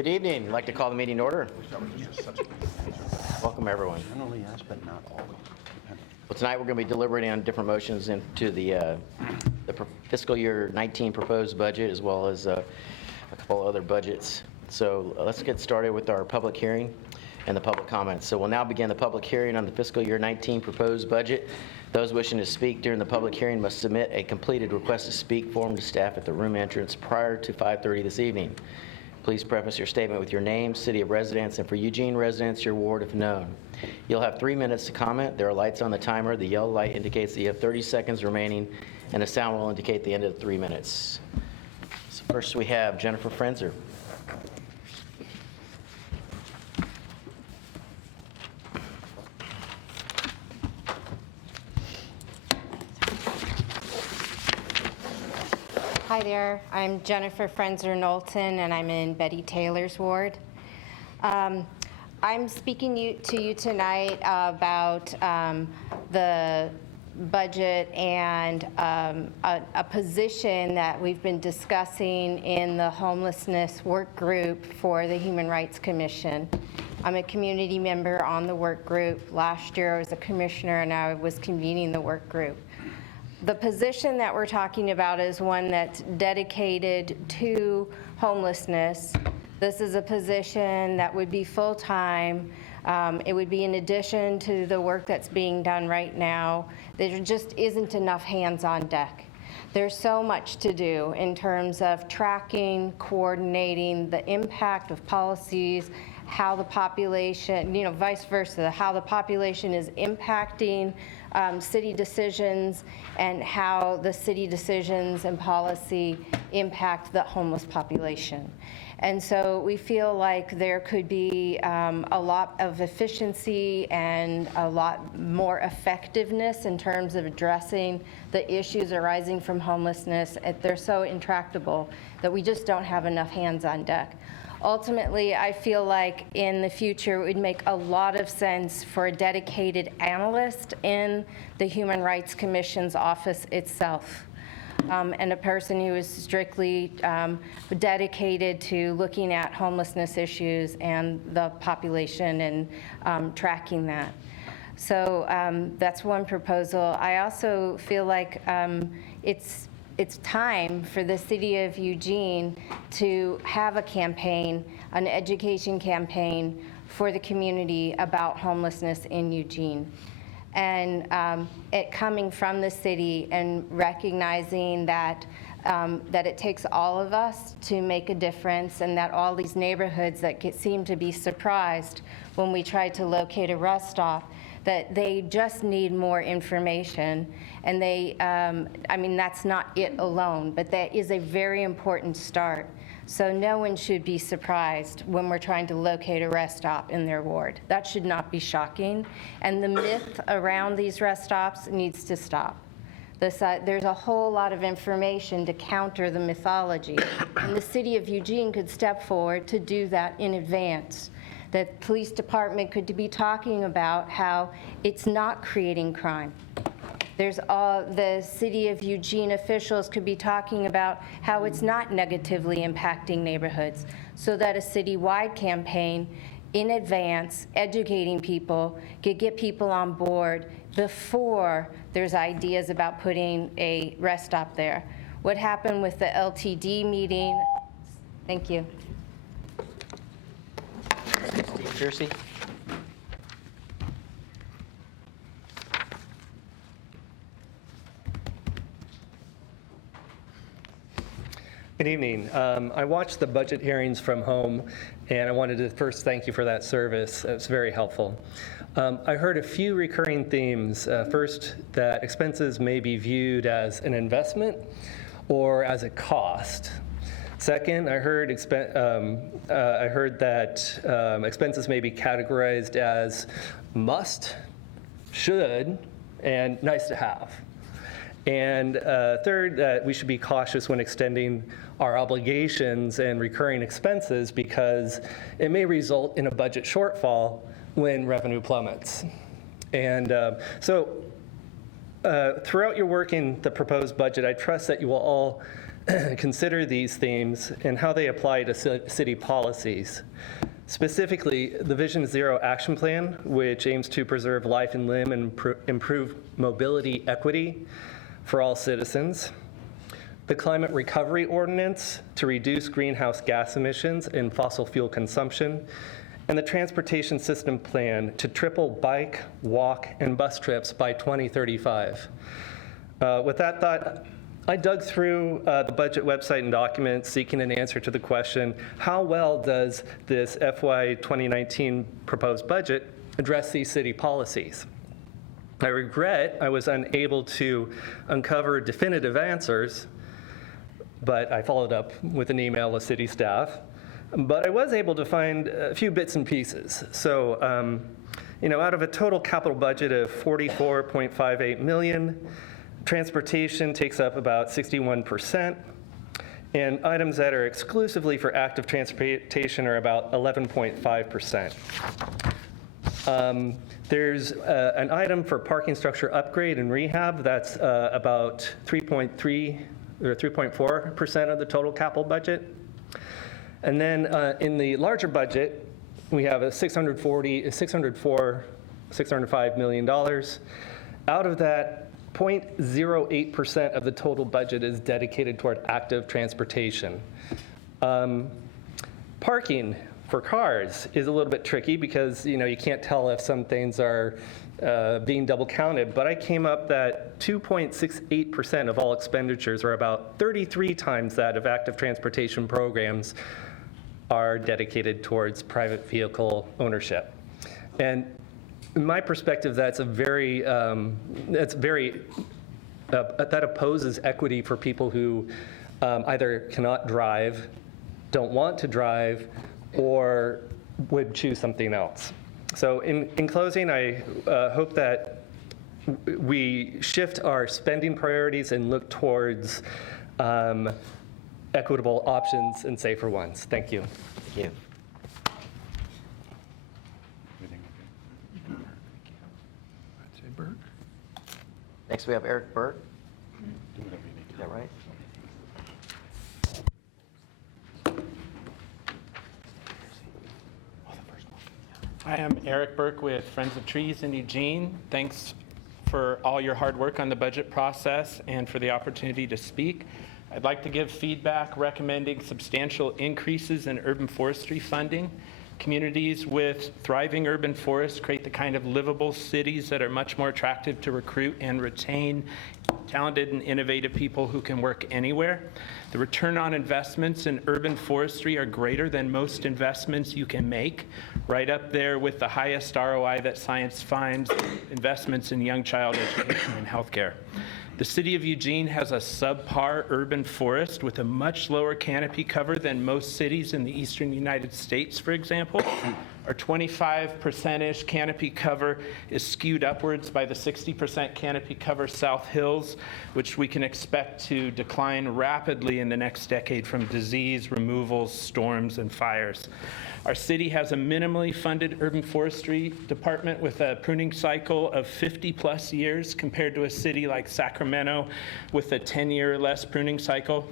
Good evening. I'd like to call the meeting to order. Welcome, everyone. Generally, yes, but not always. Well, tonight we're going to be deliberating on different motions into the fiscal year 19 proposed budget, as well as a couple other budgets. So let's get started with our public hearing and the public comments. So we'll now begin the public hearing on the fiscal year 19 proposed budget. Those wishing to speak during the public hearing must submit a completed request to speak form to staff at the room entrance prior to 5:30 this evening. Please preface your statement with your name, city of residence, and for Eugene residents, your ward if known. You'll have 3 minutes to comment. There are lights on the timer. The yellow light indicates that you have 30 seconds remaining, and the sound will indicate the end of the 3 minutes. So first we have Jennifer Frenzer. Hi there, I'm Jennifer Frenzer-Knowlton, and I'm in Betty Taylor's ward. I'm speaking to you tonight about the budget and a position that we've been discussing in the homelessness work group for the Human Rights Commission. I'm a community member on the work group. Last year I was a commissioner and I was convening the work group. The position that we're talking about is one that's dedicated to homelessness. This is a position that would be full-time. It would be in addition to the work that's being done right now. There just isn't enough hands on deck. There's so much to do in terms of tracking, coordinating the impact of policies, how the population, vice versa, how the population is impacting city decisions and how the city decisions and policy impact the homeless population. And so we feel like there could be a lot of efficiency and a lot more effectiveness in terms of addressing the issues arising from homelessness. They're so intractable that we just don't have enough hands on deck. Ultimately, I feel like in the future it would make a lot of sense for a dedicated analyst in the Human Rights Commission's office itself, and a person who is strictly dedicated to looking at homelessness issues and the population and tracking that. So that's one proposal. I also feel like it's time for the city of Eugene to have a campaign, an education campaign for the community about homelessness in Eugene. And it coming from the city and recognizing that it takes all of us to make a difference, and that all these neighborhoods that seem to be surprised when we try to locate a rest stop, that they just need more information. And they, that's not it alone, but that is a very important start. So no one should be surprised when we're trying to locate a rest stop in their ward. That should not be shocking. And the myth around these rest stops needs to stop. There's a whole lot of information to counter the mythology. And the city of Eugene could step forward to do that in advance. The police department could be talking about how it's not creating crime. The city of Eugene officials could be talking about how it's not negatively impacting neighborhoods, so that a citywide campaign in advance, educating people, could get people on board before there's ideas about putting a rest stop there. What happened with the LTD meeting? Thank you. Steve Jersey. Good evening. I watched the budget hearings from home, and I wanted to first thank you for that service. It was very helpful. I heard a few recurring themes. First, that expenses may be viewed as an investment or as a cost. Second, I heard that expenses may be categorized as must, should, and nice to have. And third, that we should be cautious when extending our obligations and recurring expenses, because it may result in a budget shortfall when revenue plummets. And so throughout your work in the proposed budget, I trust that you will all consider these themes and how they apply to city policies. Specifically, the Vision Zero Action Plan, which aims to preserve life and limb and improve mobility equity for all citizens. The Climate Recovery Ordinance to reduce greenhouse gas emissions and fossil fuel consumption. And the Transportation System Plan to triple bike, walk, and bus trips by 2035. With that thought, I dug through the budget website and documents seeking an answer to the question, how well does this FY 2019 proposed budget address these city policies? I regret I was unable to uncover definitive answers, but I followed up with an email with city staff. But I was able to find a few bits and pieces. So, out of a total capital budget of $44.58 million, transportation takes up about 61%, and items that are exclusively for active transportation are about 11.5%. There's an item for parking structure upgrade and rehab that's about 3.3 or 3.4% of the total capital budget. And then in the larger budget, we have a $605 million. Out of that, 0.08% of the total budget is dedicated toward active transportation. Parking for cars is a little bit tricky because you can't tell if some things are being double counted, but I came up that 2.68% of all expenditures, or about 33 times that of active transportation programs, are dedicated towards private vehicle ownership. And in my perspective, that opposes equity for people who either cannot drive, don't want to drive, or would choose something else. So in closing, I hope that we shift our spending priorities and look towards equitable options and safer ones. Thank you. Thank you. Next, we have Eric Burke. Is that right? I am Eric Burke with Friends of Trees in Eugene. Thanks for all your hard work on the budget process and for the opportunity to speak. I'd like to give feedback recommending substantial increases in urban forestry funding. Communities with thriving urban forests create the kind of livable cities that are much more attractive to recruit and retain talented and innovative people who can work anywhere. The return on investments in urban forestry are greater than most investments you can make, right up there with the highest ROI that science finds investments in young child education and healthcare. The city of Eugene has a subpar urban forest with a much lower canopy cover than most cities in the eastern United States, for example. Our 25%-ish canopy cover is skewed upwards by the 60% canopy cover South Hills, which we can expect to decline rapidly in the next decade from disease, removals, storms, and fires. Our city has a minimally funded urban forestry department with a pruning cycle of 50+ years compared to a city like Sacramento with a 10-year or less pruning cycle.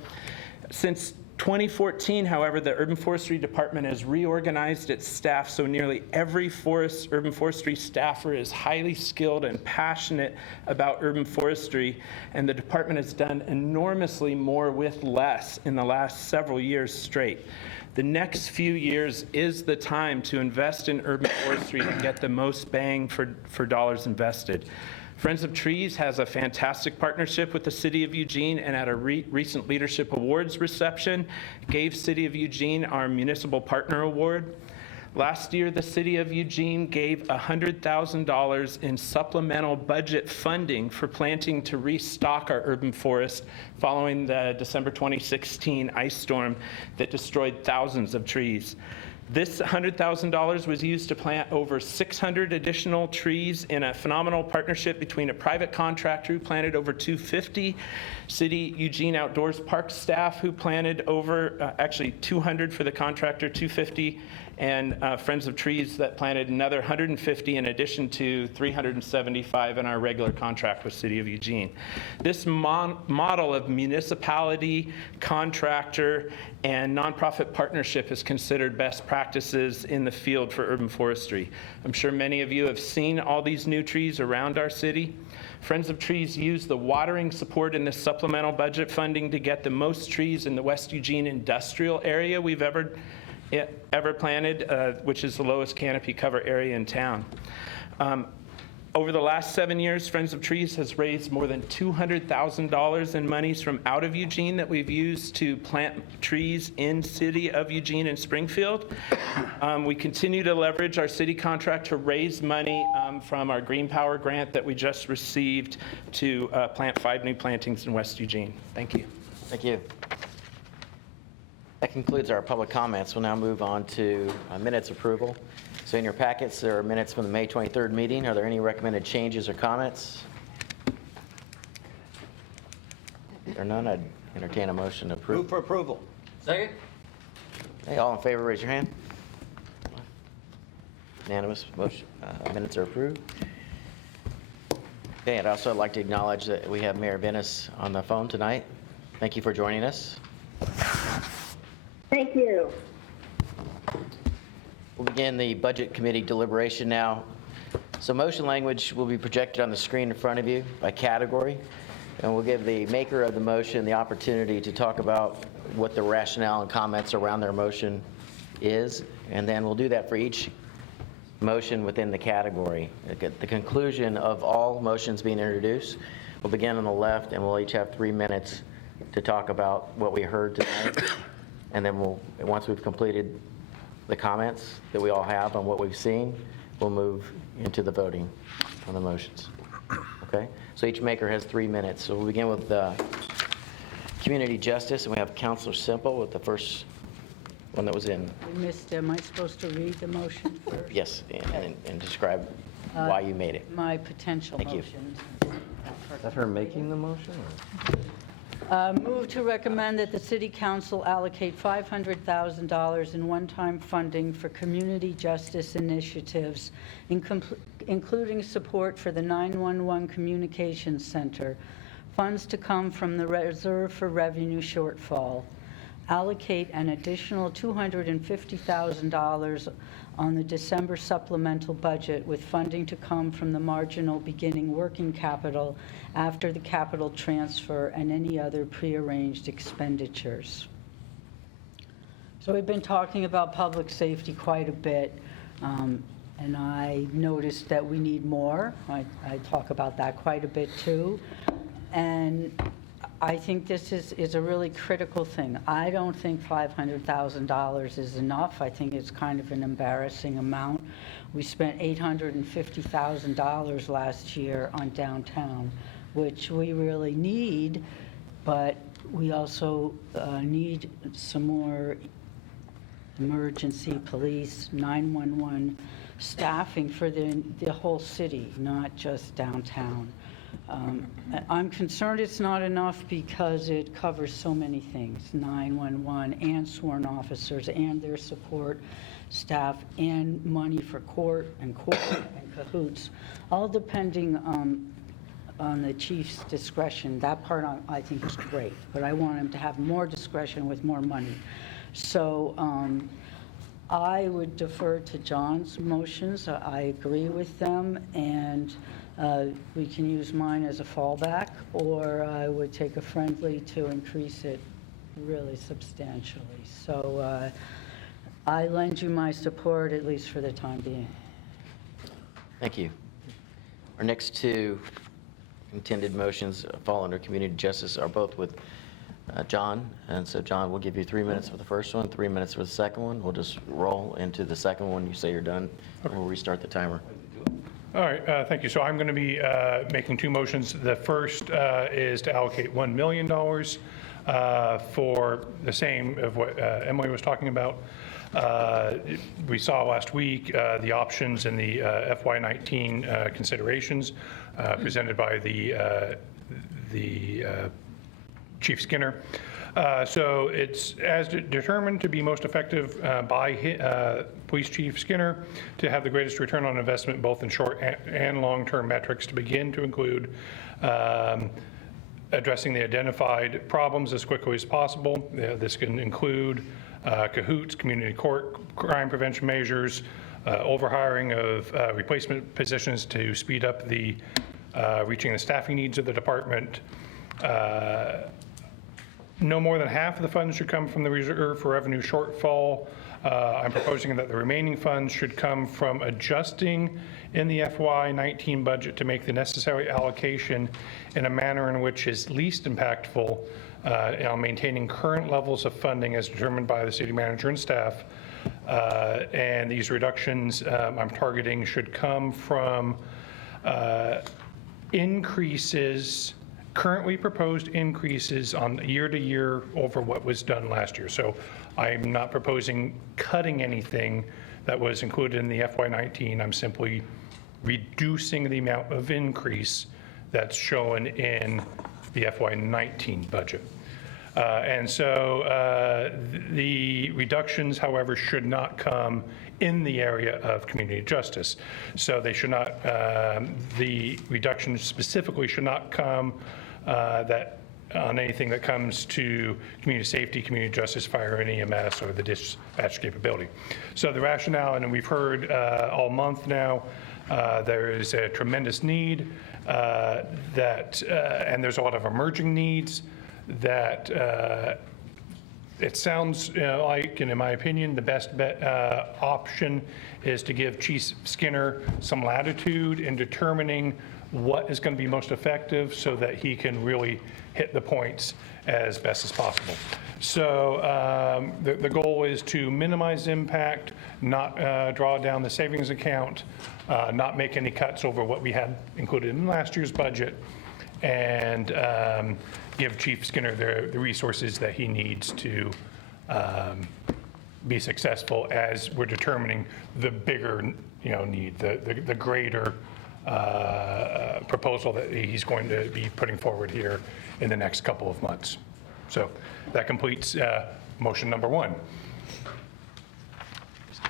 Since 2014, however, the urban forestry department has reorganized its staff so nearly every urban forestry staffer is highly skilled and passionate about urban forestry, and the department has done enormously more with less in the last several years straight. The next few years is the time to invest in urban forestry to get the most bang for dollars invested. Friends of Trees has a fantastic partnership with the City of Eugene, and at a recent Leadership Awards reception, gave City of Eugene our Municipal Partner Award. Last year, the City of Eugene gave $100,000 in supplemental budget funding for planting to restock our urban forest following the December 2016 ice storm that destroyed thousands of trees. This $100,000 was used to plant over 600 additional trees in a phenomenal partnership between a private contractor who planted over 250, City Eugene Outdoors Park staff who planted over, actually 200 for the contractor, 250, and Friends of Trees that planted another 150 in addition to 375 in our regular contract with City of Eugene. This model of municipality, contractor, and nonprofit partnership is considered best practices in the field for urban forestry. I'm sure many of you have seen all these new trees around our city. Friends of Trees use the watering support in this supplemental budget funding to get the most trees in the West Eugene industrial area we've ever planted, which is the lowest canopy cover area in town. Over the last 7 years, Friends of Trees has raised more than $200,000 in monies from out of Eugene that we've used to plant trees in City of Eugene and Springfield. We continue to leverage our city contract to raise money from our Green Power grant that we just received to plant 5 new plantings in West Eugene. Thank you. Thank you. That concludes our public comments. We'll now move on to minutes approval. So in your packets, there are minutes from the May 23rd meeting. Are there any recommended changes or comments? If there are none, I'd entertain a motion to approve. Move for approval. Second? Hey, all in favor, raise your hand. Unanimous, motion, minutes are approved. Okay, I'd also like to acknowledge that we have Mayor Venice on the phone tonight. Thank you for joining us. Thank you. We'll begin the Budget Committee deliberation now. So motion language will be projected on the screen in front of you by category, and we'll give the maker of the motion the opportunity to talk about what the rationale and comments around their motion is, and then we'll do that for each motion within the category. At the conclusion of all motions being introduced, we'll begin on the left, and we'll each have 3 minutes to talk about what we heard tonight, and then once we've completed the comments that we all have on what we've seen, we'll move into the voting on the motions. Okay? So each maker has 3 minutes. So we'll begin with community justice, and we have Councilor Semple with the first one that was in. I missed, am I supposed to read the motion first? Yes, and describe why you made it. My potential Thank you. motion. Is that her making the motion? Move to recommend that the City Council allocate $500,000 in one-time funding for community justice initiatives, including support for the 911 Communications Center, funds to come from the Reserve for Revenue shortfall, allocate an additional $250,000 on the December supplemental budget with funding to come from the marginal beginning working capital after the capital transfer and any other prearranged expenditures. So we've been talking about public safety quite a bit, and I noticed that we need more. I talk about that quite a bit too. And I think this is a really critical thing. I don't think $500,000 is enough. I think it's kind of an embarrassing amount. We spent $850,000 last year on downtown, which we really need, but we also need some more emergency police, 911 staffing for the whole city, not just downtown. I'm concerned it's not enough because it covers so many things, 911 and sworn officers and their support staff and money for court and cahoots, all depending on the chief's discretion. That part I think is great, but I want him to have more discretion with more money. So I would defer to John's motions. I agree with them, and we can use mine as a fallback, or I would take a friendly to increase it really substantially. So I lend you my support, at least for the time being. Thank you. Our next 2 intended motions fall under community justice are both with John. And so John, we'll give you 3 minutes for the first one, 3 minutes for the second one. We'll just roll into the second one. You say you're done, and we'll restart the timer. All right, thank you. So I'm going to be making 2 motions. The first is to allocate $1 million for the same of what Emily was talking about. We saw last week the options in the FY19 considerations presented by the Chief Skinner. So it's as determined to be most effective by Police Chief Skinner to have the greatest return on investment both in short and long-term metrics to begin to include addressing the identified problems as quickly as possible. This can include cahoots, community court, crime prevention measures, overhiring of replacement positions to speed up the reaching the staffing needs of the department. No more than half of the funds should come from the reserve for revenue shortfall. I'm proposing that the remaining funds should come from adjusting in the FY19 budget to make the necessary allocation in a manner in which is least impactful on maintaining current levels of funding as determined by the city manager and staff. And these reductions I'm targeting should come from increases, currently proposed increases on year to year over what was done last year. So I'm not proposing cutting anything that was included in the FY19. I'm simply reducing the amount of increase that's shown in the FY19 budget. And so the reductions, however, should not come in the area of community justice. So they should not, the reductions specifically should not come on anything that comes to community safety, community justice, fire, and EMS, or the dispatch capability. So the rationale, and we've heard all month now, there is a tremendous need and there's a lot of emerging needs that it sounds like, and in my opinion, the best option is to give Chief Skinner some latitude in determining what is going to be most effective so that he can really hit the points as best as possible. So the goal is to minimize impact, not draw down the savings account, not make any cuts over what we had included in last year's budget, and give Chief Skinner the resources that he needs to be successful as we're determining the bigger need, the greater proposal that he's going to be putting forward here in the next couple of months. So that completes motion number one.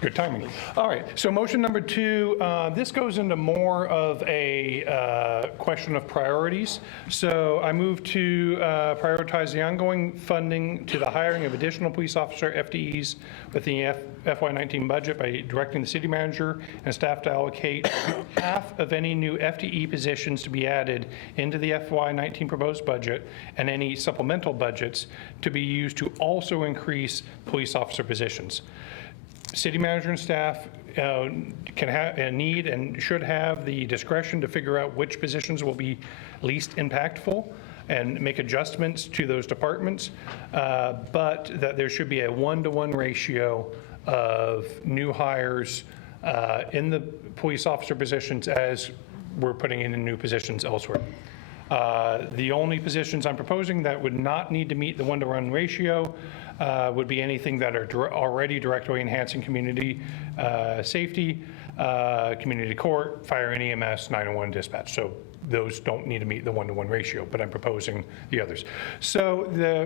Good timing. All right, so motion number two, this goes into more of a question of priorities. So I move to prioritize the ongoing funding to the hiring of additional police officer FTEs within the FY19 budget by directing the city manager and staff to allocate half of any new FTE positions to be added into the FY19 proposed budget and any supplemental budgets to be used to also increase police officer positions. City manager and staff can have and need and should have the discretion to figure out which positions will be least impactful and make adjustments to those departments, but that there should be a 1-to-1 ratio of new hires in the police officer positions as we're putting in new positions elsewhere. The only positions I'm proposing that would not need to meet the 1-to-1 ratio would be anything that are already directly enhancing community safety, community court, fire and EMS, 911 dispatch. So those don't need to meet the 1-to-1 ratio, but I'm proposing the others. So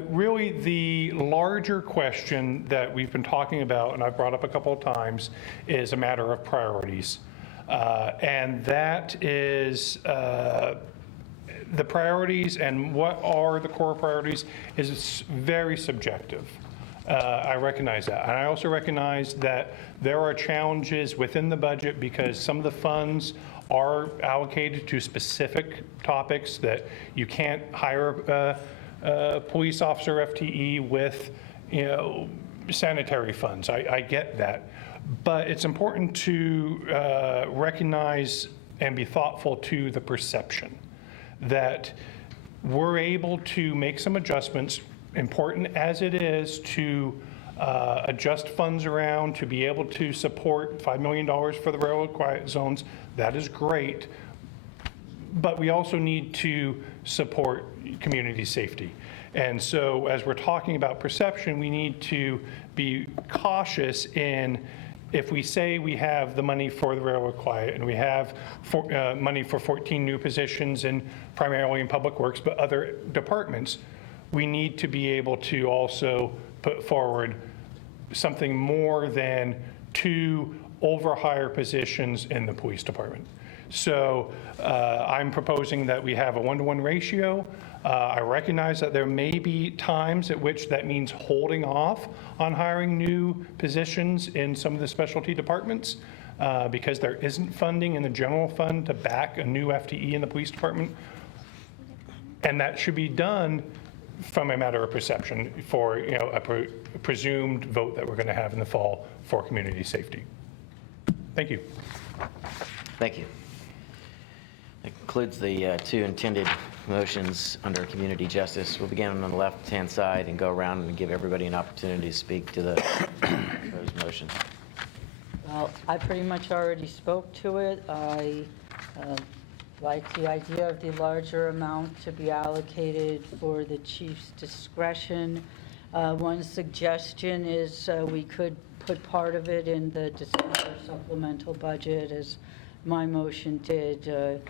really the larger question that we've been talking about, and I've brought up a couple of times, is a matter of priorities. And that is the priorities and what are the core priorities is very subjective. I recognize that. And I also recognize that there are challenges within the budget because some of the funds are allocated to specific topics that you can't hire a police officer FTE with, sanitary funds. I get that. But it's important to recognize and be thoughtful to the perception that we're able to make some adjustments, important as it is to adjust funds around to be able to support $5 million for the railroad quiet zones. That is great, but we also need to support community safety. And so as we're talking about perception, we need to be cautious in, if we say we have the money for the railroad quiet and we have money for 14 new positions in primarily in Public Works, but other departments, we need to be able to also put forward something more than 2 overhire positions in the police department. So I'm proposing that we have a 1-to-1 ratio. I recognize that there may be times at which that means holding off on hiring new positions in some of the specialty departments because there isn't funding in the general fund to back a new FTE in the police department. And that should be done from a matter of perception for, you know, a presumed vote that we're going to have in the fall for community safety. Thank you. Thank you. That concludes the 2 intended motions under community justice. We'll begin on the left-hand side and go around and give everybody an opportunity to speak to the proposed motion. Well, I pretty much already spoke to it. I like the idea of the larger amount to be allocated for the chief's discretion. One suggestion is we could put part of it in the December supplemental budget, as my motion did.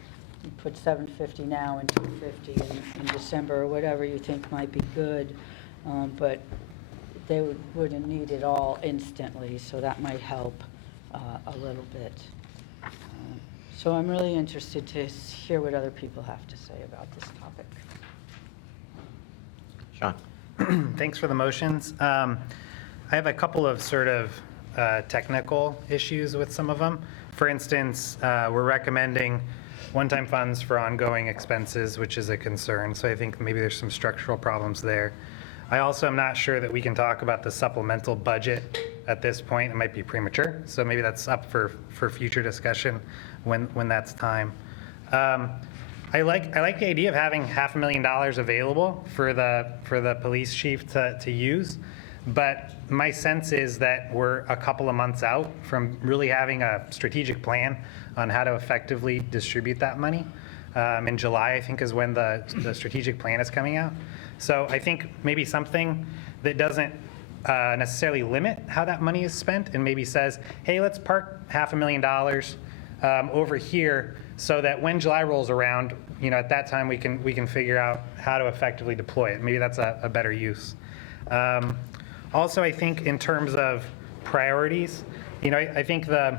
Put $750 now and $250 in December, or whatever you think might be good. But they wouldn't need it all instantly, so that might help a little bit. So I'm really interested to hear what other people have to say about this topic. Shaun? Thanks for the motions. I have a couple of sort of technical issues with some of them. For instance, we're recommending one-time funds for ongoing expenses, which is a concern. So I think maybe there's some structural problems there. I also am not sure that we can talk about the supplemental budget at this point. It might be premature. So maybe that's up for future discussion when that's time. I like the idea of having $500,000 available for the police chief to use, but my sense is that we're a couple of months out from really having a strategic plan on how to effectively distribute that money. In July, I think, is when the strategic plan is coming out. So I think maybe something that doesn't necessarily limit how that money is spent and maybe says, hey, let's park $500,000 over here so that when July rolls around, you know, at that time we can figure out how to effectively deploy it. Maybe that's a better use. Also, I think in terms of priorities, you know, I think I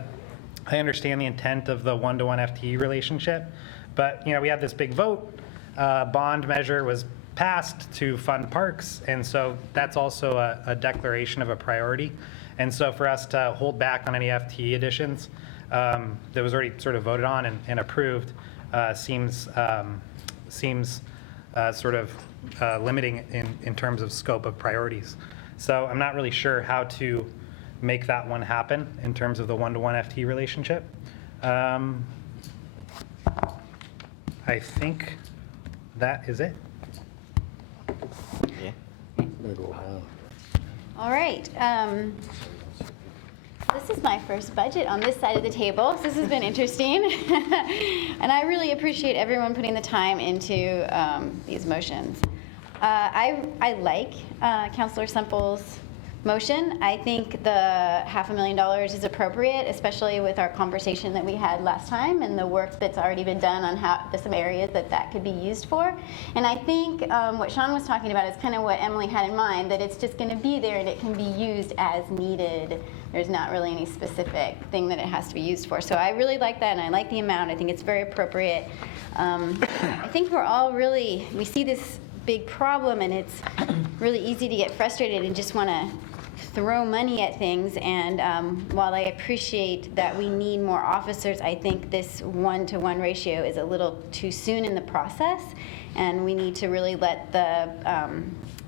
understand the intent of the 1-to-1 FTE relationship, but, you know, we had this big vote. Bond measure was passed to fund parks, and so that's also a declaration of a priority. And so for us to hold back on any FTE additions that was already sort of voted on and approved seems sort of limiting in terms of scope of priorities. So I'm not really sure how to make that one happen in terms of the 1-to-1 FTE relationship. I think that is it. Yeah. All right. This is my first budget on this side of the table, so this has been interesting. And I really appreciate everyone putting the time into these motions. I like Councilor Semple's motion. I think the $500,000 is appropriate, especially with our conversation that we had last time and the work that's already been done on some areas that could be used for. And I think what Shaun was talking about is kind of what Emily had in mind, that it's just going to be there and it can be used as needed. There's not really any specific thing that it has to be used for. So I really like that, and I like the amount. I think it's very appropriate. I think we see this big problem, and it's really easy to get frustrated and just want to throw money at things. And while I appreciate that we need more officers, I think this 1-to-1 ratio is a little too soon in the process, and we need to really let the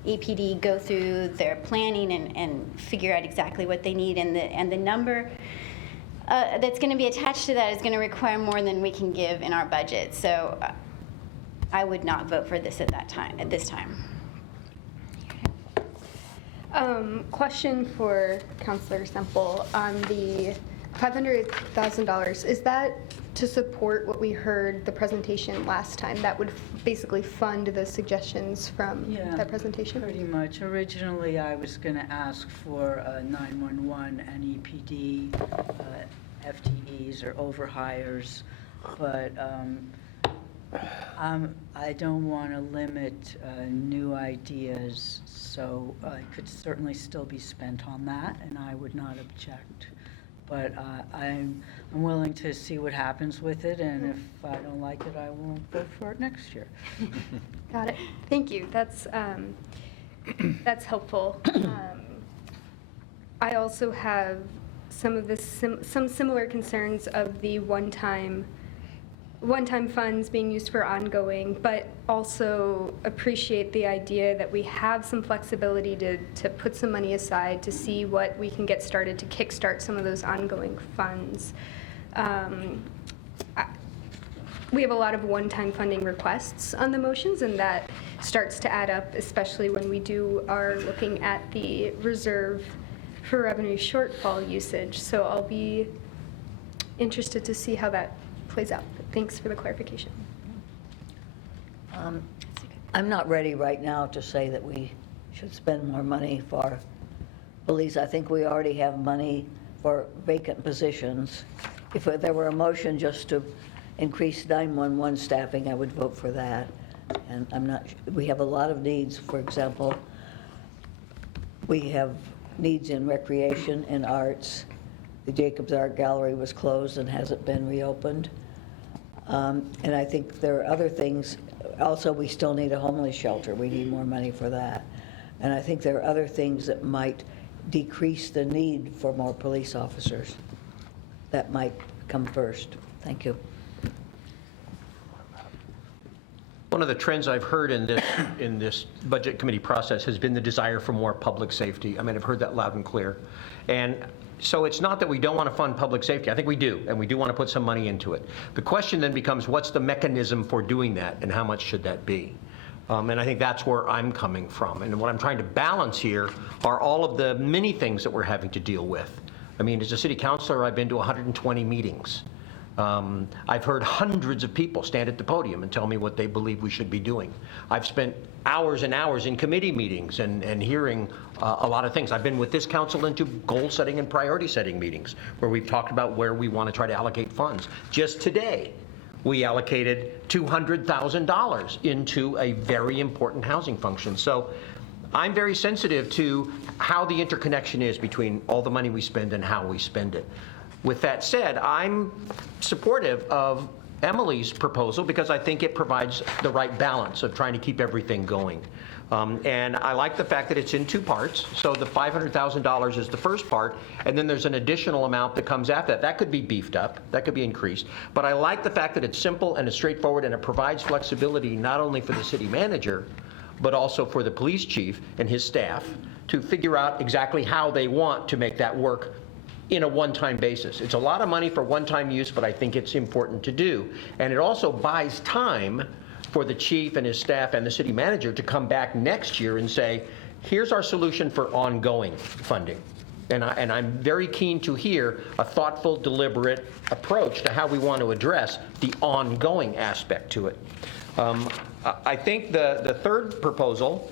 EPD go through their planning and figure out exactly what they need, and the number that's going to be attached to that is going to require more than we can give in our budget. So I would not vote for this at this time. Question for Councilor Semple on the $500,000, is that to support what we heard the presentation last time? That would basically fund the suggestions from Yeah, that presentation? Pretty much. Originally, I was going to ask for 911 and EPD FTEs or overhires, but I don't want to limit new ideas, so it could certainly still be spent on that, and I would not object. But I'm willing to see what happens with it, and if I don't like it, I won't vote for it next year. Got it. Thank you. That's helpful. I also have some similar concerns of the one-time funds being used for ongoing, but also appreciate the idea that we have some flexibility to put some money aside to see what we can get started to kickstart some of those ongoing funds. We have a lot of one-time funding requests on the motions, and that starts to add up, especially when we are looking at the reserve for revenue shortfall usage. So I'll be interested to see how that plays out. But thanks for the clarification. I'm not ready right now to say that we should spend more money for police. I think we already have money for vacant positions. If there were a motion just to increase 911 staffing, I would vote for that. And we have a lot of needs. For example, we have needs in recreation and arts. The Jacobs Art Gallery was closed and hasn't been reopened. And I think there are other things. Also, we still need a homeless shelter. We need more money for that. And I think there are other things that might decrease the need for more police officers. That might come first. Thank you. One of the trends I've heard in this budget committee process has been the desire for more public safety. I mean, I've heard that loud and clear. And so it's not that we don't want to fund public safety. I think we do, and we do want to put some money into it. The question then becomes, what's the mechanism for doing that, and how much should that be? And I think that's where I'm coming from. And what I'm trying to balance here are all of the many things that we're having to deal with. I mean, as a city councilor, I've been to 120 meetings. I've heard hundreds of people stand at the podium and tell me what they believe we should be doing. I've spent hours and hours in committee meetings and hearing a lot of things. I've been with this council into goal setting and priority setting meetings where we've talked about where we want to try to allocate funds. Just today, we allocated $200,000 into a very important housing function. So I'm very sensitive to how the interconnection is between all the money we spend and how we spend it. With that said, I'm supportive of Emily's proposal because I think it provides the right balance of trying to keep everything going. And I like the fact that it's in two parts. So the $500,000 is the first part, and then there's an additional amount that comes after that. That could be beefed up, that could be increased. But I like the fact that it's simple and it's straightforward and it provides flexibility not only for the city manager, but also for the police chief and his staff to figure out exactly how they want to make that work in a one-time basis. It's a lot of money for one-time use, but I think it's important to do. And it also buys time for the chief and his staff and the city manager to come back next year and say, here's our solution for ongoing funding. And I'm very keen to hear a thoughtful, deliberate approach to how we want to address the ongoing aspect to it. I think the third proposal,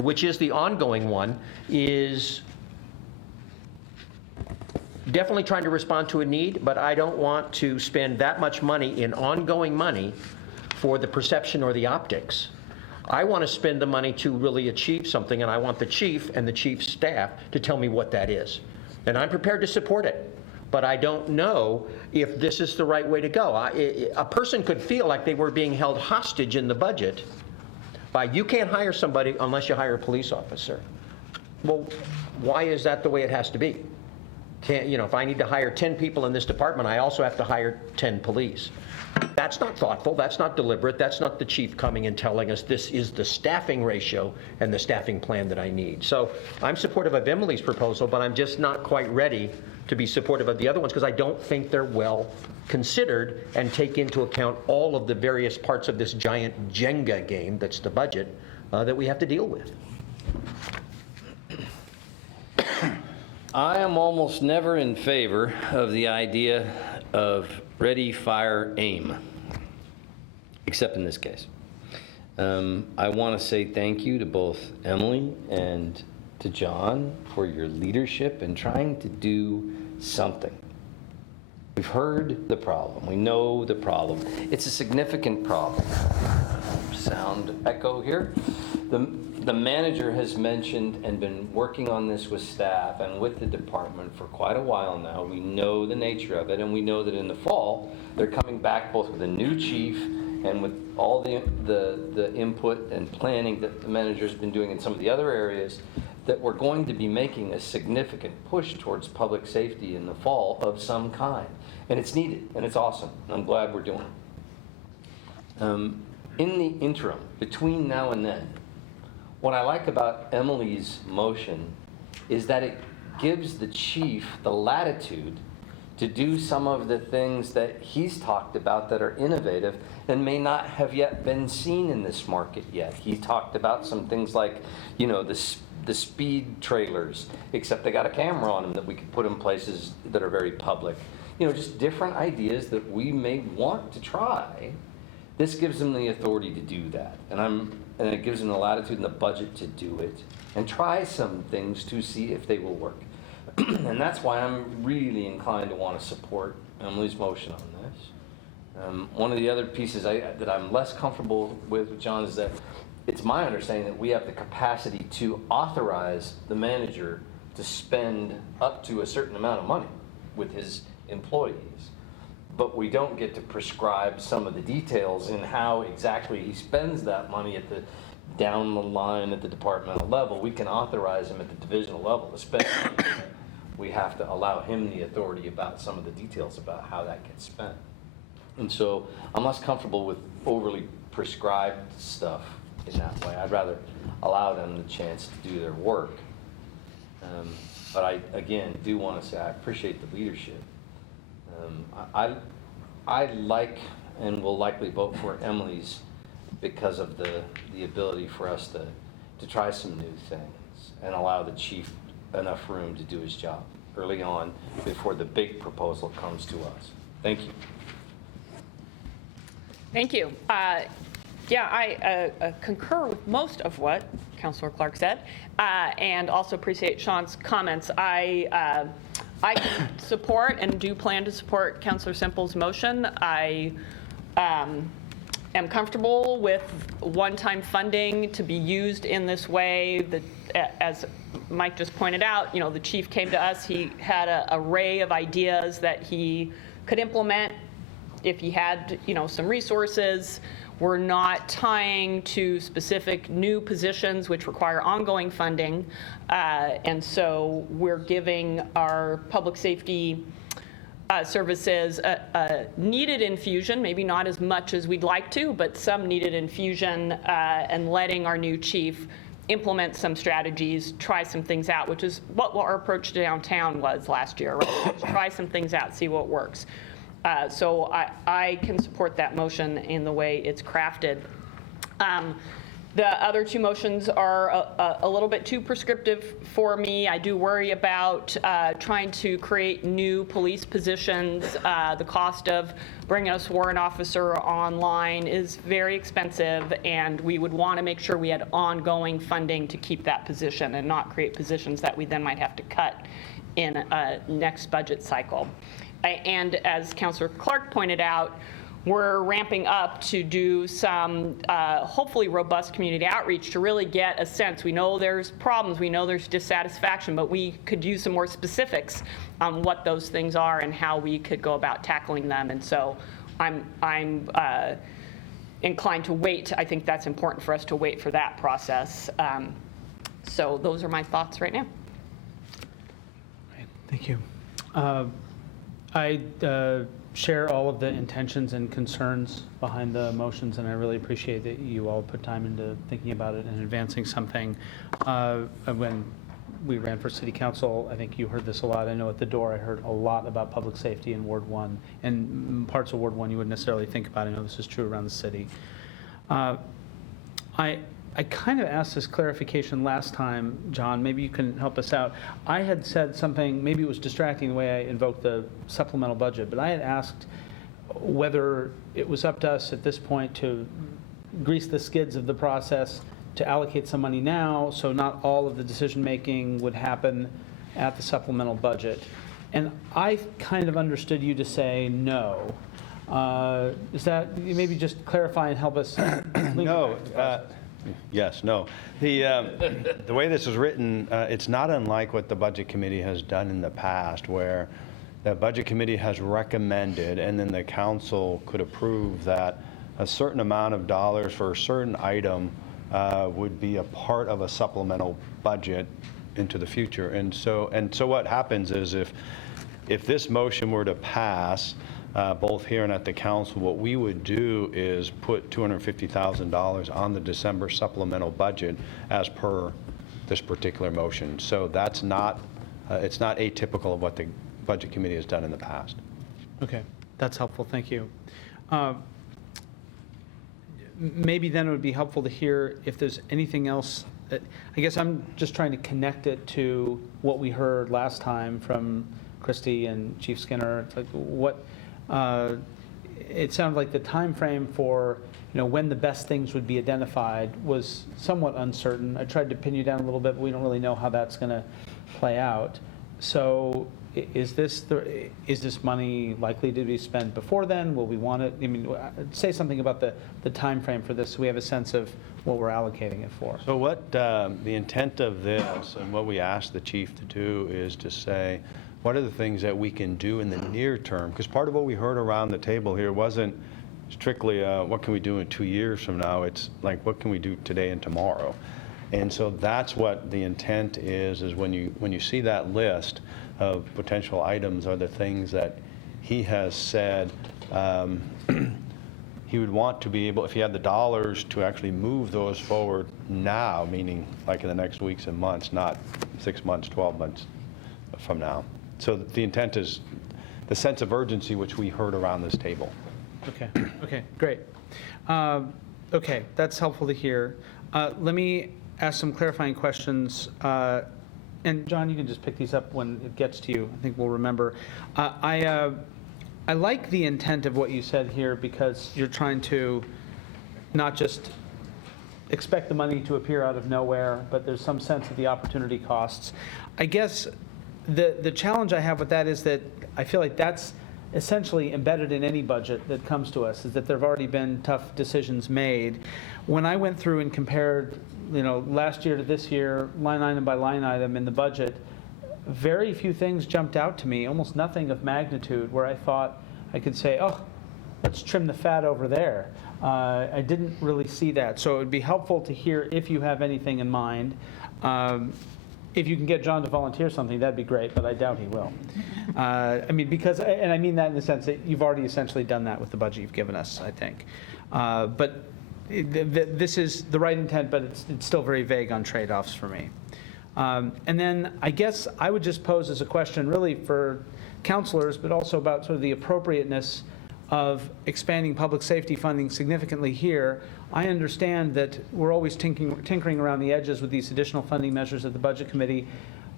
which is the ongoing one, is definitely trying to respond to a need, but I don't want to spend that much money in ongoing money for the perception or the optics. I want to spend the money to really achieve something, and I want the chief and the chief's staff to tell me what that is. And I'm prepared to support it, but I don't know if this is the right way to go. A person could feel like they were being held hostage in the budget by, you can't hire somebody unless you hire a police officer. Well, why is that the way it has to be? If I need to hire 10 people in this department, I also have to hire 10 police. That's not thoughtful, that's not deliberate, that's not the chief coming and telling us this is the staffing ratio and the staffing plan that I need. So I'm supportive of Emily's proposal, but I'm just not quite ready to be supportive of the other ones because I don't think they're well considered and take into account all of the various parts of this giant Jenga game that's the budget that we have to deal with. I am almost never in favor of the idea of ready, fire, aim, except in this case. I want to say thank you to both Emily and to Jon for your leadership in trying to do something. We've heard the problem. We know the problem. It's a significant problem. Sound echo here. The manager has mentioned and been working on this with staff and with the department for quite a while now. We know the nature of it, and we know that in the fall, they're coming back both with a new chief and with all the input and planning that the manager's been doing in some of the other areas, that we're going to be making a significant push towards public safety in the fall of some kind. And it's needed, and it's awesome, and I'm glad we're doing it. In the interim, between now and then, what I like about Emily's motion is that it gives the chief the latitude to do some of the things that he's talked about that are innovative and may not have yet been seen in this market yet. He talked about some things like, you know, the speed trailers, except they got a camera on them that we could put in places that are very public. You know, just different ideas that we may want to try. This gives them the authority to do that. And it gives them the latitude and the budget to do it and try some things to see if they will work. And that's why I'm really inclined to want to support Emily's motion on this. One of the other pieces that I'm less comfortable with, Jon, is that it's my understanding that we have the capacity to authorize the manager to spend up to a certain amount of money with his employees. But we don't get to prescribe some of the details in how exactly he spends that money down the line at the departmental level. We can authorize him at the divisional level to spend money. We have to allow him the authority about some of the details about how that gets spent. And so I'm less comfortable with overly prescribed stuff in that way. I'd rather allow them the chance to do their work. But I, again, do want to say I appreciate the leadership. I like and will likely vote for Emily's because of the ability for us to try some new things and allow the chief enough room to do his job early on before the big proposal comes to us. Thank you. Thank you. Yeah, I concur with most of what Councilor Clark said, and also appreciate Shaun's comments. I can support and do plan to support Councilor Semple's motion. I am comfortable with one-time funding to be used in this way. As Mike just pointed out, you know, the chief came to us. He had an array of ideas that he could implement if he had, you know, some resources. We're not tying to specific new positions which require ongoing funding. And so we're giving our public safety services a needed infusion, maybe not as much as we'd like to, but some needed infusion, and letting our new chief implement some strategies, try some things out, which is what our approach to downtown was last year, right? Try some things out, see what works. So I can support that motion in the way it's crafted. The other two motions are a little bit too prescriptive for me. I do worry about trying to create new police positions. The cost of bringing a sworn officer online is very expensive, and we would want to make sure we had ongoing funding to keep that position and not create positions that we then might have to cut in a next budget cycle. And as Councilor Clark pointed out, we're ramping up to do some hopefully robust community outreach to really get a sense. We know there's problems, we know there's dissatisfaction, but we could use some more specifics on what those things are and how we could go about tackling them. And so I'm inclined to wait. I think that's important for us to wait for that process. So those are my thoughts right now. Right, thank you. I share all of the intentions and concerns behind the motions, and I really appreciate that you all put time into thinking about it and advancing something. When we ran for city council, I think you heard this a lot. I know at the door I heard a lot about public safety in Ward 1, and parts of Ward 1 you wouldn't necessarily think about. I know this is true around the city. I I kind of asked this clarification last time, John. Maybe you can help us out. I had said something, maybe it was distracting the way I invoked the supplemental budget, but I had asked whether it was up to us at this point to grease the skids of the process to allocate some money now, so not all of the decision-making would happen at the supplemental budget. And I kind of understood you to say no. Is that, maybe just clarify and help us? No. Yes, no. The way this is written, it's not unlike what the Budget Committee has done in the past, where the Budget Committee has recommended, and then the council could approve that a certain amount of dollars for a certain item would be a part of a supplemental budget into the future. And so what happens is if this motion were to pass, both here and at the council, what we would do is put $250,000 on the December supplemental budget as per this particular motion. So that's not, it's not atypical of what the Budget Committee has done in the past. Okay, that's helpful, thank you. Maybe then it would be helpful to hear if there's anything else. I guess I'm just trying to connect it to what we heard last time from Christie and Chief Skinner. It's like what, it sounded like the time frame for when the best things would be identified was somewhat uncertain. I tried to pin you down a little bit, but we don't really know how that's going to play out. So is this money likely to be spent before then? Will we want it? I mean, say something about the time frame for this so we have a sense of what we're allocating it for. So what the intent of this and what we asked the chief to do is to say, what are the things that we can do in the near term? Because part of what we heard around the table here wasn't strictly what can we do in 2 years from now. It's like, what can we do today and tomorrow? And so that's what the intent is when you see that list of potential items are the things that he has said he would want to be able, if he had the dollars, to actually move those forward now, meaning like in the next weeks and months, not 6 months, 12 months from now. So the intent is the sense of urgency which we heard around this table. Okay, great. Okay, that's helpful to hear. Let me ask some clarifying questions. And John, you can just pick these up when it gets to you. I think we'll remember. I like the intent of what you said here because you're trying to not just expect the money to appear out of nowhere, but there's some sense of the opportunity costs. I guess the challenge I have with that is that I feel like that's essentially embedded in any budget that comes to us, is that there have already been tough decisions made. When I went through and compared last year to this year, line item by line item in the budget, very few things jumped out to me, almost nothing of magnitude where I thought I could say, oh, let's trim the fat over there. I didn't really see that. So it would be helpful to hear if you have anything in mind. If you can get John to volunteer something, that'd be great, but I doubt he will. I mean, and I mean that in the sense that you've already essentially done that with the budget you've given us, I think. But this is the right intent, but it's still very vague on trade-offs for me. And then I guess I would just pose as a question really for counselors, but also about sort of the appropriateness of expanding public safety funding significantly here. I understand that we're always tinkering around the edges with these additional funding measures at the Budget Committee,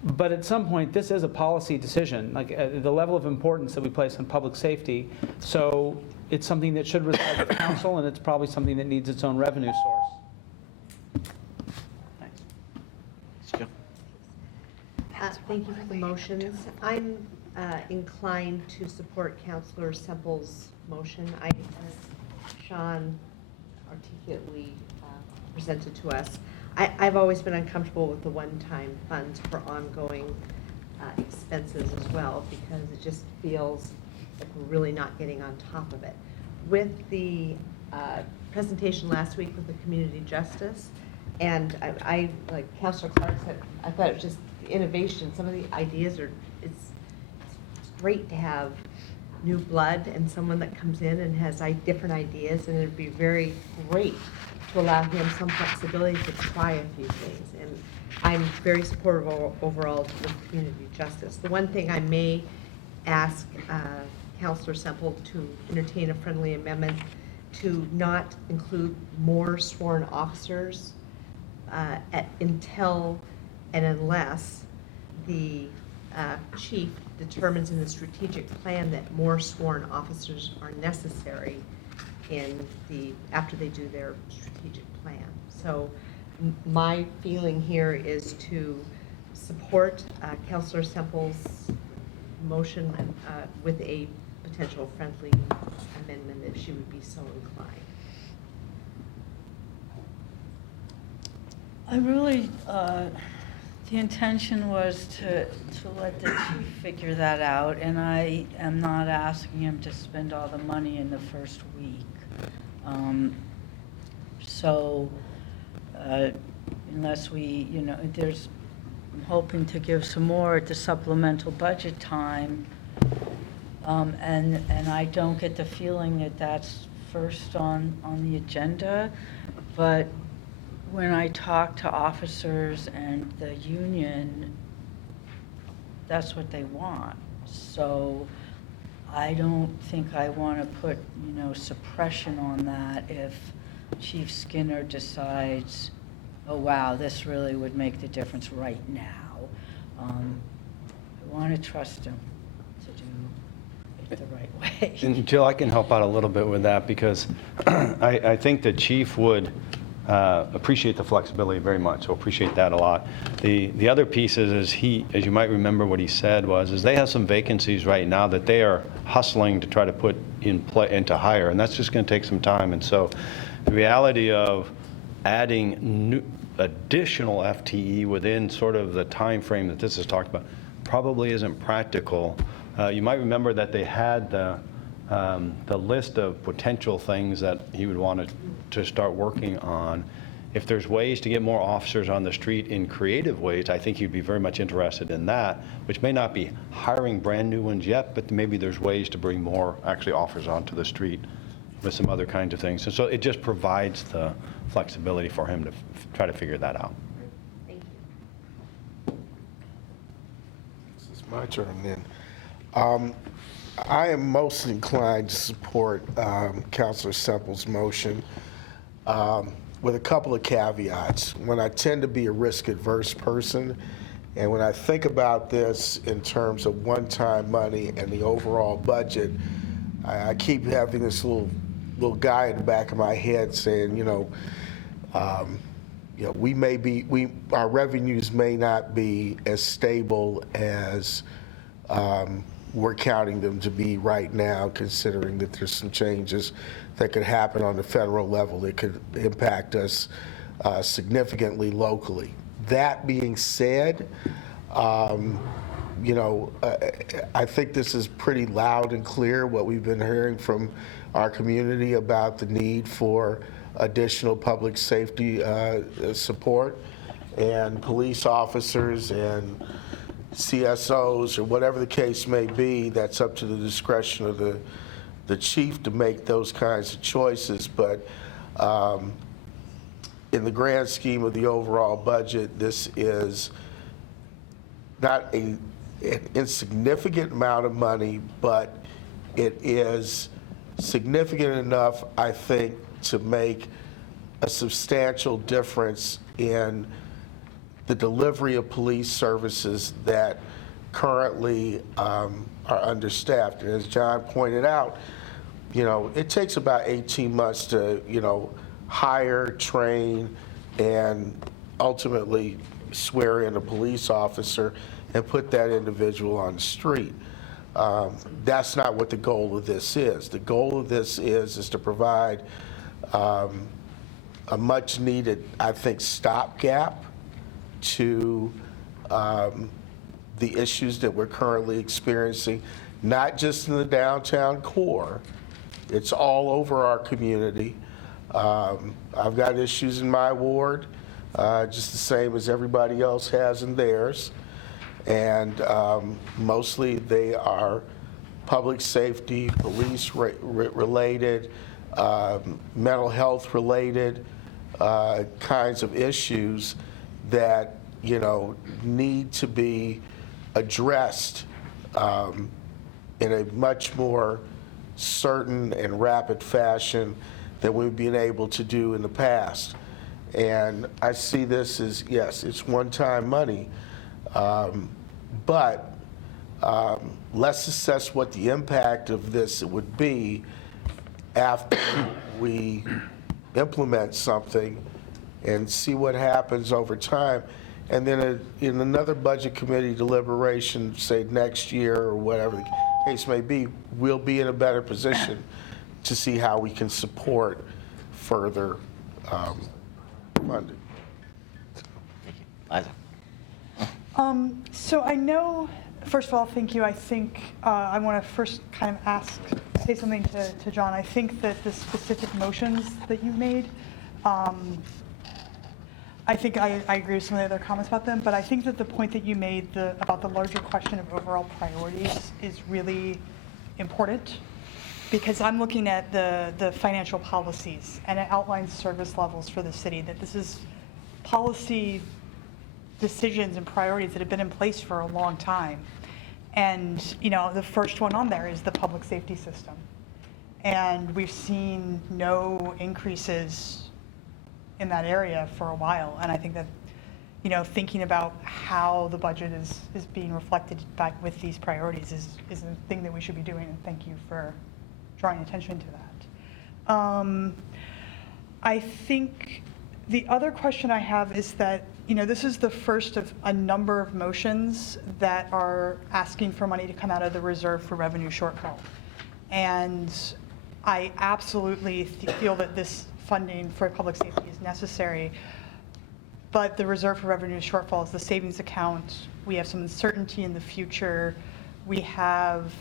but at some point this is a policy decision, like the level of importance that we place on public safety. So it's something that should reside with the council, and it's probably something that needs its own revenue source. Thanks. Thank you for the motions. I'm inclined to support Councillor Semple's motion. As Shaun articulately presented to us, I've always been uncomfortable with the one-time funds for ongoing expenses as well, because it just feels like we're really not getting on top of it. With the presentation last week with the community justice, and I like Councillor Clark said, I thought it was just innovation. Some of the ideas are, it's great to have new blood and someone that comes in and has different ideas, and it'd be very great to allow him some flexibility to try a few things. And I'm very supportive overall of community justice. The one thing I may ask Councillor Semple to entertain a friendly amendment to not include more sworn officers until and unless the chief determines in the strategic plan that more sworn officers are necessary after they do their strategic plan. So my feeling here is to support Councilor Semple's motion with a potential friendly amendment if she would be so inclined. I really, the intention was to let the chief figure that out, and I am not asking him to spend all the money in the first week. So, unless we, I'm hoping to give some more at the supplemental budget time, and I don't get the feeling that that's first on the agenda, but when I talk to officers and the union, that's what they want. So I don't think I want to put, suppression on that if Chief Skinner decides, oh, wow, this really would make the difference right now. I want to trust him to do it the right way. And Jill, I can help out a little bit with that because I think the chief would appreciate the flexibility very much, so appreciate that a lot. The other piece is as you might remember what he said is they have some vacancies right now that they are hustling to try to put into hire, and that's just going to take some time. And so the reality of adding additional FTE within sort of the time frame that this is talked about probably isn't practical. You might remember that they had the list of potential things that he would want to start working on. If there's ways to get more officers on the street in creative ways, I think he'd be very much interested in that, which may not be hiring brand new ones yet, but maybe there's ways to bring more actually officers onto the street with some other kinds of things. And so it just provides the flexibility for him to try to figure that out. Thank you. This is my turn then. I am most inclined to support Councilor Semple's motion with a couple of caveats. When I tend to be a risk-averse person, and when I think about this in terms of one-time money and the overall budget, I keep having this little guy in the back of my head saying, our revenues may not be as stable as we're counting them to be right now, considering that there's some changes that could happen on the federal level that could impact us significantly locally. That being said, I think this is pretty loud and clear what we've been hearing from our community about the need for additional public safety support, and police officers and CSOs or whatever the case may be. That's up to the discretion of the chief to make those kinds of choices. But in the grand scheme of the overall budget, this is not an insignificant amount of money, but it is significant enough, I think, to make a substantial difference in the delivery of police services that currently are understaffed. And as John pointed out, it takes about 18 months to, hire, train, and ultimately swear in a police officer and put that individual on the street. That's not what the goal of this is. The goal of this is to provide a much needed, I think, stopgap to the issues that we're currently experiencing, not just in the downtown core. It's all over our community. I've got issues in my ward, just the same as everybody else has in theirs. And mostly they are public safety, police related, mental health related kinds of issues that need to be addressed in a much more certain and rapid fashion than we've been able to do in the past. And I see this as, yes, it's one-time money, but let's assess what the impact of this would be after we implement something and see what happens over time. And then in another budget committee deliberation, say next year or whatever the case may be, we'll be in a better position to see how we can support further funding. Liza. So I know, first of all, thank you. I think I want to first kind of say something to Jon. I think that the specific motions that you made, I think I agree with some of the other comments about them, but I think that the point that you made about the larger question of overall priorities is really important, because I'm looking at the financial policies, and it outlines service levels for the city, that this is policy decisions and priorities that have been in place for a long time. And, you know, the first one on there is the public safety system. And we've seen no increases in that area for a while. And I think that, you know, thinking about how the budget is being reflected back with these priorities is a thing that we should be doing, and thank you for drawing attention to that. I think the other question I have is that, you know, this is the first of a number of motions that are asking for money to come out of the reserve for revenue shortfall. And I absolutely feel that this funding for public safety is necessary, but the reserve for revenue shortfall is the savings account. We have some uncertainty in the future. We have,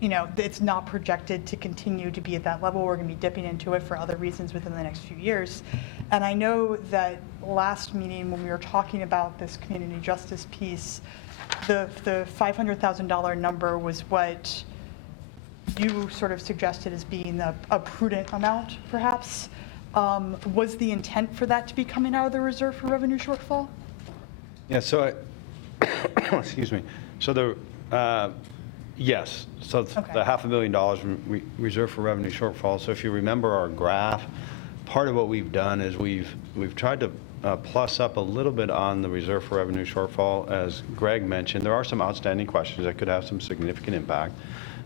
you know, it's not projected to continue to be at that level. We're going to be dipping into it for other reasons within the next few years. And I know that last meeting when we were talking about this community justice piece, the $500,000 number was what you sort of suggested as being a prudent amount, perhaps. Was the intent for that to be coming out of the reserve for revenue shortfall? Yeah, so, excuse me. So yes, so the $500,000 reserved for revenue shortfall. So if you remember our graph, part of what we've done is we've tried to plus up a little bit on the reserve for revenue shortfall. As Greg mentioned, there are some outstanding questions that could have some significant impact,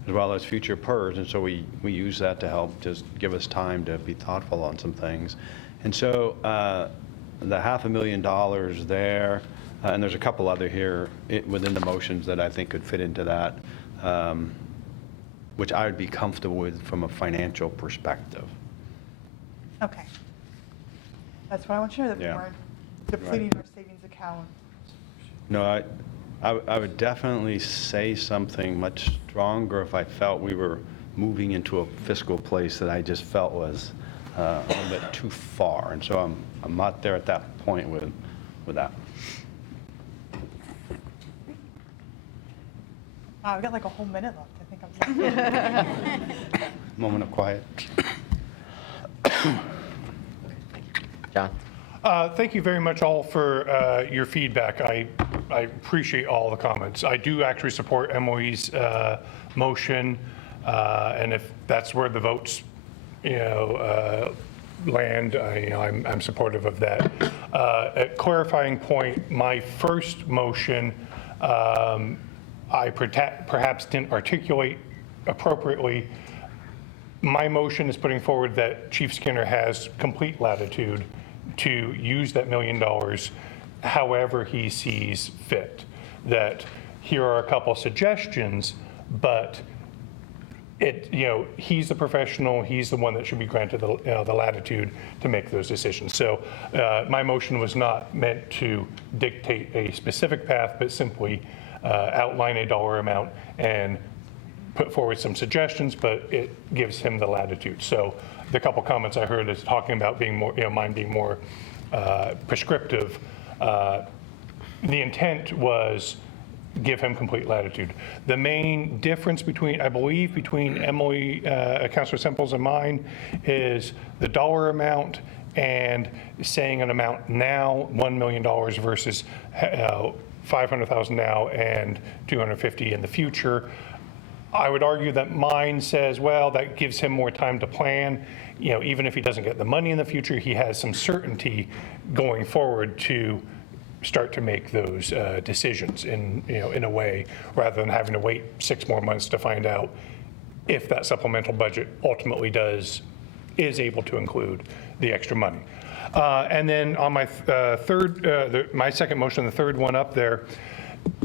as well as future PERS, and so we use that to help just give us time to be thoughtful on some things. And so the $500,000 there, and there's a couple other here within the motions that I think could fit into that, which I would be comfortable with from a financial perspective. Okay. That's what I want you to know, that we weren't depleting our savings account. No, I would definitely say something much stronger if I felt we were moving into a fiscal place that I just felt was a little bit too far. And so I'm not there at that point with that. Wow, I've got like a whole minute left. I think I'm Moment of quiet. Jon? Thank you very much all for your feedback. I appreciate all the comments. I do actually support Emily's motion, and if that's where the votes, land, I'm supportive of that. A clarifying point, my first motion, I perhaps didn't articulate appropriately. My motion is putting forward that Chief Skinner has complete latitude to use that $1 million however he sees fit. That here are a couple suggestions, but he's the professional, he's the one that should be granted the latitude to make those decisions. So my motion was not meant to dictate a specific path, but simply outline a dollar amount and put forward some suggestions, but it gives him the latitude. So the couple comments I heard is talking about being more, mine being more prescriptive. The intent was give him complete latitude. The main difference between Emily, Councilor Semple's and mine is the dollar amount and saying an amount now, $1 million versus $500,000 now and $250,000 in the future. I would argue that mine says, well, that gives him more time to plan. You know, even if he doesn't get the money in the future, he has some certainty going forward to start to make those decisions in, you know, in a way, rather than having to wait 6 more months to find out if that supplemental budget ultimately is able to include the extra money. And then on my my second motion, the third one up there,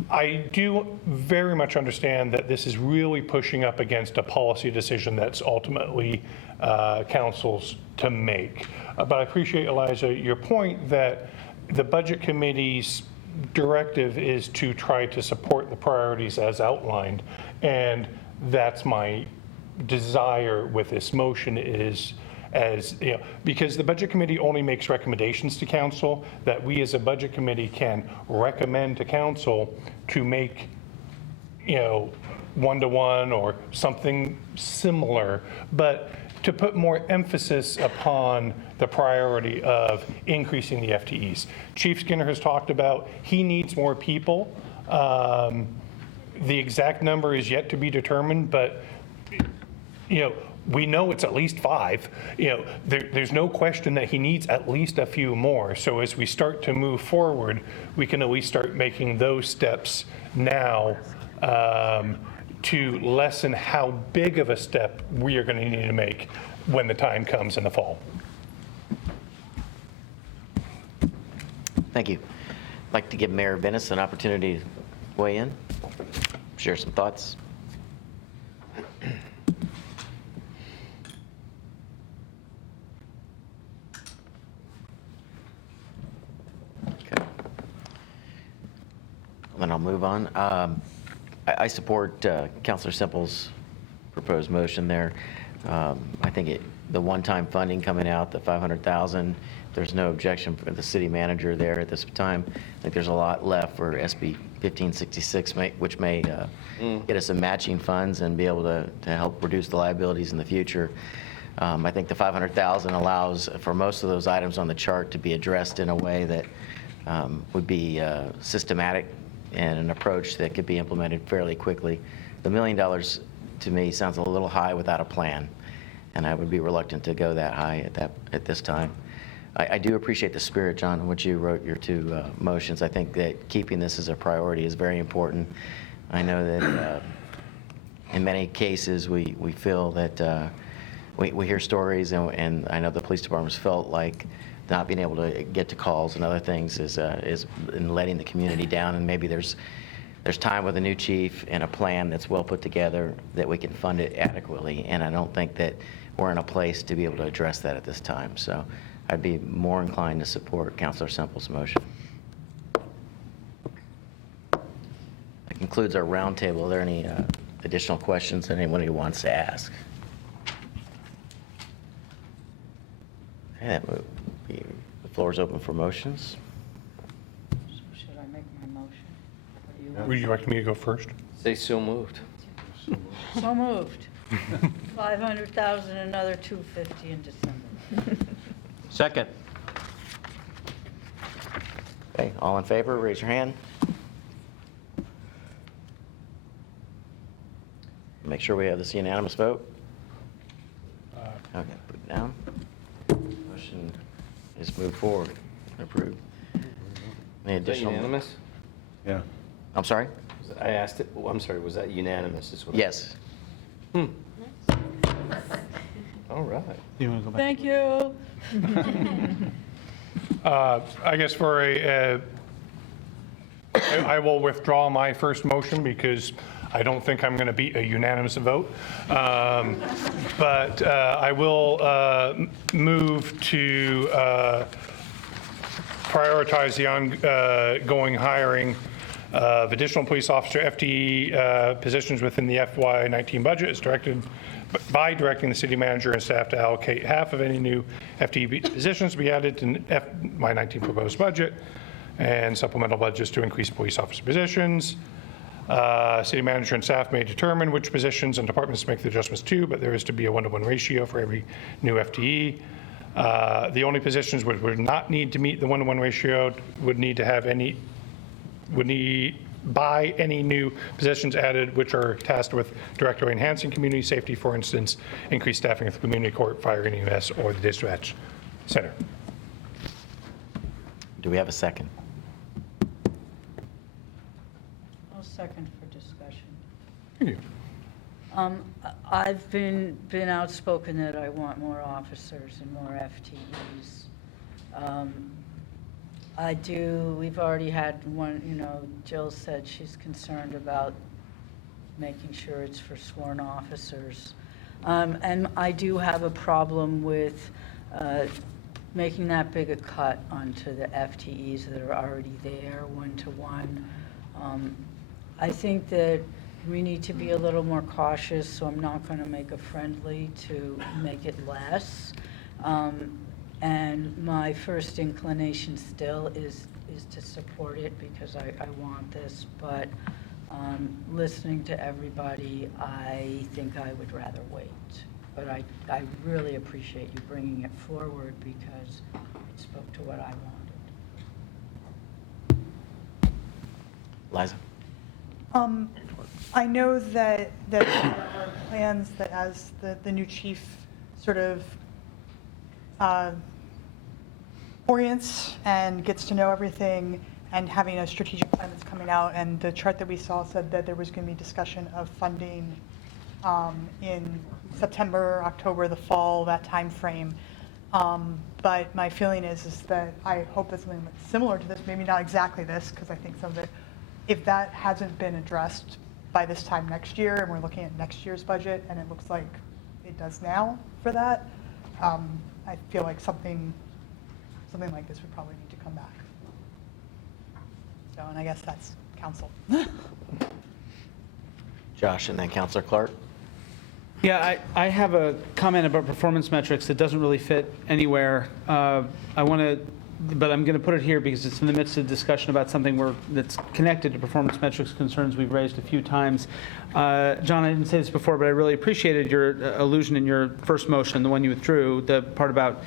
I do very much understand that this is really pushing up against a policy decision that's ultimately council's to make. But I appreciate, Elijah, your point that the Budget Committee's directive is to try to support the priorities as outlined. And that's my desire with this motion is, as you know, because the Budget Committee only makes recommendations to council, that we as a Budget Committee can recommend to council to make, you know, 1-to-1 or something similar, but to put more emphasis upon the priority of increasing the FTEs. Chief Skinner has talked about he needs more people. The exact number is yet to be determined, but you know, we know it's at least 5. You know, there's no question that he needs at least a few more. So as we start to move forward, we can at least start making those steps now to lessen how big of a step we are going to need to make when the time comes in the fall. Thank you. I'd like to give Mayor Venice an opportunity to weigh in, share some thoughts. Then I'll move on. I support Councilor Semple's proposed motion there. I think the one-time funding coming out, the $500,000, there's no objection for the city manager there at this time. I think there's a lot left for SB 1566, which may get us some matching funds and be able to help reduce the liabilities in the future. I think the $500,000 allows for most of those items on the chart to be addressed in a way that would be systematic and an approach that could be implemented fairly quickly. The $1 million to me sounds a little high without a plan, and I would be reluctant to go that high at this time. I do appreciate the spirit, John, in which you wrote your 2 motions. I think that keeping this as a priority is very important. I know that in many cases we feel that we hear stories, and I know the police departments felt like not being able to get to calls and other things is in letting the community down, and maybe there's time with a new chief and a plan that's well put together that we can fund it adequately, and I don't think that we're in a place to be able to address that at this time. So I'd be more inclined to support Councilor Semple's motion. That concludes our roundtable. Are there any additional questions that anyone who wants to ask? Okay, the floor is open for motions. Should I make my motion? Would you like me to go first? Say so moved. So moved. 500,000, another 250 in December. Second. Okay, all in favor, raise your hand. Make sure we have this unanimous vote. Okay, put it down. Motion is moved forward, approved. Any Is that additional? unanimous? Yeah. I'm sorry? I asked it, I'm sorry, was that unanimous? Yes. All right. You want to go back? Thank you. I guess for I will withdraw my first motion because I don't think I'm going to beat a unanimous vote. But I will move to prioritize the ongoing hiring of additional police officer FTE positions within the FY19 budget as directed by directing the city manager and staff to allocate half of any new FTE positions to be added to FY19 proposed budget and supplemental budgets to increase police officer positions. City manager and staff may determine which positions and departments to make the adjustments to, but there is to be a 1-to-1 ratio for every new FTE. The only positions which would not need to meet the 1-to-1 ratio would need by any new positions added, which are tasked with directly enhancing community safety, for instance, increased staffing at the community court, fire and EMS, or the dispatch center. Do we have a second? I'll second for discussion. Thank you. I've been outspoken that I want more officers and more FTEs. We've already had one, Jill said she's concerned about making sure it's for sworn officers. And I do have a problem with making that big a cut onto the FTEs that are already there, one-to-one. I think that we need to be a little more cautious, so I'm not going to make a friendly to make it less. And my first inclination still is to support it because I want this, but listening to everybody, I think I would rather wait. But I really appreciate you bringing it forward because it spoke to what I wanted. Liza? I know that there are plans that as the new chief sort of orients and gets to know everything and having a strategic plan that's coming out, and the chart that we saw said that there was going to be discussion of funding in September, October, the fall, that time frame. But my feeling is that I hope that something similar to this, maybe not exactly this, because I think some of it, if that hasn't been addressed by this time next year, and we're looking at next year's budget, and it looks like it does now for that, I feel like something like this would probably need to come back. So, and I guess that's council. Josh and then Counselor Clark. Yeah, I have a comment about performance metrics that doesn't really fit anywhere. But I'm going to put it here because it's in the midst of discussion about something that's connected to performance metrics concerns we've raised a few times. John, I didn't say this before, but I really appreciated your allusion in your first motion, the one you withdrew, the part about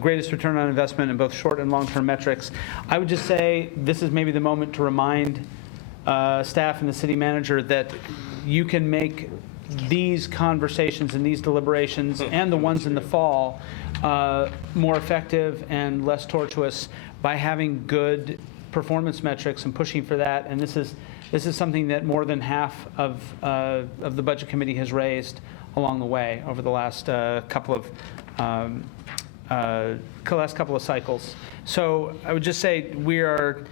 greatest return on investment in both short and long-term metrics. I would just say this is maybe the moment to remind staff and the city manager that you can make these conversations and these deliberations and the ones in the fall more effective and less tortuous by having good performance metrics and pushing for that. And this is something that more than half of the budget committee has raised along the way over the last couple of cycles. So I would just say we're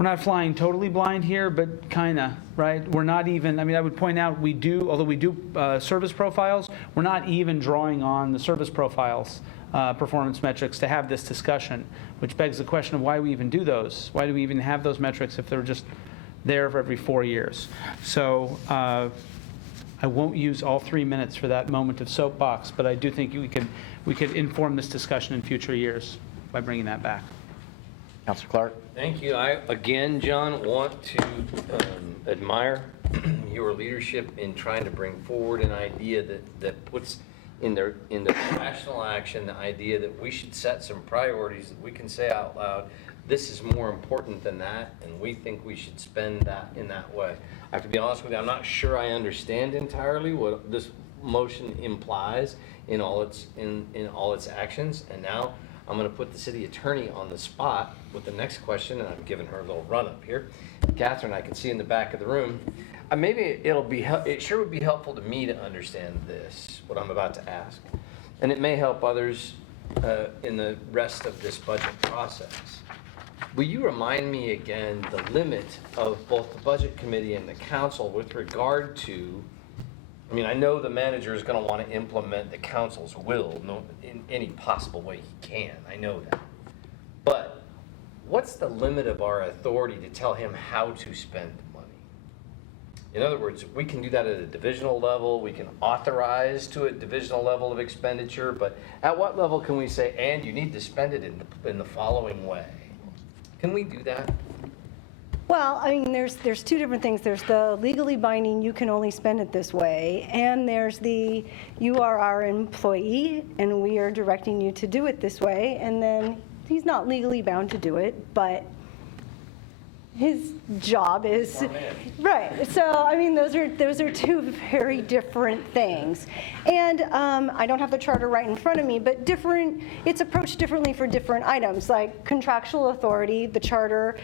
not flying totally blind here, but kinda, right? We're not even, I would point out although we do service profiles, we're not even drawing on the service profiles performance metrics to have this discussion, which begs the question of why we even do those. Why do we even have those metrics if they're just there for every 4 years? So I won't use all 3 minutes for that moment of soapbox, but I do think we could inform this discussion in future years by bringing that back. Counselor Clark? Thank you. I, again, John, want to admire your leadership in trying to bring forward an idea that puts into rational action the idea that we should set some priorities that we can say out loud, this is more important than that, and we think we should spend that in that way. I have to be honest with you, I'm not sure I understand entirely what this motion implies in all its actions, and now I'm going to put the city attorney on the spot with the next question, and I'm giving her a little run up here. Catherine, I can see in the back of the room. Maybe it sure would be helpful to me to understand this, what I'm about to ask. And it may help others in the rest of this budget process. Will you remind me again the limit of both the budget committee and the council with regard to, I know the manager is going to want to implement the council's will in any possible way he can. I know that. But what's the limit of our authority to tell him how to spend money? In other words, we can do that at a divisional level. We can authorize to a divisional level of expenditure. But at what level can we say, and you need to spend it in the following way? Can we do that? Well, there's two different things. There's the legally binding, you can only spend it this way, and there's the, you are our employee, and we are directing you to do it this way, and then he's not legally bound to do it, but his job is, right. So, I mean, those are two very different things. And I don't have the charter right in front of me, but it's approached differently for different items. Like contractual authority, the charter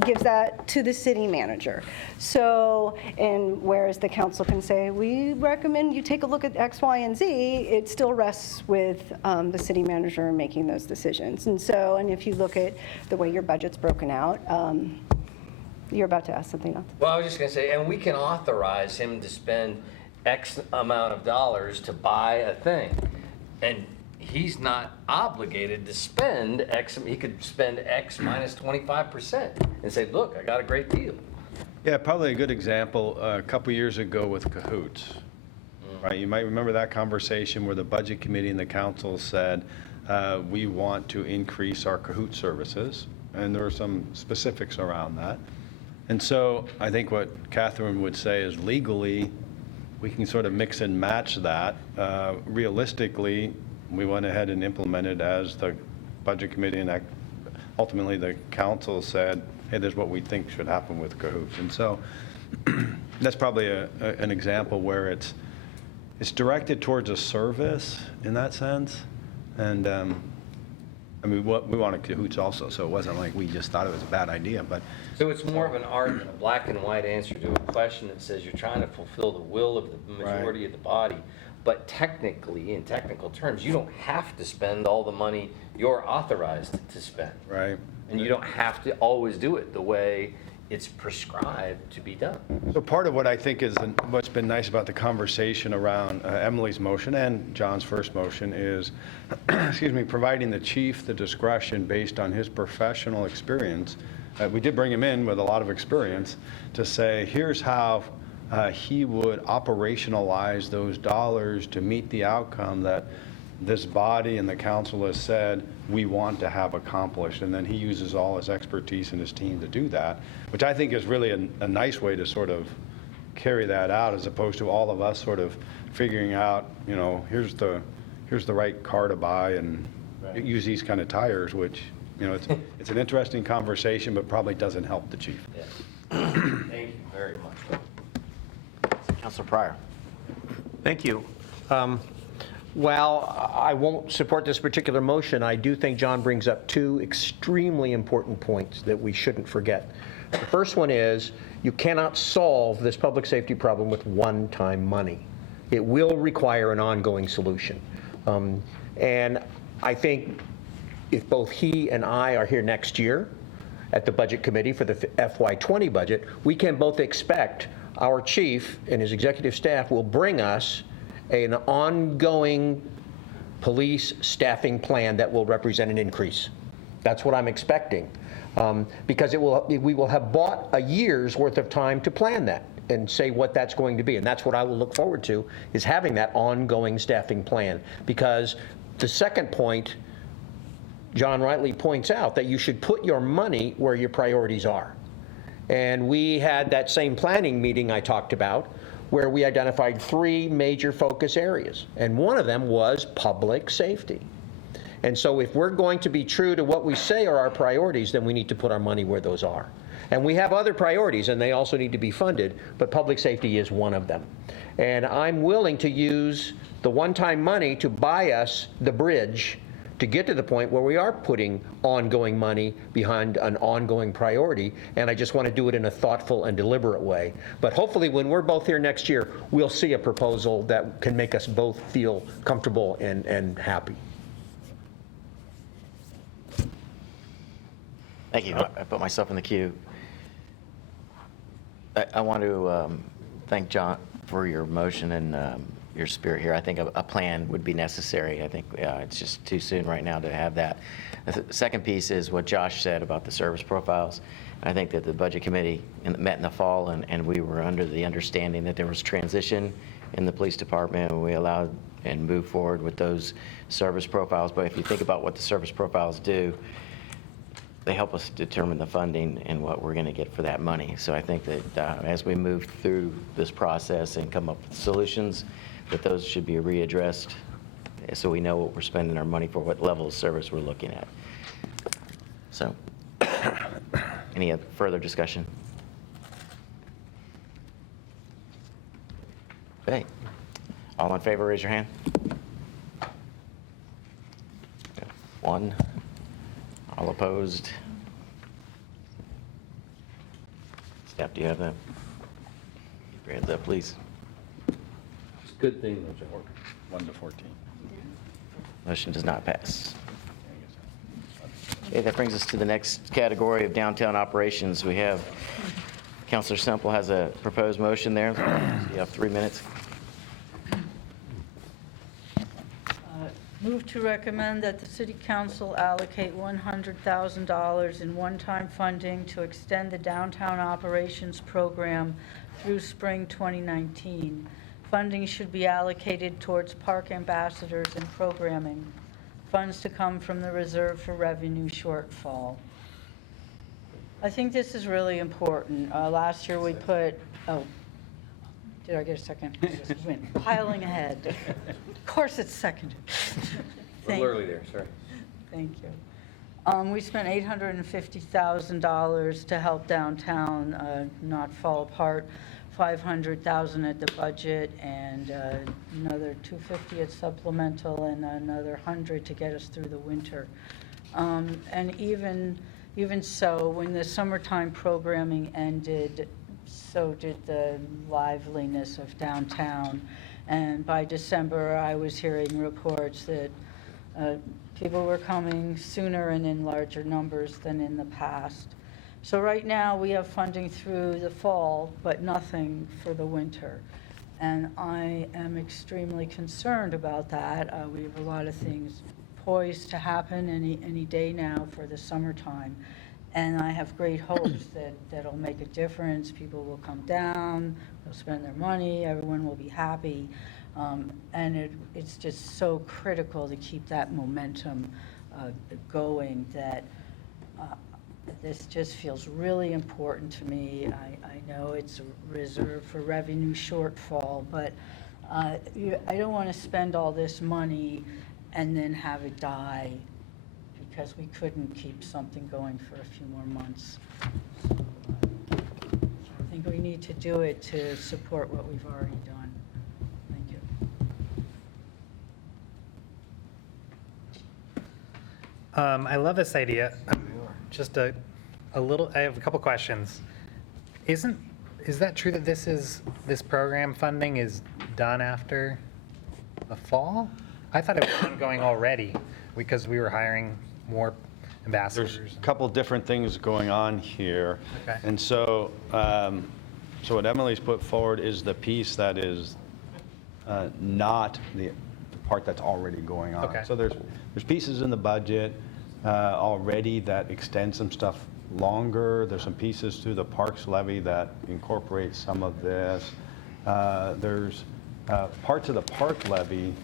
gives that to the city manager. So, and whereas the council can say, we recommend you take a look at X, Y, and Z, it still rests with the city manager in making those decisions. And so, and if you look at the way your budget's broken out, you're about to ask something else. Well, I was just going to say, and we can authorize him to spend X amount of dollars to buy a thing. And he's not obligated to spend X. He could spend X minus 25% and say, look, I got a great deal. Yeah, probably a good example, a couple years ago with Cahoots, right? You might remember that conversation where the Budget Committee and the council said, we want to increase our Cahoot services, and there were some specifics around that. And so I think what Catherine would say is legally, we can sort of mix and match that. Realistically, we went ahead and implemented as the Budget Committee and ultimately the council said, hey, this is what we think should happen with Cahoots. And so that's probably an example where it's directed towards a service in that sense. And I mean, we wanted Cahoots also, so it wasn't like we just thought it was a bad idea, but. So it's more of an art than a black and white answer to a question that says you're trying to fulfill the will of the majority of the body. But technically, in technical terms, you don't have to spend all the money you're authorized to spend. Right. And you don't have to always do it the way it's prescribed to be done. So part of what I think is what's been nice about the conversation around Emily's motion and John's first motion is, excuse me, providing the chief the discretion based on his professional experience. We did bring him in with a lot of experience to say, here's how he would operationalize those dollars to meet the outcome that this body and the council has said we want to have accomplished. And then he uses all his expertise and his team to do that, which I think is really a nice way to sort of carry that out, as opposed to all of us sort of figuring out, you know, here's the right car to buy and use these kind of tires, which, you know, it's an interesting conversation, but probably doesn't help the chief. Yes. Thank you very much. Councilor Pryor. Thank you. While I won't support this particular motion, I do think John brings up two extremely important points that we shouldn't forget. The first one is you cannot solve this public safety problem with one-time money. It will require an ongoing solution. And I think if both he and I are here next year at the Budget Committee for the FY20 budget, we can both expect our chief and his executive staff will bring us an ongoing police staffing plan that will represent an increase. That's what I'm expecting, because we will have bought a year's worth of time to plan that and say what that's going to be. And that's what I will look forward to, is having that ongoing staffing plan. Because the second point, John rightly points out that you should put your money where your priorities are. And we had that same planning meeting I talked about, where we identified 3 major focus areas, and one of them was public safety. And so if we're going to be true to what we say are our priorities, then we need to put our money where those are. And we have other priorities, and they also need to be funded, but public safety is one of them. And I'm willing to use the one-time money to buy us the bridge to get to the point where we are putting ongoing money behind an ongoing priority, and I just want to do it in a thoughtful and deliberate way. But hopefully when we're both here next year, we'll see a proposal that can make us both feel comfortable and happy. Thank you. I put myself in the queue. I want to thank John for your motion and your spirit here. I think a plan would be necessary. I think it's just too soon right now to have that. The second piece is what Josh said about the service profiles. I think that the Budget Committee met in the fall, and we were under the understanding that there was transition in the police department, and we allowed and moved forward with those service profiles. But if you think about what the service profiles do, they help us determine the funding and what we're going to get for that money. So I think that as we move through this process and come up with solutions, that those should be readdressed so we know what we're spending our money for, what level of service we're looking at. So, Any further discussion? Okay. All in favor, raise your hand. One. All opposed? Staff, do you have that? Keep your hands up, please. It's a good thing those are 1 to 14. Motion does not pass. Okay, that brings us to the next category of downtown operations. We have, Councilor Semple has a proposed motion there. You have 3 minutes. Move to recommend that the city council allocate $100,000 in one-time funding to extend the downtown operations program through spring 2019. Funding should be allocated towards park ambassadors and programming. Funds to come from the reserve for revenue shortfall. I think this is really important. Last year we put, did I get a second? Just went piling ahead. Of course it's seconded. A little early there, sorry. Thank you. We spent $850,000 to help downtown not fall apart, $500,000 at the budget, and another $250 at supplemental, and another $100 to get us through the winter. And even so, when the summertime programming ended, so did the liveliness of downtown. And by December, I was hearing reports that people were coming sooner and in larger numbers than in the past. So right now, we have funding through the fall, but nothing for the winter. And I am extremely concerned about that. We have a lot of things poised to happen any day now for the summertime. And I have great hopes that that'll make a difference. People will come down, they'll spend their money, everyone will be happy. And it's just so critical to keep that momentum going that this just feels really important to me. I know it's a reserve for revenue shortfall, but I don't want to spend all this money and then have it die because we couldn't keep something going for a few more months. I think we need to do it to support what we've already done. Thank you. I love this idea. Just a little, I have a couple questions. Is that true that this program funding is done after the fall? I thought it was ongoing already because we were hiring more ambassadors. There's a couple different things going on here. Okay. And so, so what Emily's put forward is the piece that is not the part that's already going on. Okay. So there's pieces in the budget already that extend some stuff longer. There's some pieces through the parks levy that incorporate some of this. There's parts of the park levy,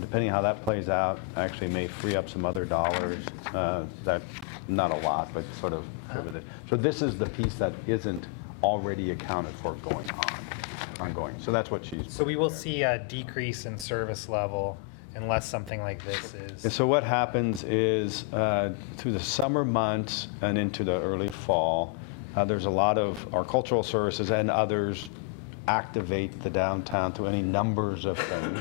depending on how that plays out, actually may free up some other dollars. That, not a lot, but sort of contributed. So this is the piece that isn't already accounted for ongoing. So that's what she's. So we will see a decrease in service level unless something like this is. And so what happens is through the summer months and into the early fall, there's a lot of our cultural services and others activate the downtown through any numbers of things.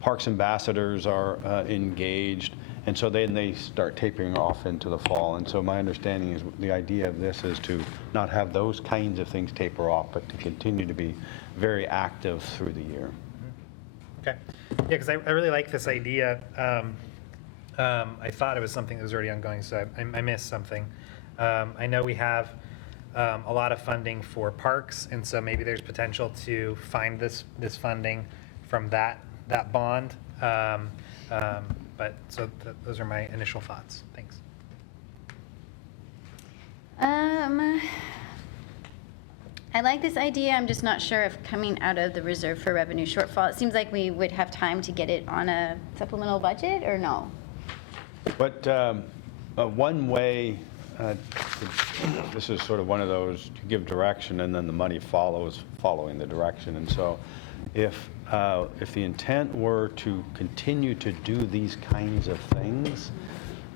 Parks ambassadors are engaged, and so then they start tapering off into the fall. And so my understanding is the idea of this is to not have those kinds of things taper off, but to continue to be very active through the year. Okay. Yeah, because I really like this idea. I thought it was something that was already ongoing, so I missed something. I know we have a lot of funding for parks, and so maybe there's potential to find this funding from that bond. But so those are my initial thoughts. Thanks. I like this idea. I'm just not sure if coming out of the reserve for revenue shortfall, it seems like we would have time to get it on a supplemental budget, or no? But one way, this is sort of one of those to give direction and then the money follows following the direction. And so if the intent were to continue to do these kinds of things,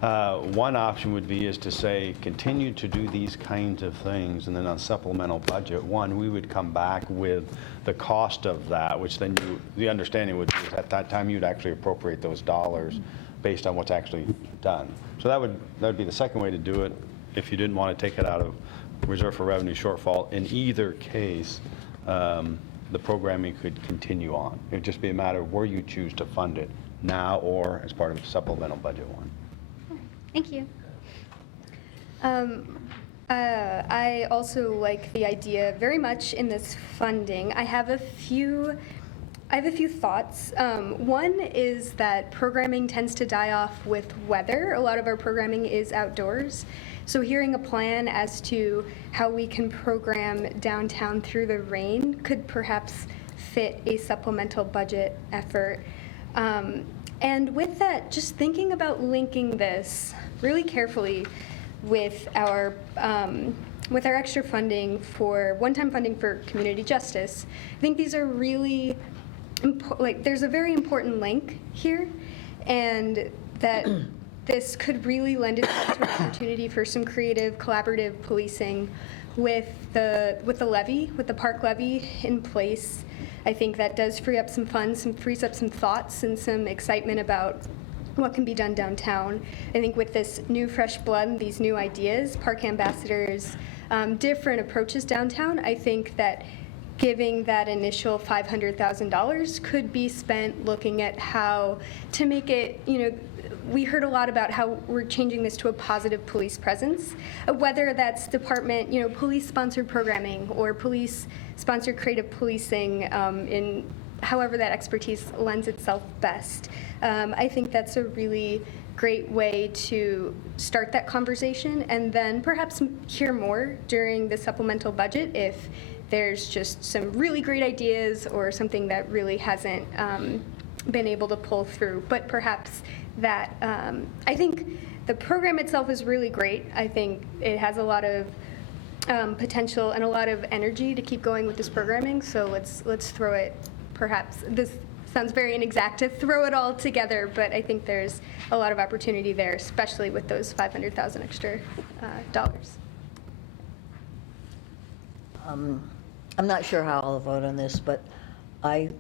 One option would be is to say, continue to do these kinds of things, and then on supplemental budget one, we would come back with the cost of that, which then the understanding would be is at that time you'd actually appropriate those dollars based on what's actually done. So that would be the second way to do it if you didn't want to take it out of reserve for revenue shortfall. In either case, the programming could continue on. It would just be a matter of where you choose to fund it, now or as part of supplemental budget one. Thank you. I also like the idea very much in this funding. I have a few thoughts. One is that programming tends to die off with weather. A lot of our programming is outdoors. So hearing a plan as to how we can program downtown through the rain could perhaps fit a supplemental budget effort. And with that, just thinking about linking this really carefully with our extra funding for one-time funding for community justice, I think these are really there's a very important link here, and that this could really lend itself to an opportunity for some creative, collaborative policing with the levy, with the park levy in place. I think that does free up some funds, frees up some thoughts and some excitement about what can be done downtown. I think with this new fresh blood, these new ideas, park ambassadors, different approaches downtown, I think that giving that initial $500,000 could be spent looking at how to make it, we heard a lot about how we're changing this to a positive police presence, whether that's department, police-sponsored programming or police-sponsored creative policing in however that expertise lends itself best. I think that's a really great way to start that conversation, and then perhaps hear more during the supplemental budget if there's just some really great ideas or something that really hasn't been able to pull through. But perhaps that, I think the program itself is really great. I think it has a lot of potential and a lot of energy to keep going with this programming. So let's throw it, perhaps, this sounds very inexact to throw it all together, but I think there's a lot of opportunity there, especially with those $500,000 extra dollars. I'm not sure how I'll vote on this, but I'd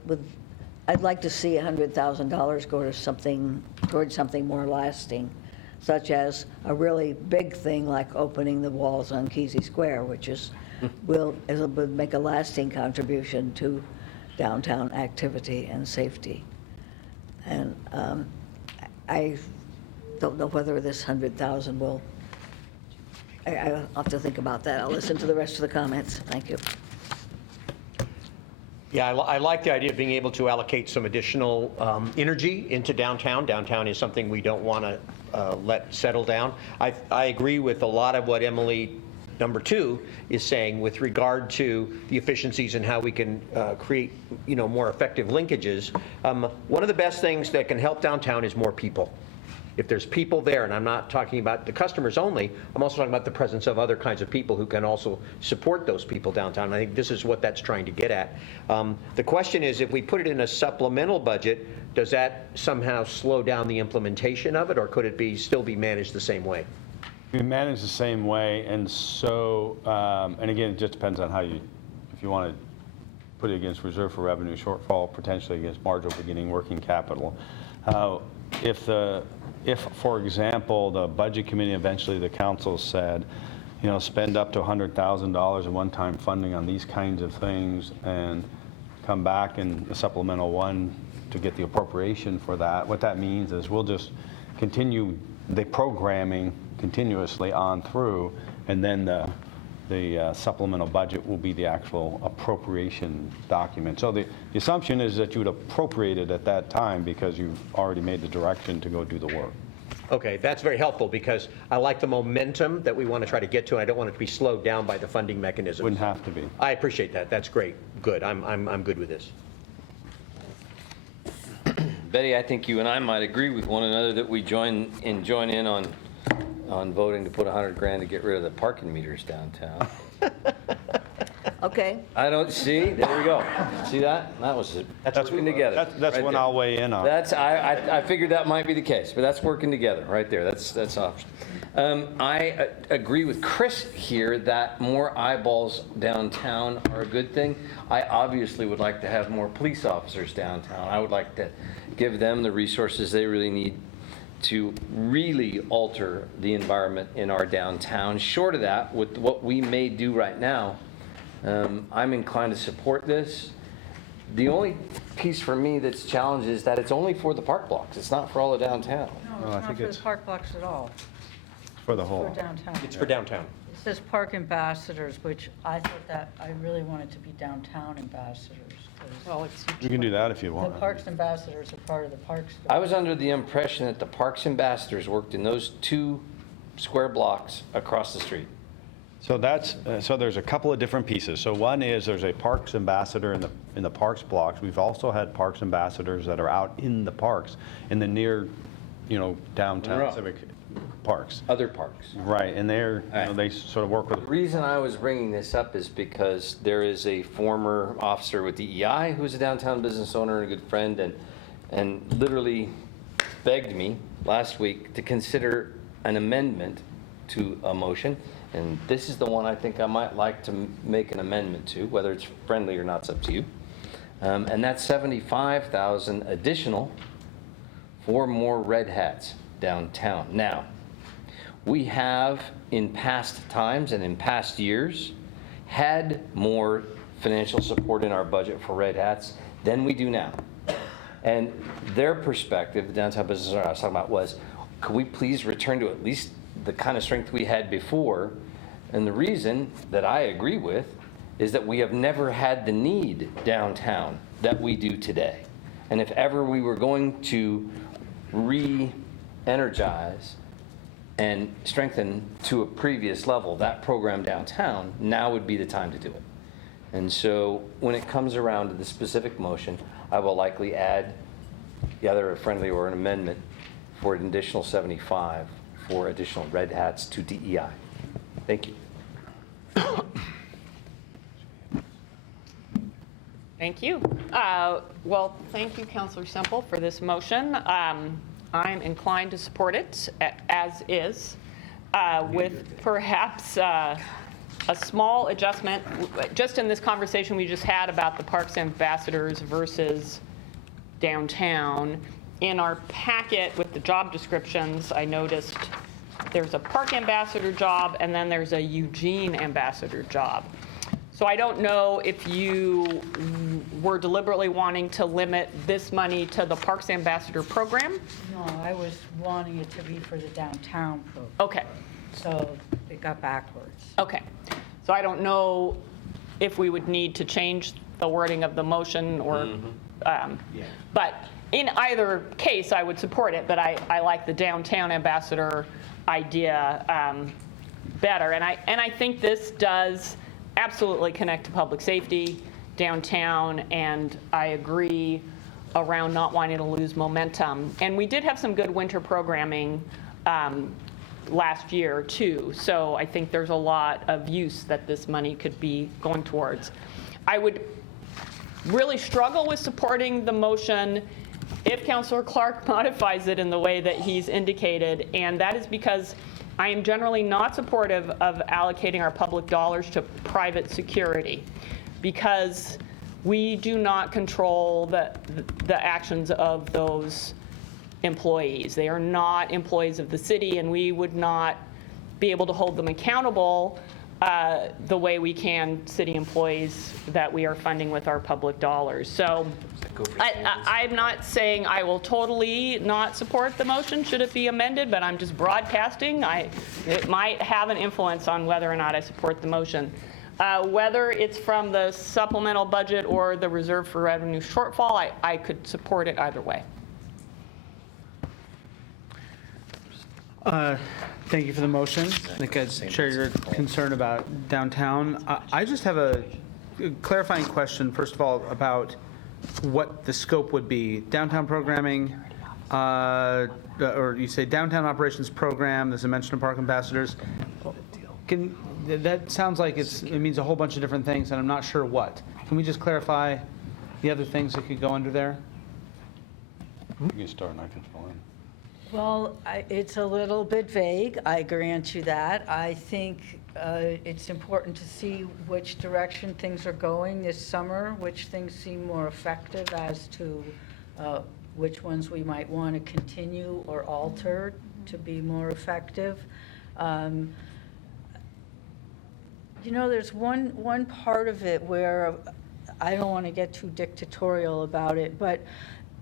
like to see $100,000 go to towards something more lasting, such as a really big thing like opening the walls on Kesey Square, which would make a lasting contribution to downtown activity and safety. And I don't know whether this 100,000 will. I'll have to think about that. I'll listen to the rest of the comments. Thank you. Yeah, I like the idea of being able to allocate some additional energy into downtown. Downtown is something we don't want to let settle down. I agree with a lot of what Emily, number 2, is saying with regard to the efficiencies and how we can create, more effective linkages. One of the best things that can help downtown is more people. If there's people there, and I'm not talking about the customers only, I'm also talking about the presence of other kinds of people who can also support those people downtown. I think this is what that's trying to get at. The question is, if we put it in a supplemental budget, does that somehow slow down the implementation of it, or could it still be managed the same way? We manage the same way, and so, and again, it just depends on if you want to put it against reserve for revenue shortfall, potentially against marginal beginning working capital. If, for example, the budget committee, eventually the council said, spend up to $100,000 in one-time funding on these kinds of things and come back in the supplemental one to get the appropriation for that, what that means is we'll just continue the programming continuously on through, and then the supplemental budget will be the actual appropriation document. So the assumption is that you would appropriate it at that time because you've already made the direction to go do the work. Okay, that's very helpful because I like the momentum that we want to try to get to, and I don't want it to be slowed down by the funding mechanism. Wouldn't have to be. I appreciate that. That's great. Good. I'm good with this. Betty, I think you and I might agree with one another that we join in on voting to put $100,000 to get rid of the parking meters downtown. Okay. I don't, see, there we go. See that? That was it. That's working together. That's right when there. I'll weigh in on. I figured that might be the case, but that's working together, right there. That's option. I agree with Chris here that more eyeballs downtown are a good thing. I obviously would like to have more police officers downtown. I would like to give them the resources they really need to really alter the environment in our downtown. Short of that, with what we may do right now, I'm inclined to support this. The only piece for me that's challenged is that it's only for the park blocks. It's not for all of downtown. No, it's not for the park blocks at all. For the whole. For downtown. It's for downtown. It says park ambassadors, which I thought that, I really wanted to be downtown ambassadors. 'cause Well, it's You can do that if you The want. parks ambassadors are part of the parks. I was under the impression that the parks ambassadors worked in those 2 square blocks across the street. So that's, so there's a couple of different pieces. So one is there's a parks ambassador in the parks blocks. We've also had parks ambassadors that are out in the parks, in the near, downtown Monroe. civic parks. Other parks. Right, and they're, they sort of work with. The reason I was bringing this up is because there is a former officer with DEI who's a downtown business owner and a good friend, and literally begged me last week to consider an amendment to a motion. And this is the one I think I might like to make an amendment to, whether it's friendly or not, it's up to you. And that's $75,000 additional for more red hats downtown. Now, we have in past times and in past years had more financial support in our budget for red hats than we do now. And their perspective, the downtown business owner I was talking about, was, could we please return to at least the kind of strength we had before? And the reason that I agree with is that we have never had the need downtown that we do today. And if ever we were going to re-energize and strengthen to a previous level that program downtown, now would be the time to do it. And so when it comes around to the specific motion, I will likely add either a friendly or an amendment for an additional 75 for additional red hats to DEI. Thank you. Thank you. Well, thank you, Councilor Semple, for this motion. I'm inclined to support it as is, with perhaps a small adjustment, just in this conversation we just had about the parks ambassadors versus downtown. In our packet with the job descriptions, I noticed there's a park ambassador job and then there's a Eugene ambassador job. So I don't know if you were deliberately wanting to limit this money to the Parks Ambassador program? No, I was wanting it to be for the downtown program. Okay. So it got backwards. Okay. So I don't know if we would need to change the wording of the motion or, but in either case, I would support it, but I like the downtown ambassador idea better. And I think this does absolutely connect to public safety downtown, and I agree around not wanting to lose momentum. And we did have some good winter programming last year too, so I think there's a lot of use that this money could be going towards. I would really struggle with supporting the motion if Councilor Clark modifies it in the way that he's indicated, and that is because I am generally not supportive of allocating our public dollars to private security, because we do not control the actions of those employees. They are not employees of the city, and we would not be able to hold them accountable the way we can city employees that we are funding with our public dollars. So I'm not saying I will totally not support the motion should it be amended, but I'm just broadcasting. It might have an influence on whether or not I support the motion. Whether it's from the supplemental budget or the reserve for revenue shortfall, I could support it either way. Thank you for the motion. I think I share your concern about downtown. I just have a clarifying question, first of all, about what the scope would be. Downtown programming, or you say downtown operations program, there's a mention of park ambassadors. that sounds like it means a whole bunch of different things, and I'm not sure what. Can we just clarify the other things that could go under there? You can start and I can fill in. Well, it's a little bit vague, I grant you that. I think it's important to see which direction things are going this summer, which things seem more effective as to which ones we might want to continue or alter to be more effective. You know, there's one part of it where I don't want to get too dictatorial about it, but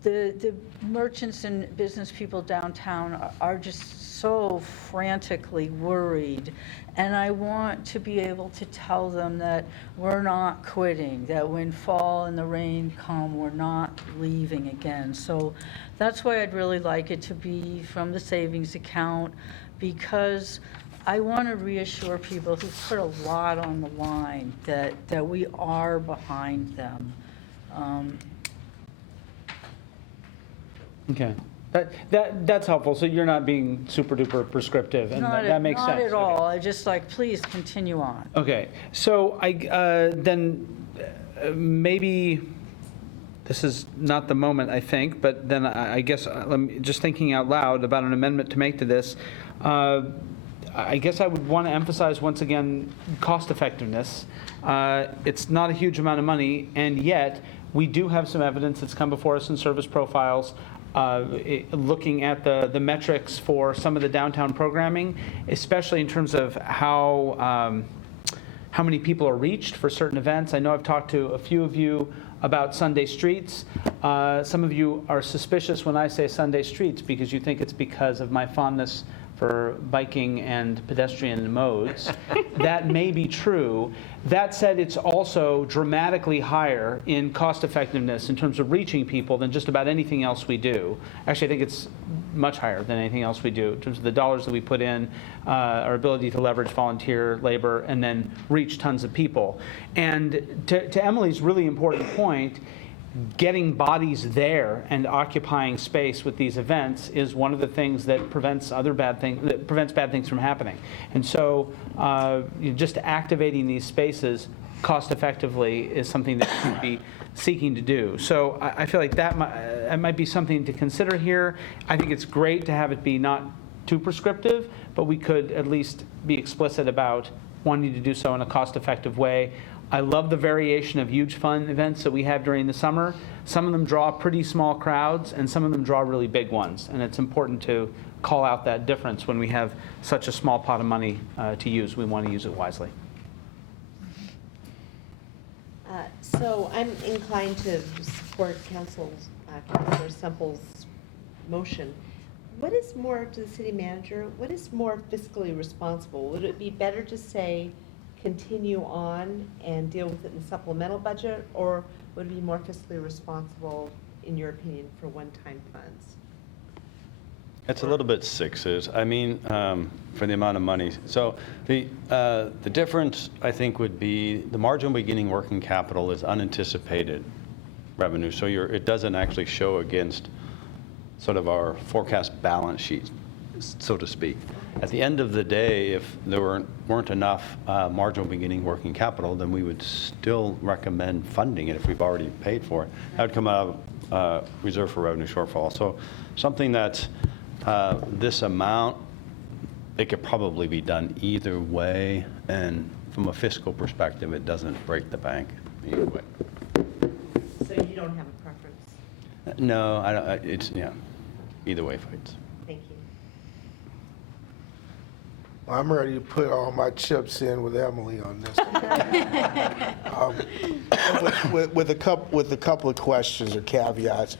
the merchants and business people downtown are just so frantically worried. And I want to be able to tell them that we're not quitting, that when fall and the rain come, we're not leaving again. So that's why I'd really like it to be from the savings account, because I want to reassure people who put a lot on the line that we are behind them. Okay. That's helpful. So you're not being super duper prescriptive, and that makes sense. Not at all. I just like, please continue on. Okay. So maybe this is not the moment, I think, but then I guess just thinking out loud about an amendment to make to this, I guess I would want to emphasize once again cost effectiveness. It's not a huge amount of money, and yet we do have some evidence that's come before us in service profiles looking at the metrics for some of the downtown programming, especially in terms of how many people are reached for certain events. I know I've talked to a few of you about Sunday streets. Some of you are suspicious when I say Sunday streets because you think it's because of my fondness for biking and pedestrian modes. That may be true. That said, it's also dramatically higher in cost effectiveness in terms of reaching people than just about anything else we do. Actually, I think it's much higher than anything else we do in terms of the dollars that we put in, our ability to leverage volunteer labor, and then reach tons of people. And to Emily's really important point, getting bodies there and occupying space with these events is one of the things that prevents bad things from happening. And so just activating these spaces cost effectively is something that we should be seeking to do. So I feel like that might be something to consider here. I think it's great to have it be not too prescriptive, but we could at least be explicit about wanting to do so in a cost-effective way. I love the variation of huge fun events that we have during the summer. Some of them draw pretty small crowds, and some of them draw really big ones. And it's important to call out that difference when we have such a small pot of money to use. We want to use it wisely. So I'm inclined to support Councilor Semple's motion. What is more to the city manager? What is more fiscally responsible? Would it be better to say continue on and deal with it in the supplemental budget, or would it be more fiscally responsible, in your opinion, for one-time funds? It's a little bit sixes. I mean, for the amount of money. So the difference, I think, would be the marginal beginning working capital is unanticipated revenue. So it doesn't actually show against sort of our forecast balance sheet, so to speak. At the end of the day, if there weren't enough marginal beginning working capital, then we would still recommend funding it if we've already paid for it. That would come out of reserve for revenue shortfall. So something that's this amount, it could probably be done either way, and from a fiscal perspective, it doesn't break the bank either way. So you don't have a preference? No, I don't. It's either way fights. Thank you. I'm ready to put all my chips in with Emily on this. With a couple of questions or caveats,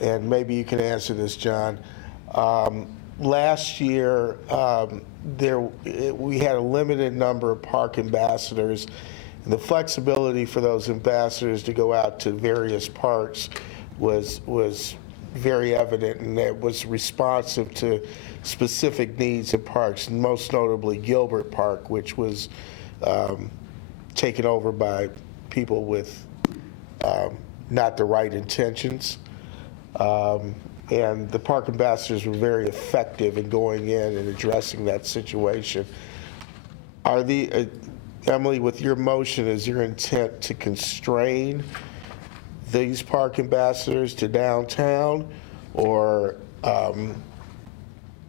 and maybe you can answer this, John. Last year, we had a limited number of park ambassadors, and the flexibility for those ambassadors to go out to various parks was very evident, and it was responsive to specific needs in parks, and most notably Gilbert Park, which was taken over by people with not the right intentions. And the park ambassadors were very effective in going in and addressing that situation. Are the, Emily, with your motion, is your intent to constrain these park ambassadors to downtown? Or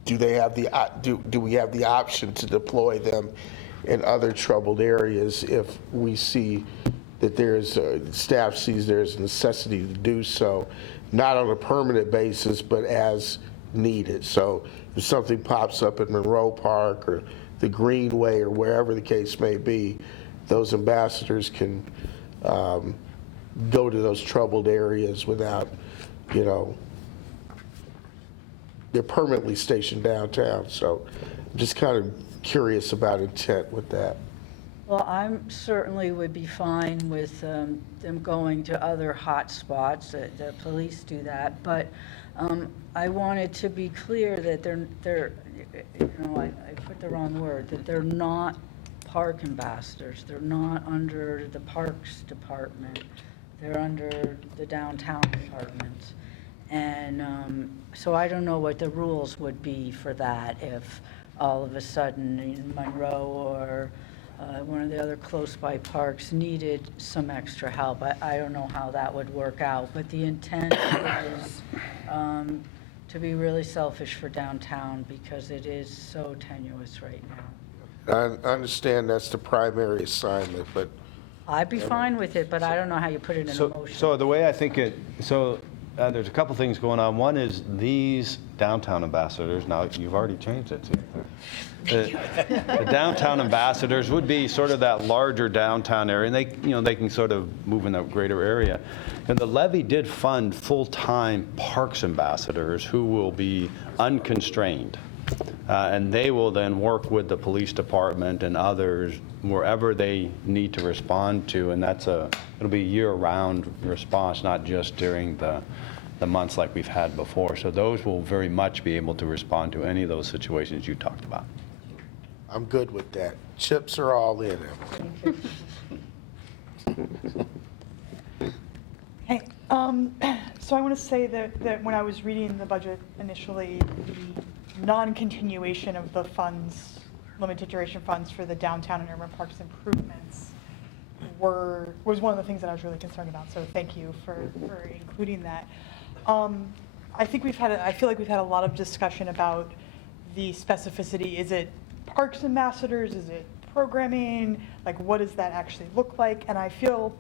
do they have the, do we have the option to deploy them in other troubled areas if we see that there's, staff sees there's a necessity to do so, not on a permanent basis, but as needed? So if something pops up in Monroe Park or the Greenway or wherever the case may be, those ambassadors can go to those troubled areas without, you know, they're permanently stationed downtown. So I'm just kind of curious about intent with that. Well, I'm certainly would be fine with them going to other hot spots. The police do that, but I wanted to be clear that they're you know, I put the wrong word, that they're not park ambassadors. They're not under the Parks Department. They're under the downtown department. And so I don't know what the rules would be for that if all of a sudden in Monroe or one of the other close by parks needed some extra help. I don't know how that would work out, but the intent is to be really selfish for downtown because it is so tenuous right now. I understand that's the primary assignment, but I'd be fine with it, but I don't know how you put it in a motion. So the way I think it, there's a couple things going on. One is these downtown ambassadors, now you've already changed it. The downtown ambassadors would be sort of that larger downtown area, and they, you know, they can sort of move in a greater area. And the levy did fund full-time parks ambassadors who will be unconstrained. And they will then work with the police department and others wherever they need to respond to, and it'll be year-round response, not just during the months like we've had before. So those will very much be able to respond to any of those situations you talked about. I'm good with that. Chips are all in, Emily. Hey, so I want to say that when I was reading the budget initially, the non-continuation of the funds, limited duration funds for the downtown and urban parks improvements was one of the things that I was really concerned about. So thank you for including that. I think I feel like we've had a lot of discussion about the specificity. Is it parks ambassadors? Is it programming? Like, what does that actually look like? And I feel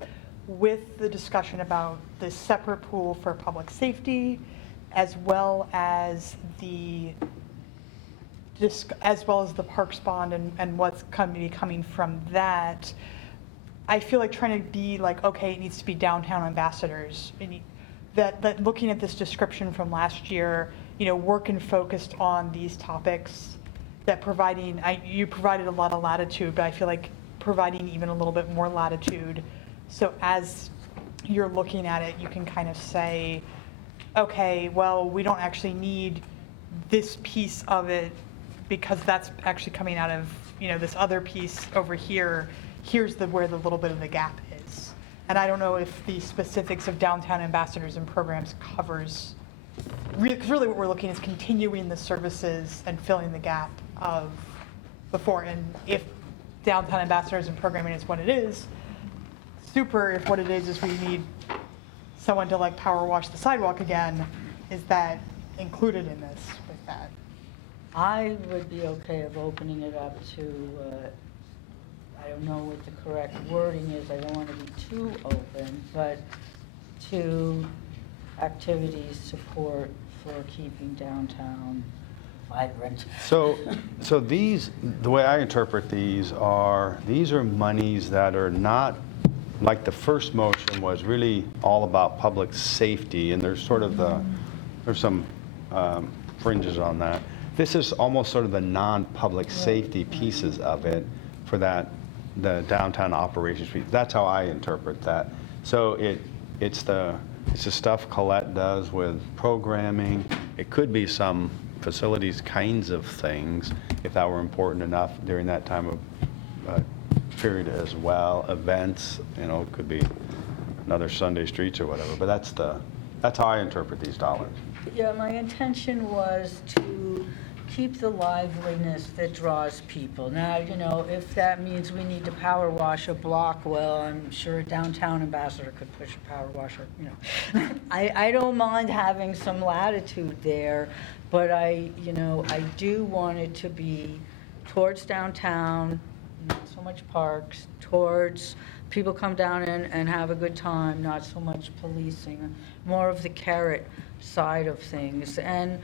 with the discussion about the separate pool for public safety, as well as the parks bond and what's coming from that, I feel like trying to be like, okay, it needs to be downtown ambassadors. That looking at this description from last year, you know, working focused on these topics, that you provided a lot of latitude, but I feel like providing even a little bit more latitude. So as you're looking at it, you can kind of say, okay, well, we don't actually need this piece of it because that's actually coming out of, you know, this other piece over here. Here's where the little bit of the gap is. And I don't know if the specifics of downtown ambassadors and programs covers, because really what we're looking is continuing the services and filling the gap of before. And if downtown ambassadors and programming is what it is, super. If what it is we need someone to like power wash the sidewalk again, is that included in this with that? I would be okay of opening it up to, I don't know what the correct wording is, I don't want to be too open, but to activities support for keeping downtown vibrant. So these, the way I interpret these are monies that are not, like the first motion was really all about public safety, and there's sort of there's some fringes on that. This is almost sort of the non-public safety pieces of it for the downtown operations piece. That's how I interpret that. So it's the stuff Colette does with programming. It could be some facilities kinds of things, if that were important enough during that time of period as well. Events, you know, could be another Sunday Streets or whatever, but that's how I interpret these dollars. Yeah, my intention was to keep the liveliness that draws people. Now, you know, if that means we need to power wash a block, well, I'm sure a downtown ambassador could push a power washer, you know. I don't mind having some latitude there, but I do want it to be towards downtown, not so much parks, towards people come down and have a good time, not so much policing, more of the carrot side of things. And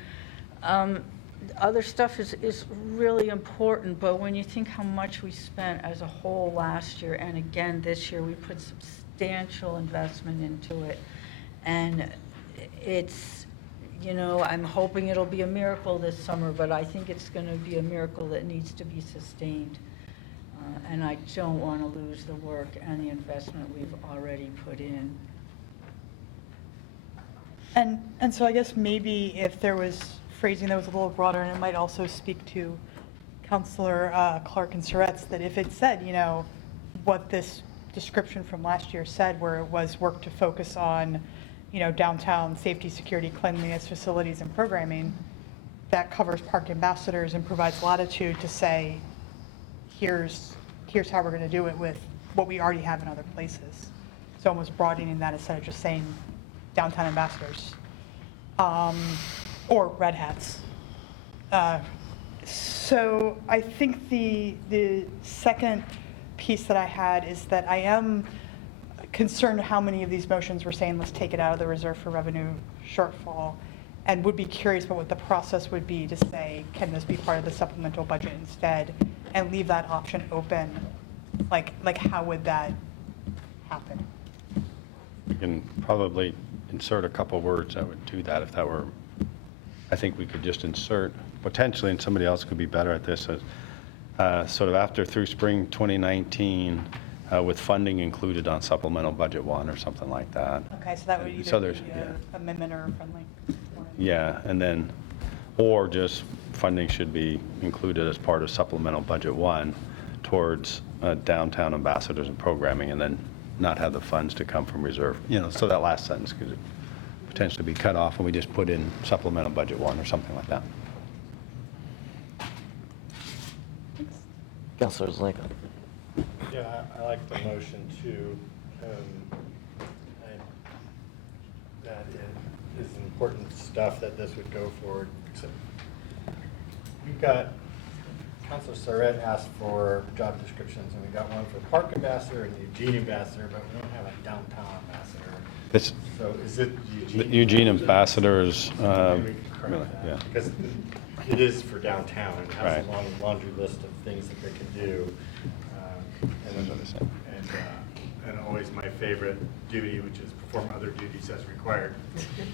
other stuff is really important, but when you think how much we spent as a whole last year, and again this year, we put substantial investment into it, and it's, you know, I'm hoping it'll be a miracle this summer, but I think it's going to be a miracle that needs to be sustained. And I don't want to lose the work and the investment we've already put in. And so I guess maybe if there was phrasing that was a little broader, and it might also speak to Councilor Clark and Surratt's, that if it said, you know, what this description from last year said, where it was work to focus on, you know, downtown safety, security, cleanliness, facilities, and programming, that covers park ambassadors and provides latitude to say, here's how we're going to do it with what we already have in other places. So almost broadening that instead of just saying downtown ambassadors or red hats. So I think the second piece that I had is that I am concerned how many of these motions were saying let's take it out of the reserve for revenue shortfall, and would be curious about what the process would be to say, can this be part of the supplemental budget instead, and leave that option open? Like how would that happen? We can probably insert a couple words that would do that if that were, I think we could just insert potentially, and somebody else could be better at this, sort of after through spring 2019 with funding included on supplemental budget 1 or something like that. Okay, so that would either So there's, be yeah. a amendment or a friendly. Yeah, and then, or just funding should be included as part of supplemental budget 1 towards downtown ambassadors and programming, and then not have the funds to come from reserve. You know, so that last sentence could potentially be cut off and we just put in supplemental budget 1 or something like that. Councilor Lincoln. Yeah, I like the motion too. That it is important stuff that this would go forward. Except we've got, Councilor Surratt asked for job descriptions, and we got one for park ambassador and Eugene ambassador, but we don't have a downtown ambassador. It's, So is it the Eugene? Eugene ambassadors, Maybe we can correct really, that, yeah. because it is for downtown and has Right. a long laundry list of things that they can do. And always my favorite duty, which is perform other duties as required.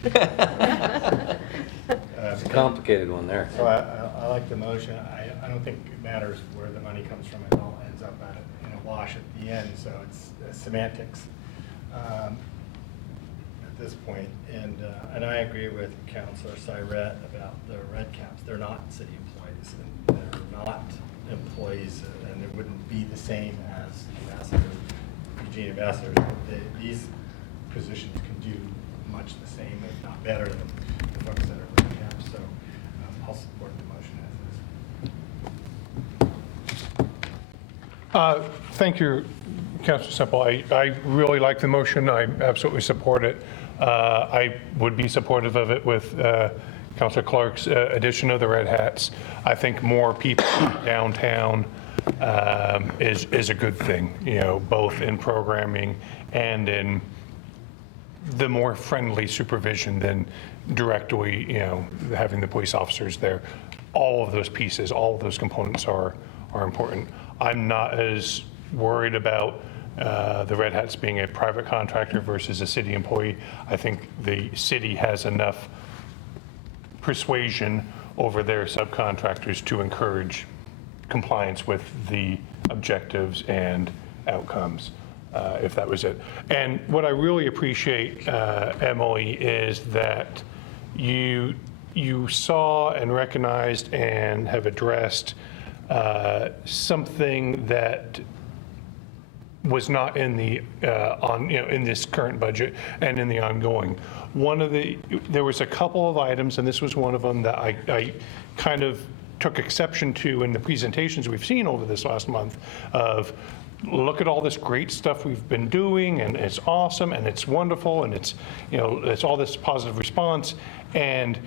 It's a complicated one there. So I like the motion. I don't think it matters where the money comes from. It all ends up in a wash at the end, so it's semantics at this point. And I agree with Councilor Surratt about the red caps. They're not city employees, and they're not employees, and it wouldn't be the same as ambassadors, Eugene ambassadors. These positions can do much the same, if not better, than the folks that are red caps. So I'll support the motion as is. Thank you, Councilor Semple. I really like the motion. I absolutely support it. I would be supportive of it with Councilor Clark's addition of the red hats. I think more people downtown is a good thing, you know, both in programming and in the more friendly supervision than directly, you know, having the police officers there. All of those pieces, all of those components are important. I'm not as worried about the red hats being a private contractor versus a city employee. I think the city has enough persuasion over their subcontractors to encourage compliance with the objectives and outcomes, if that was it. And what I really appreciate, Emily, is that you saw and recognized and have addressed something that was not in the in this current budget and in the ongoing. There was a couple of items, and this was one of them that I kind of took exception to in the presentations we've seen over this last month of, look at all this great stuff we've been doing, and it's awesome, and it's wonderful, and it's, you know, it's all this positive response. And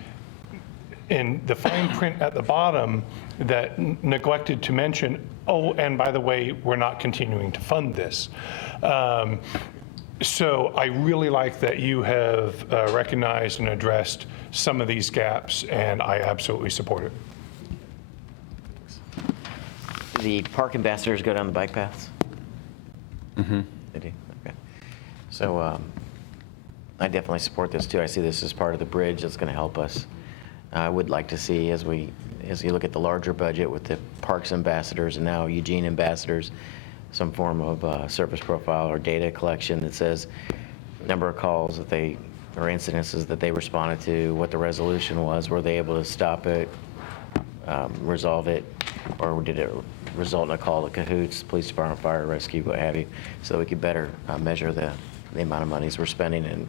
in the fine print at the bottom that neglected to mention, oh, and by the way, we're not continuing to fund this. So I really like that you have recognized and addressed some of these gaps, and I absolutely support it. The park ambassadors go down the bike paths? Mm-hmm. They do, okay. So I definitely support this too. I see this as part of the bridge that's going to help us. I would like to see, as you look at the larger budget with the parks ambassadors and now Eugene ambassadors, some form of service profile or data collection that says number of calls that they, or incidences that they responded to, what the resolution was, were they able to stop it, resolve it, or did it result in a call to cahoots, police department, fire, rescue, what have you, so that we could better measure the amount of monies we're spending and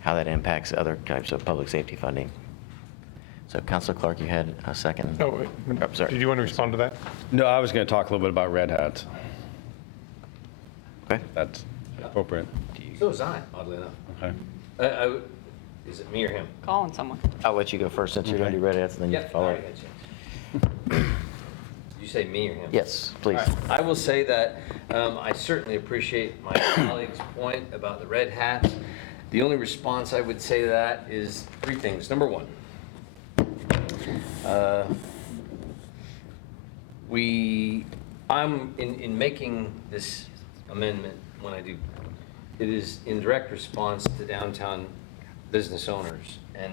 how that impacts other types of public safety funding. So Councilor Clark, you had a second. Oh, sorry. Did you want to respond to that? No, I was going to talk a little bit about red hats. Okay. That's appropriate. So was I, oddly enough. Okay. Is it me or him? Calling someone. I'll let you go first since you're going to do red hats, and then you Yep, follow. all right, Did you say me or him? Yes, please. All right. I will say that I certainly appreciate my colleague's point about the red hats. The only response I would say to that is three things. Number one, I'm in making this amendment, when I do, it is in direct response to downtown business owners. And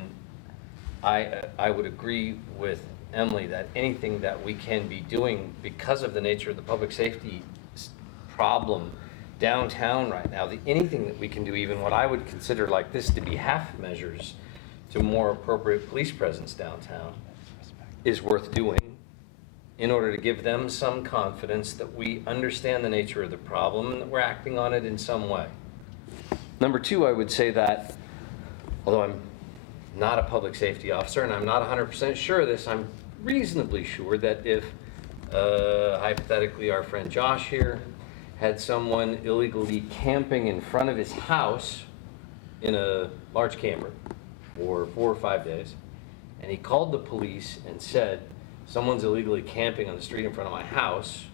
I would agree with Emily that anything that we can be doing because of the nature of the public safety problem downtown right now, anything that we can do, even what I would consider like this to be half measures to more appropriate police presence downtown, is worth doing in order to give them some confidence that we understand the nature of the problem and that we're acting on it in some way. Number two, I would say that, although I'm not a public safety officer and I'm not 100% sure of this, I'm reasonably sure that if, hypothetically, our friend Josh here had someone illegally camping in front of his house in a large camper for 4 or 5 days, and he called the police and said, someone's illegally camping on the street in front of my house,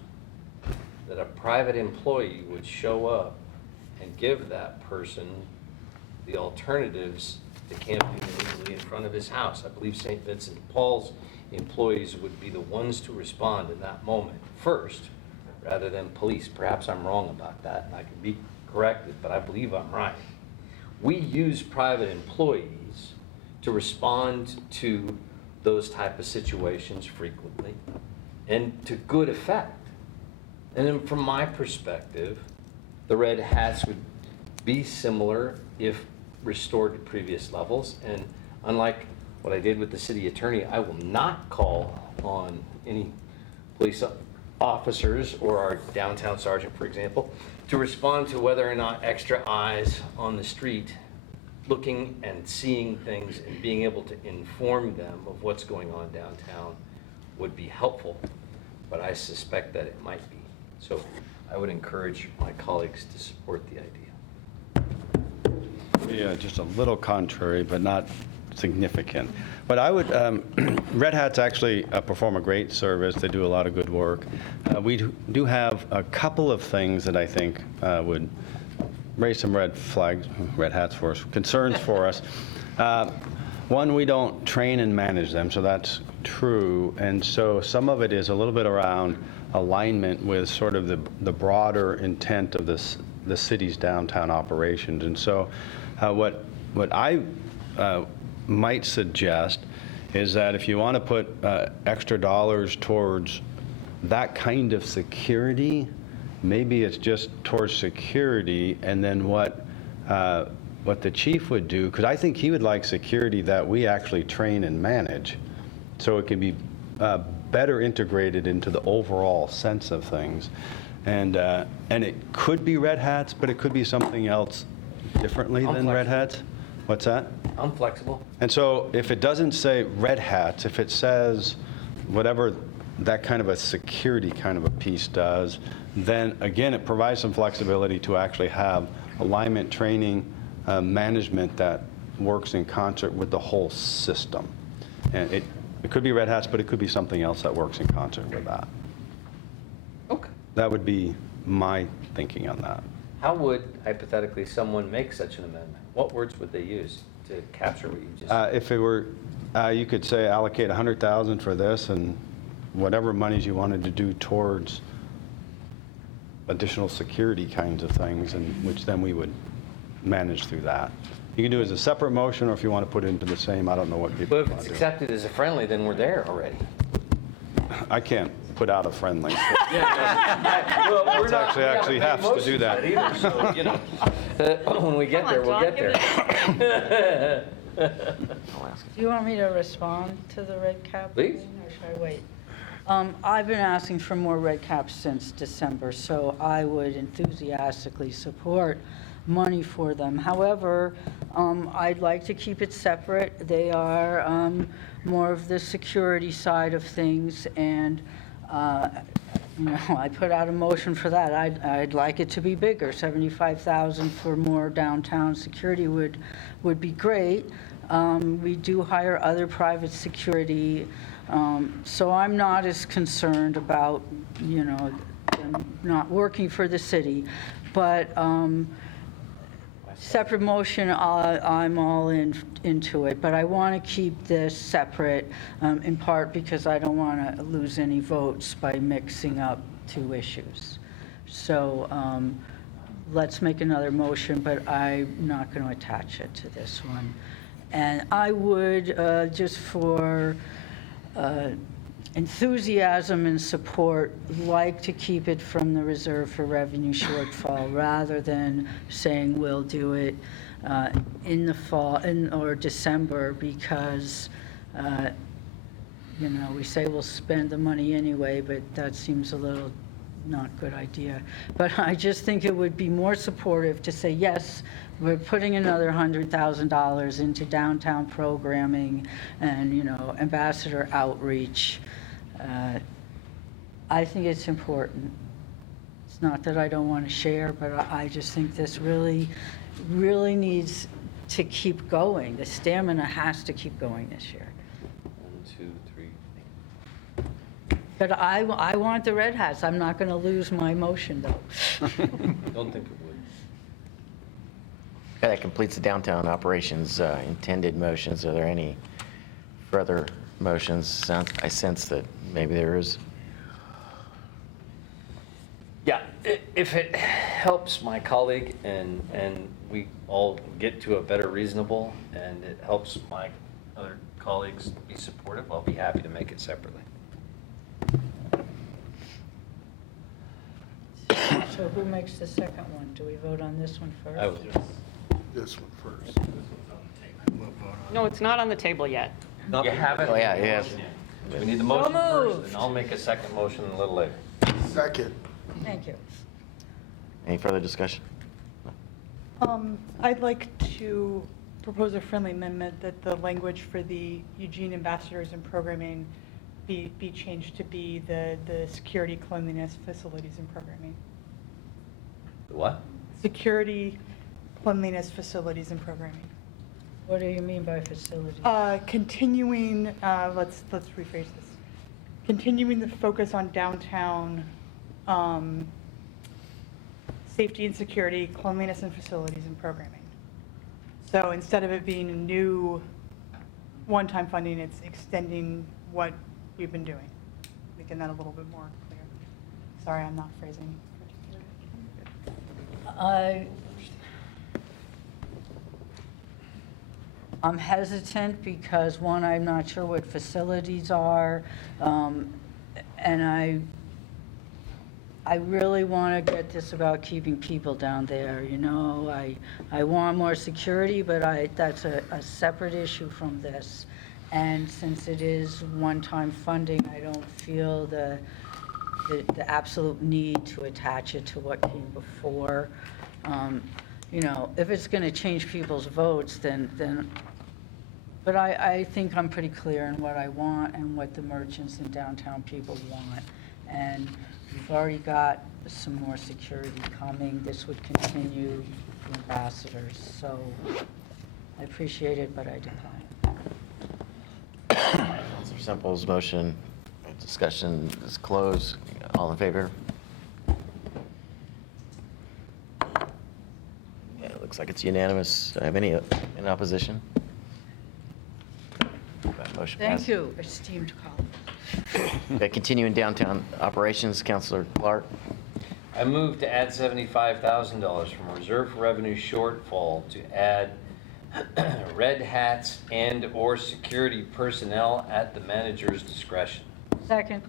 that a private employee would show up and give that person the alternatives to camping illegally in front of his house. I believe St. Vincent de Paul's employees would be the ones to respond in that moment first, rather than police. Perhaps I'm wrong about that, and I can be corrected, but I believe I'm right. We use private employees to respond to those type of situations frequently, and to good effect. And then from my perspective, the red hats would be similar if restored to previous levels. And unlike what I did with the city attorney, I will not call on any police officers or our downtown sergeant, for example, to respond to whether or not extra eyes on the street looking and seeing things and being able to inform them of what's going on downtown would be helpful, but I suspect that it might be. So I would encourage my colleagues to support the idea. Yeah, just a little contrary, but not significant. But I would, Red Hats actually perform a great service. They do a lot of good work. We do have a couple of things that I think would raise some red hats for us, concerns for us. One, we don't train and manage them, so that's true. And so some of it is a little bit around alignment with sort of the broader intent of the city's downtown operations. And so what I might suggest is that if you want to put extra dollars towards that kind of security, maybe it's just towards security, and then what the chief would do, because I think he would like security that we actually train and manage, so it can be better integrated into the overall sense of things. And it could be red hats, but it could be something else differently than red hats. What's that? I'm flexible. And so if it doesn't say red hats, if it says whatever that kind of a security kind of a piece does, then again, it provides some flexibility to actually have alignment training, management that works in concert with the whole system. And it could be Red Hats, but it could be something else that works in concert with that. Okay. That would be my thinking on that. How would hypothetically someone make such an amendment? What words would they use to capture what you just said? If it were, you could say allocate 100,000 for this and whatever monies you wanted to do towards additional security kinds of things, and which then we would manage through that. You can do it as a separate motion, or if you want to put it into the same, I don't know what people But if want it's to do. accepted as a friendly, then we're there already. I can't put out a friendly. Well, we're It's not, actually we haven't has made to do motions that. yet either, so, you know, when we get there, we'll get there. Do you want me to respond to the red cap? Please. thing, or should I wait? I've been asking for more red caps since December, so I would enthusiastically support money for them. However, I'd like to keep it separate. They are more of the security side of things, and you know, I put out a motion for that. I'd like it to be bigger. 75,000 for more downtown security would be great. We do hire other private security, so I'm not as concerned about, you know, them not working for the city. But separate motion, I'm all into it. But I want to keep this separate, in part because I don't want to lose any votes by mixing up two issues. So let's make another motion, but I'm not going to attach it to this one. And I would, just for enthusiasm and support, like to keep it from the reserve for revenue shortfall rather than saying we'll do it in the fall or December, because you know, we say we'll spend the money anyway, but that seems a little not good idea. But I just think it would be more supportive to say, yes, we're putting another $100,000 into downtown programming and, you know, ambassador outreach. I think it's important. It's not that I don't want to share, but I just think this really, really needs to keep going. The stamina has to keep going this year. 1, 2, 3. But I want the red hats. I'm not going to lose my motion, though. Don't think it would. Okay, that completes the downtown operations intended motions. Are there any further motions? I sense that maybe there is. Yeah, if it helps my colleague and we all get to a better reasonable, and it helps my other colleagues be supportive, I'll be happy to make it separately. So who makes the second one? Do we vote on this one first? I will. This one first. No, it's not on the table yet. You have it? Oh, yeah, yes. We need the motion first, moved. and I'll make a second motion a little later. Second. Thank you. Any further discussion? I'd like to propose a friendly amendment that the language for the Eugene ambassadors and programming be changed to be the security, cleanliness, facilities, and programming. The what? Security, cleanliness, facilities, and programming. What do you mean by facility? Continuing, let's rephrase this. Continuing the focus on downtown safety and security, cleanliness and facilities, and programming. So instead of it being a new one-time funding, it's extending what we've been doing, making that a little bit more clear. Sorry, I'm not phrasing particularly. I'm hesitant because, one, I'm not sure what facilities are, and I really want to get this about keeping people down there, you know. I want more security, but that's a separate issue from this. And since it is one-time funding, I don't feel the absolute need to attach it to what came before. You know, if it's going to change people's votes, then But I think I'm pretty clear on what I want and what the merchants and downtown people want. And we've already got some more security coming. This would continue the ambassadors. So I appreciate it, but I decline. Councilor Semple's motion, discussion is closed. All in favor? Yeah, it looks like it's unanimous. Do I have any in opposition? That motion Thank passes. you, esteemed colleagues. Okay, continuing downtown operations, Councilor Clark. I move to add $75,000 from reserve revenue shortfall to add red hats and/or security personnel at the manager's discretion. Second.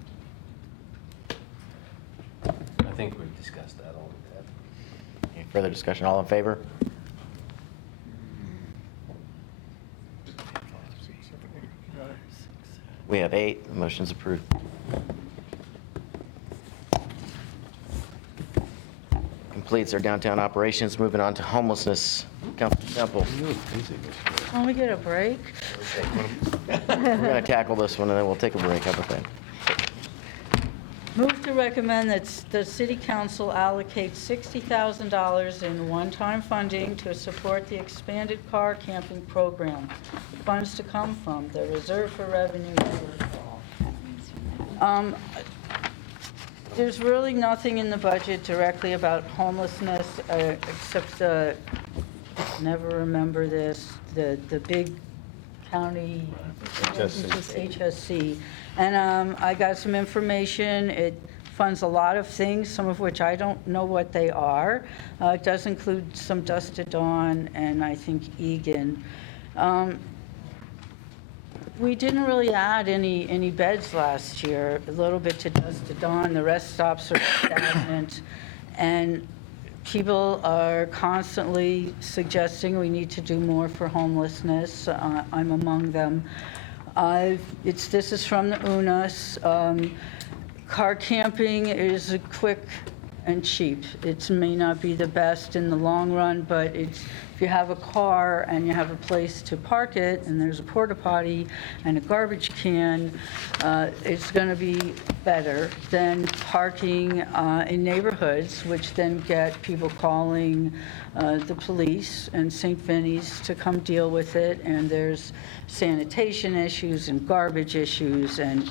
I think we've discussed that all the time. Any further discussion? All in favor? We have 8. The motion's approved. Completes our downtown operations. Moving on to homelessness. Councilor Semple. Can we get a break? We're going to tackle this one, and then we'll take a break. How about that? Move to recommend that the city council allocate $60,000 in one-time funding to support the expanded car camping program. Funds to come from the reserve for revenue shortfall. There's really nothing in the budget directly about homelessness, except never remember this, the big county HSC. And I got some information. It funds a lot of things, some of which I don't know what they are. It does include some Dusk to Dawn and I think Egan. We didn't really add any beds last year, a little bit to Dusk to Dawn. The rest stops are stagnant. And people are constantly suggesting we need to do more for homelessness. I'm among them. This is from the UNAS. Car camping is quick and cheap. It may not be the best in the long run, but if you have a car and you have a place to park it, and there's a porta potty and a garbage can, it's going to be better than parking in neighborhoods, which then get people calling the police and St. Vinny's to come deal with it. And there's sanitation issues and garbage issues, and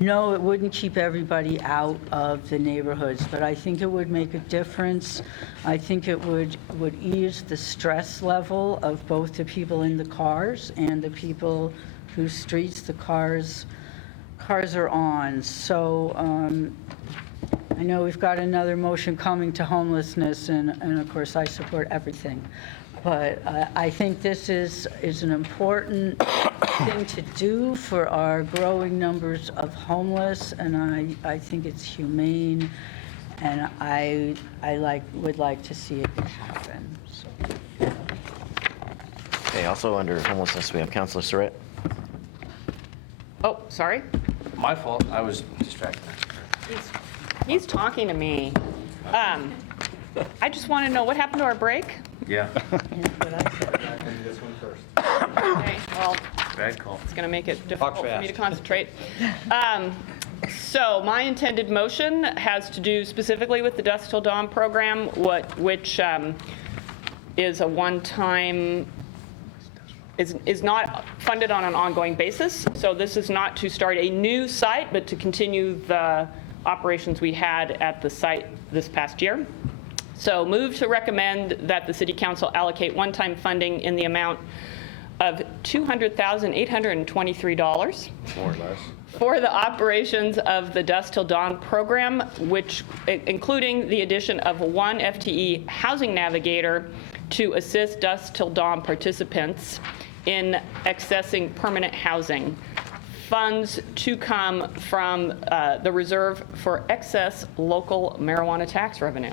no, it wouldn't keep everybody out of the neighborhoods, but I think it would make a difference. I think it would ease the stress level of both the people in the cars and the people whose streets the cars are on. So I know we've got another motion coming to homelessness, and of course I support everything. But I think this is an important thing to do for our growing numbers of homeless, and I think it's humane, and I would like to see it happen. So. Okay, also under homelessness, we have Councilor Surratt. Oh, sorry. My fault. I was distracted. He's talking to me. I just want to know what happened to our break. Yeah. This one first. Okay, well, Bad call. it's going to make it difficult for me to fast. concentrate. So my intended motion has to do specifically with the Dusk Till Dawn program, which is a one-time, is not funded on an ongoing basis. So this is not to start a new site, but to continue the operations we had at the site this past year. So move to recommend that the City Council allocate one-time funding in the amount of $200,823. More or less. For the operations of the Dusk Till Dawn program, which including the addition of 1 FTE housing navigator to assist Dusk Till Dawn participants in accessing permanent housing. Funds to come from the reserve for excess local marijuana tax revenue.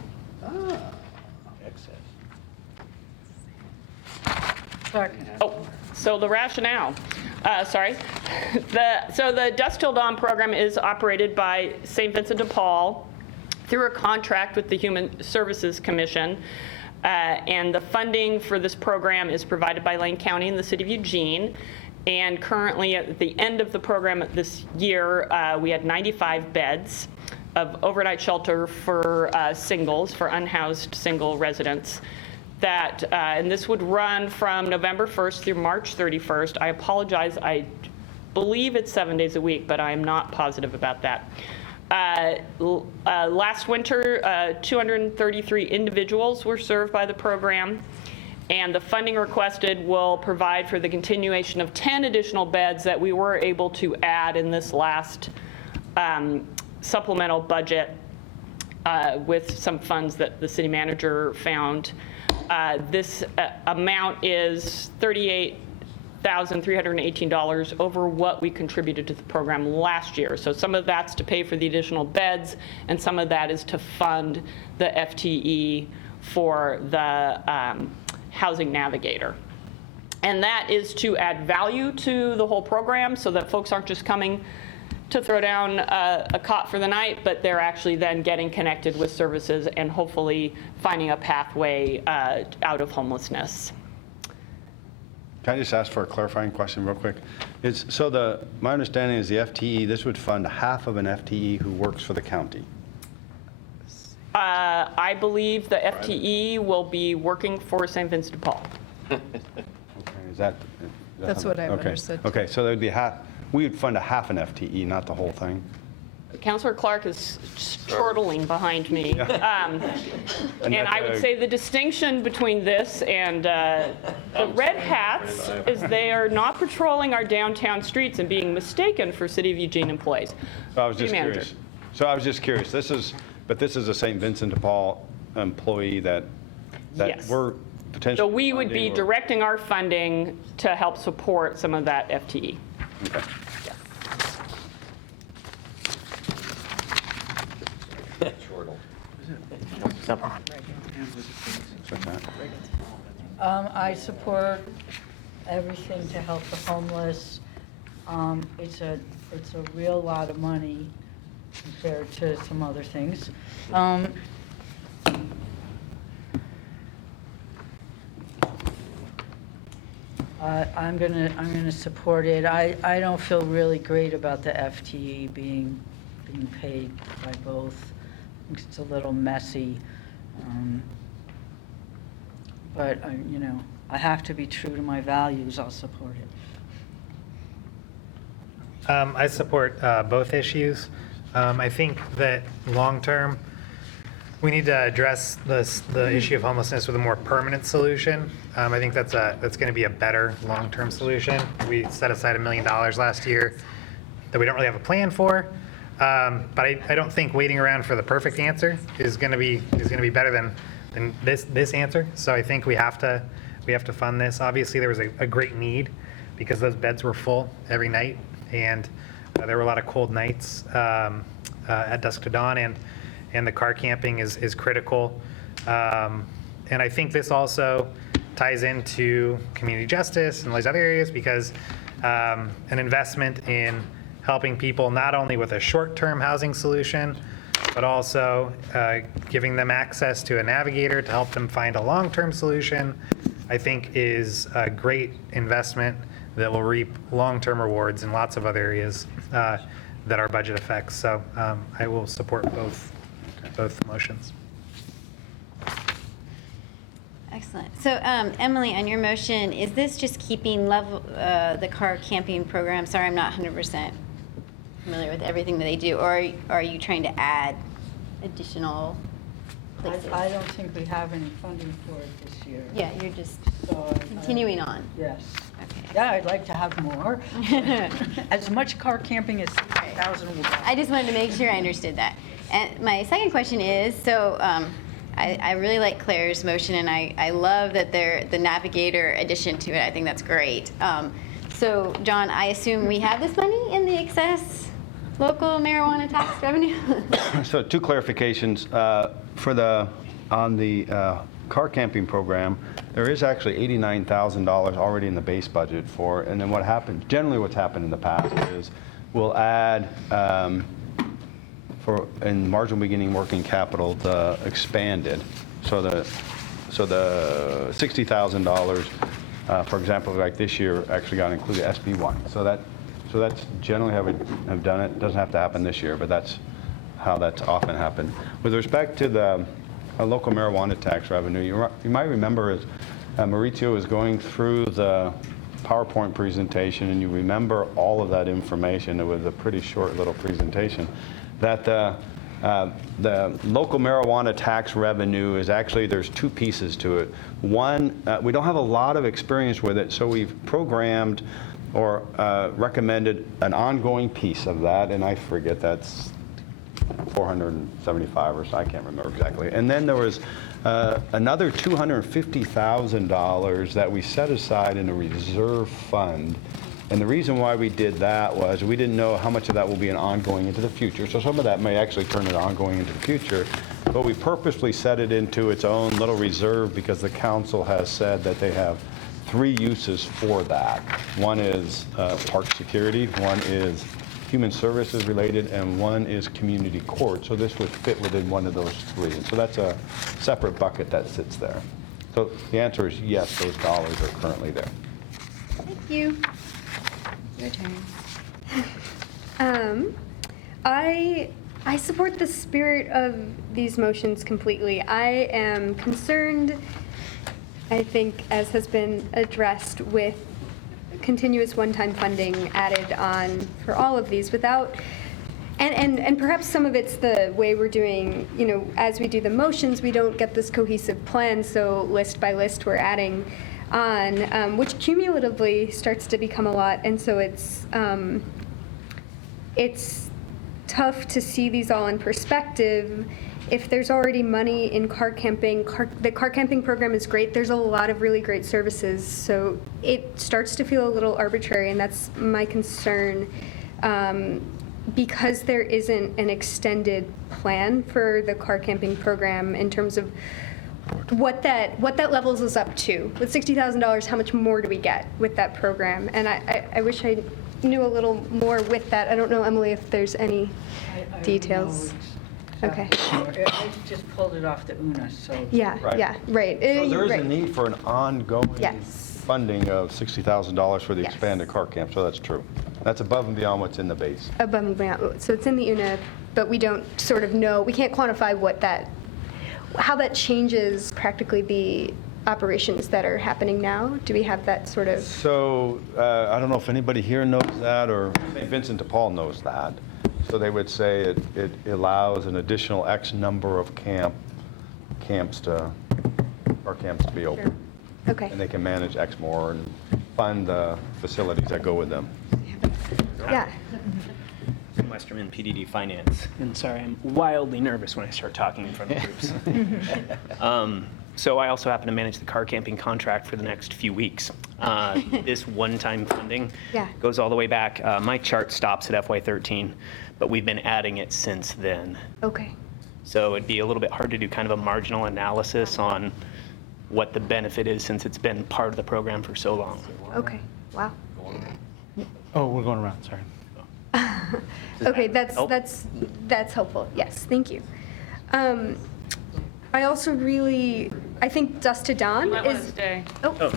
Oh, so the rationale, sorry. So the Dusk Till Dawn program is operated by St. Vincent de Paul through a contract with the Human Services Commission. And the funding for this program is provided by Lane County and the City of Eugene. And currently, at the end of the program this year, we had 95 beds of overnight shelter for singles, for unhoused single residents. And this would run from November 1st through March 31st. I apologize, I believe it's 7 days a week, but I'm not positive about that. Last winter, 233 individuals were served by the program, and the funding requested will provide for the continuation of 10 additional beds that we were able to add in this last supplemental budget with some funds that the city manager found. This amount is $38,318 over what we contributed to the program last year. So some of that's to pay for the additional beds, and some of that is to fund the FTE for the Housing Navigator. And that is to add value to the whole program so that folks aren't just coming to throw down a cot for the night, but they're actually then getting connected with services and hopefully finding a pathway out of homelessness. Can I just ask for a clarifying question real quick? So my understanding is the FTE, this would fund half of an FTE who works for the county. I believe the FTE will be working for St. Vincent de Paul. Okay, is that? That's what I've okay. understood. Okay, so there would be we would fund a half an FTE, not the whole thing. Councilor Clark is chortling behind me. And I would say the distinction between this and the red hats is they are not patrolling our downtown streets and being mistaken for City of Eugene employees. So I was just curious. This is a St. Vincent de Paul employee that Yes. we're potentially. So we would be directing our funding to help support some of that FTE. Okay. I support everything to help the homeless. It's a real lot of money compared to some other things. I'm gonna support it. I don't feel really great about the FTE being paid by both. I think it's a little messy. But I have to be true to my values. I'll support it. I support both issues. I think that long-term, we need to address the issue of homelessness with a more permanent solution. I think that's going to be a better long-term solution. We set aside $1 million last year that we don't really have a plan for. But I don't think waiting around for the perfect answer is going to be better than this answer. So I think we have to fund this. Obviously, there was a great need because those beds were full every night, and there were a lot of cold nights at dusk to dawn, and the car camping is critical. And I think this also ties into community justice and all these other areas because an investment in helping people not only with a short-term housing solution, but also giving them access to a navigator to help them find a long-term solution, I think is a great investment that will reap long-term rewards in lots of other areas that our budget affects. So I will support both motions. Excellent. So Emily, on your motion, is this just keeping the car camping program? Sorry, I'm not 100% familiar with everything that they do, or are you trying to add additional places? I don't think we have any funding for it this year. Yeah, you're just continuing on. Yes. Okay. Yeah, I'd like to have more. As much car camping as 6,000 will. I just wanted to make sure I understood that. And my second question is, so I really like Claire's motion, and I love that the Navigator addition to it. I think that's great. So, John, I assume we have this money in the excess local marijuana tax revenue? So 2 clarifications. On the car camping program, there is actually $89,000 already in the base budget for, and then generally what's happened in the past is we'll add in marginal beginning working capital the expanded. So So the $60,000, for example, like this year, actually got included SB1. So that's generally how we have done it. It doesn't have to happen this year, but that's how that's often happened. With respect to the local marijuana tax revenue, you might remember as Maurizio was going through the PowerPoint presentation, and you remember all of that information. It was a pretty short little presentation. That the local marijuana tax revenue is actually, there's two pieces to it. One, we don't have a lot of experience with it, so we've programmed or recommended an ongoing piece of that, and I forget, that's 475 or so, I can't remember exactly. And then there was another $250,000 that we set aside in a reserve fund. And the reason why we did that was we didn't know how much of that will be an ongoing into the future. So some of that may actually turn it ongoing into the future. But we purposely set it into its own little reserve because the council has said that they have 3 uses for that. One is park security, one is human services related, and one is community court. So this would fit within one of those 3. And so that's a separate bucket that sits there. So the answer is yes, those dollars are currently there. Thank you. Your turn. I support the spirit of these motions completely. I am concerned, I think, as has been addressed, with continuous one-time funding added on for all of these without, and perhaps some of it's the way we're doing, as we do the motions, we don't get this cohesive plan, so list by list we're adding on, which cumulatively starts to become a lot, and so it's tough to see these all in perspective. If there's already money in car camping, the car camping program is great. There's a lot of really great services, so it starts to feel a little arbitrary, and that's my concern. Because there isn't an extended plan for the car camping program in terms of what that levels us up to. With $60,000, how much more do we get with that program? And I wish I knew a little more with that. I don't know, Emily, if there's any details. Okay. I just pulled it off the UNA, so. Yeah, Right. yeah, right. So there is a Right. need for an ongoing Yes. funding of $60,000 for the Yes. expanded car camp, so that's true. That's above and beyond what's in the base. Above and beyond. So it's in the UNA, but we don't sort of know, we can't quantify how that changes practically the operations that are happening now. Do we have that sort of? So I don't know if anybody here knows that, or St. Vincent de Paul knows that. So they would say it allows an additional X number of car camps to be open. Sure. Okay. And they can manage X more and fund the facilities that go with them. Yeah. I'm Westerman, PDD Finance. And sorry, I'm wildly nervous when I start talking in front of groups. So I also happen to manage the car camping contract for the next few weeks. This one-time funding goes all the way back. My chart stops at FY13, but we've been adding it since then. Okay. So it'd be a little bit hard to do kind of a marginal analysis on what the benefit is since it's been part of the program for so long. Okay. Wow. Oh, we're going around, sorry. Okay, that's helpful. Yes, thank you. I also I think Dust to Dawn is. Stay. Oh.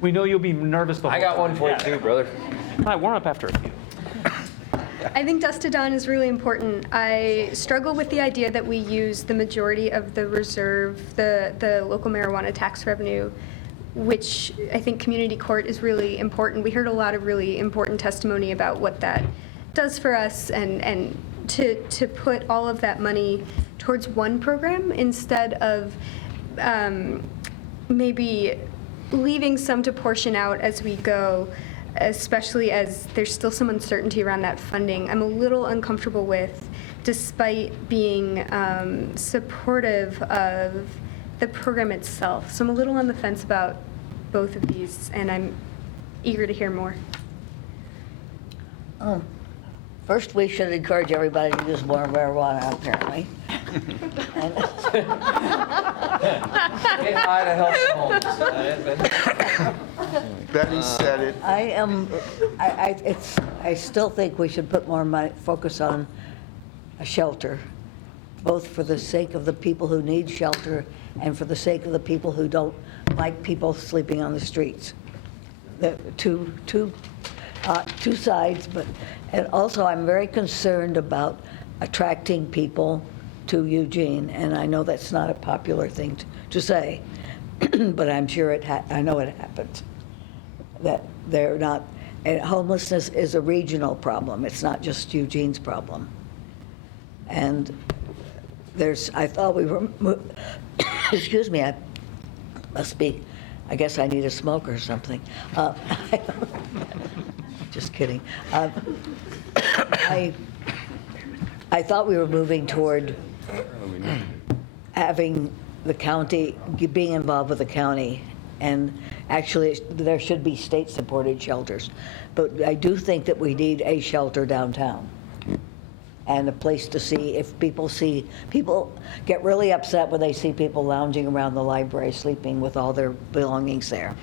We know you'll be nervous the whole I got one time. for you too, brother. I warm up after a few. I think Dust to Dawn is really important. I struggle with the idea that we use the majority of the reserve, the local marijuana tax revenue, which I think community court is really important. We heard a lot of really important testimony about what that does for us, and to put all of that money towards one program instead of maybe leaving some to portion out as we go, especially as there's still some uncertainty around that funding. I'm a little uncomfortable with, despite being supportive of the program itself. So I'm a little on the fence about both of these, and I'm eager to hear more. First, we should encourage everybody to use more marijuana, apparently. Betty said it. I still think we should put more money, focus on a shelter, both for the sake of the people who need shelter and for the sake of the people who don't like people sleeping on the streets. The two sides, and also I'm very concerned about attracting people to Eugene, and I know that's not a popular thing to say, but I'm sure I know it happens. That they're not, and homelessness is a regional problem. It's not just Eugene's problem. And I thought we were, excuse me, I guess I need a smoke or something. Just kidding. I thought we were moving toward having the county, being involved with the county, and actually there should be state-supported shelters. But I do think that we need a shelter downtown and a place to see if people get really upset when they see people lounging around the library sleeping with all their belongings there.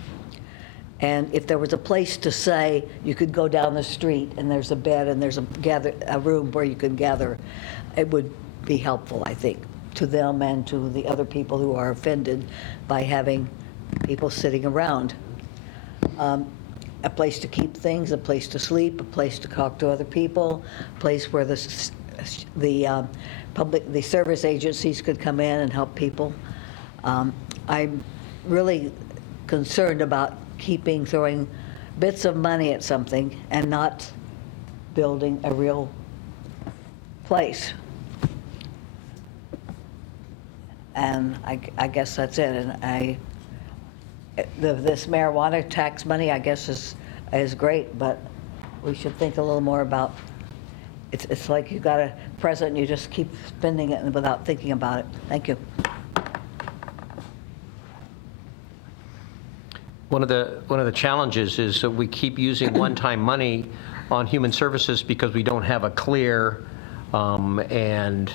And if there was a place to say you could go down the street and there's a bed and there's a room where you could gather, it would be helpful, I think, to them and to the other people who are offended by having people sitting around. A place to keep things, a place to sleep, a place to talk to other people, a place where the service agencies could come in and help people. I'm really concerned about throwing bits of money at something and not building a real place. And I guess that's it. And this marijuana tax money, I guess, is great, but we should think a little more about. It's like you got a present and you just keep spending it without thinking about it. Thank you. One of the challenges is that we keep using one-time money on human services because we don't have a clear and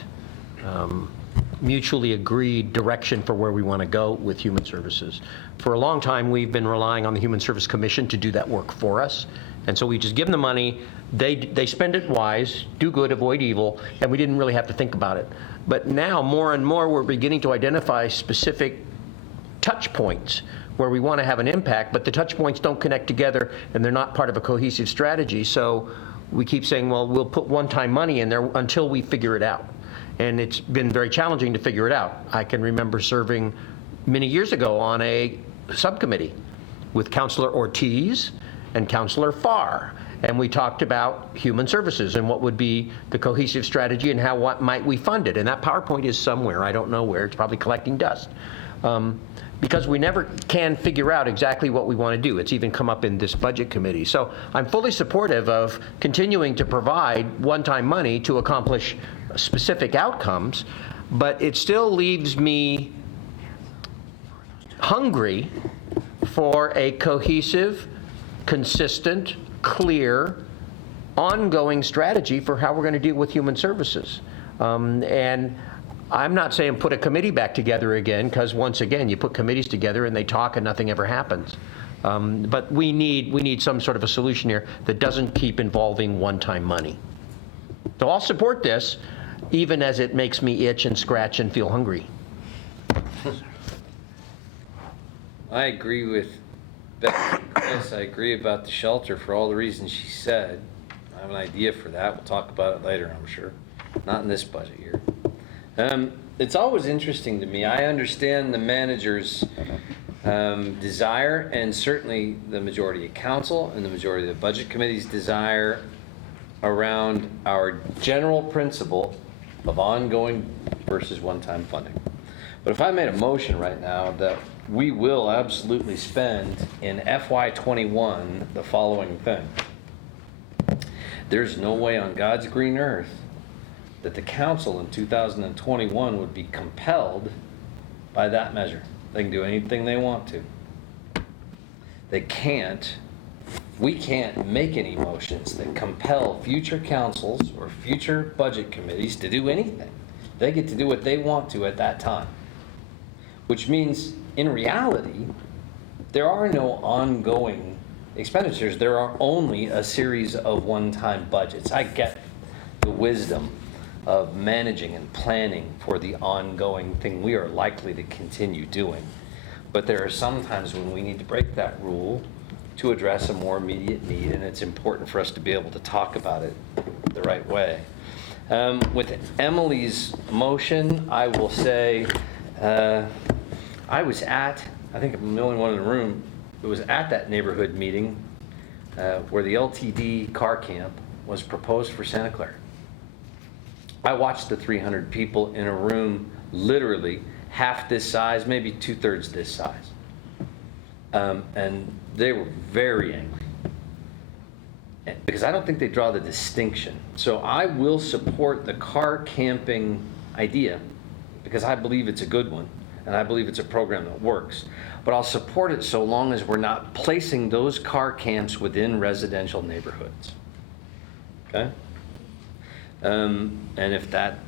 mutually agreed direction for where we want to go with human services. For a long time, we've been relying on the Human Service Commission to do that work for us. And so we just give them the money, they spend it wise, do good, avoid evil, and we didn't really have to think about it. But now, more and more, we're beginning to identify specific touch points where we want to have an impact, but the touch points don't connect together and they're not part of a cohesive strategy. So we keep saying, well, we'll put one-time money in there until we figure it out. And it's been very challenging to figure it out. I can remember serving many years ago on a subcommittee with Councilor Ortiz and Councilor Farr, and we talked about human services and what would be the cohesive strategy and what might we fund it. And that PowerPoint is somewhere, I don't know where, it's probably collecting dust. Because we never can figure out exactly what we want to do. It's even come up in this budget committee. So I'm fully supportive of continuing to provide one-time money to accomplish specific outcomes, but it still leaves me hungry for a cohesive, consistent, clear, ongoing strategy for how we're going to deal with human services. And I'm not saying put a committee back together again, because once again, you put committees together and they talk and nothing ever happens. But we need some sort of a solution here that doesn't keep involving one-time money. So I'll support this, even as it makes me itch and scratch and feel hungry. I agree with Beth. Yes, I agree about the shelter for all the reasons she said. I have an idea for that. We'll talk about it later, I'm sure. Not in this budget year. It's always interesting to me. I understand the manager's desire, and certainly the majority of council and the majority of the budget committee's desire around our general principle of ongoing versus one-time funding. But if I made a motion right now that we will absolutely spend in FY21 the following thing, there's no way on God's green earth that the council in 2021 would be compelled by that measure. They can do anything they want to. They can't, we can't make any motions that compel future councils or future budget committees to do anything. They get to do what they want to at that time. Which means, in reality, there are no ongoing expenditures. There are only a series of one-time budgets. I get the wisdom of managing and planning for the ongoing thing we are likely to continue doing. But there are some times when we need to break that rule to address a more immediate need, and it's important for us to be able to talk about it the right way. With Emily's motion, I will say, I was at, I think I'm the only one in the room who was at that neighborhood meeting where the LTD car camp was proposed for Santa Clara. I watched the 300 people in a room literally half this size, maybe 2/3 this size. And they were very angry because I don't think they draw the distinction. So I will support the car camping idea because I believe it's a good one and I believe it's a program that works. But I'll support it so long as we're not placing those car camps within residential neighborhoods. Okay? And if that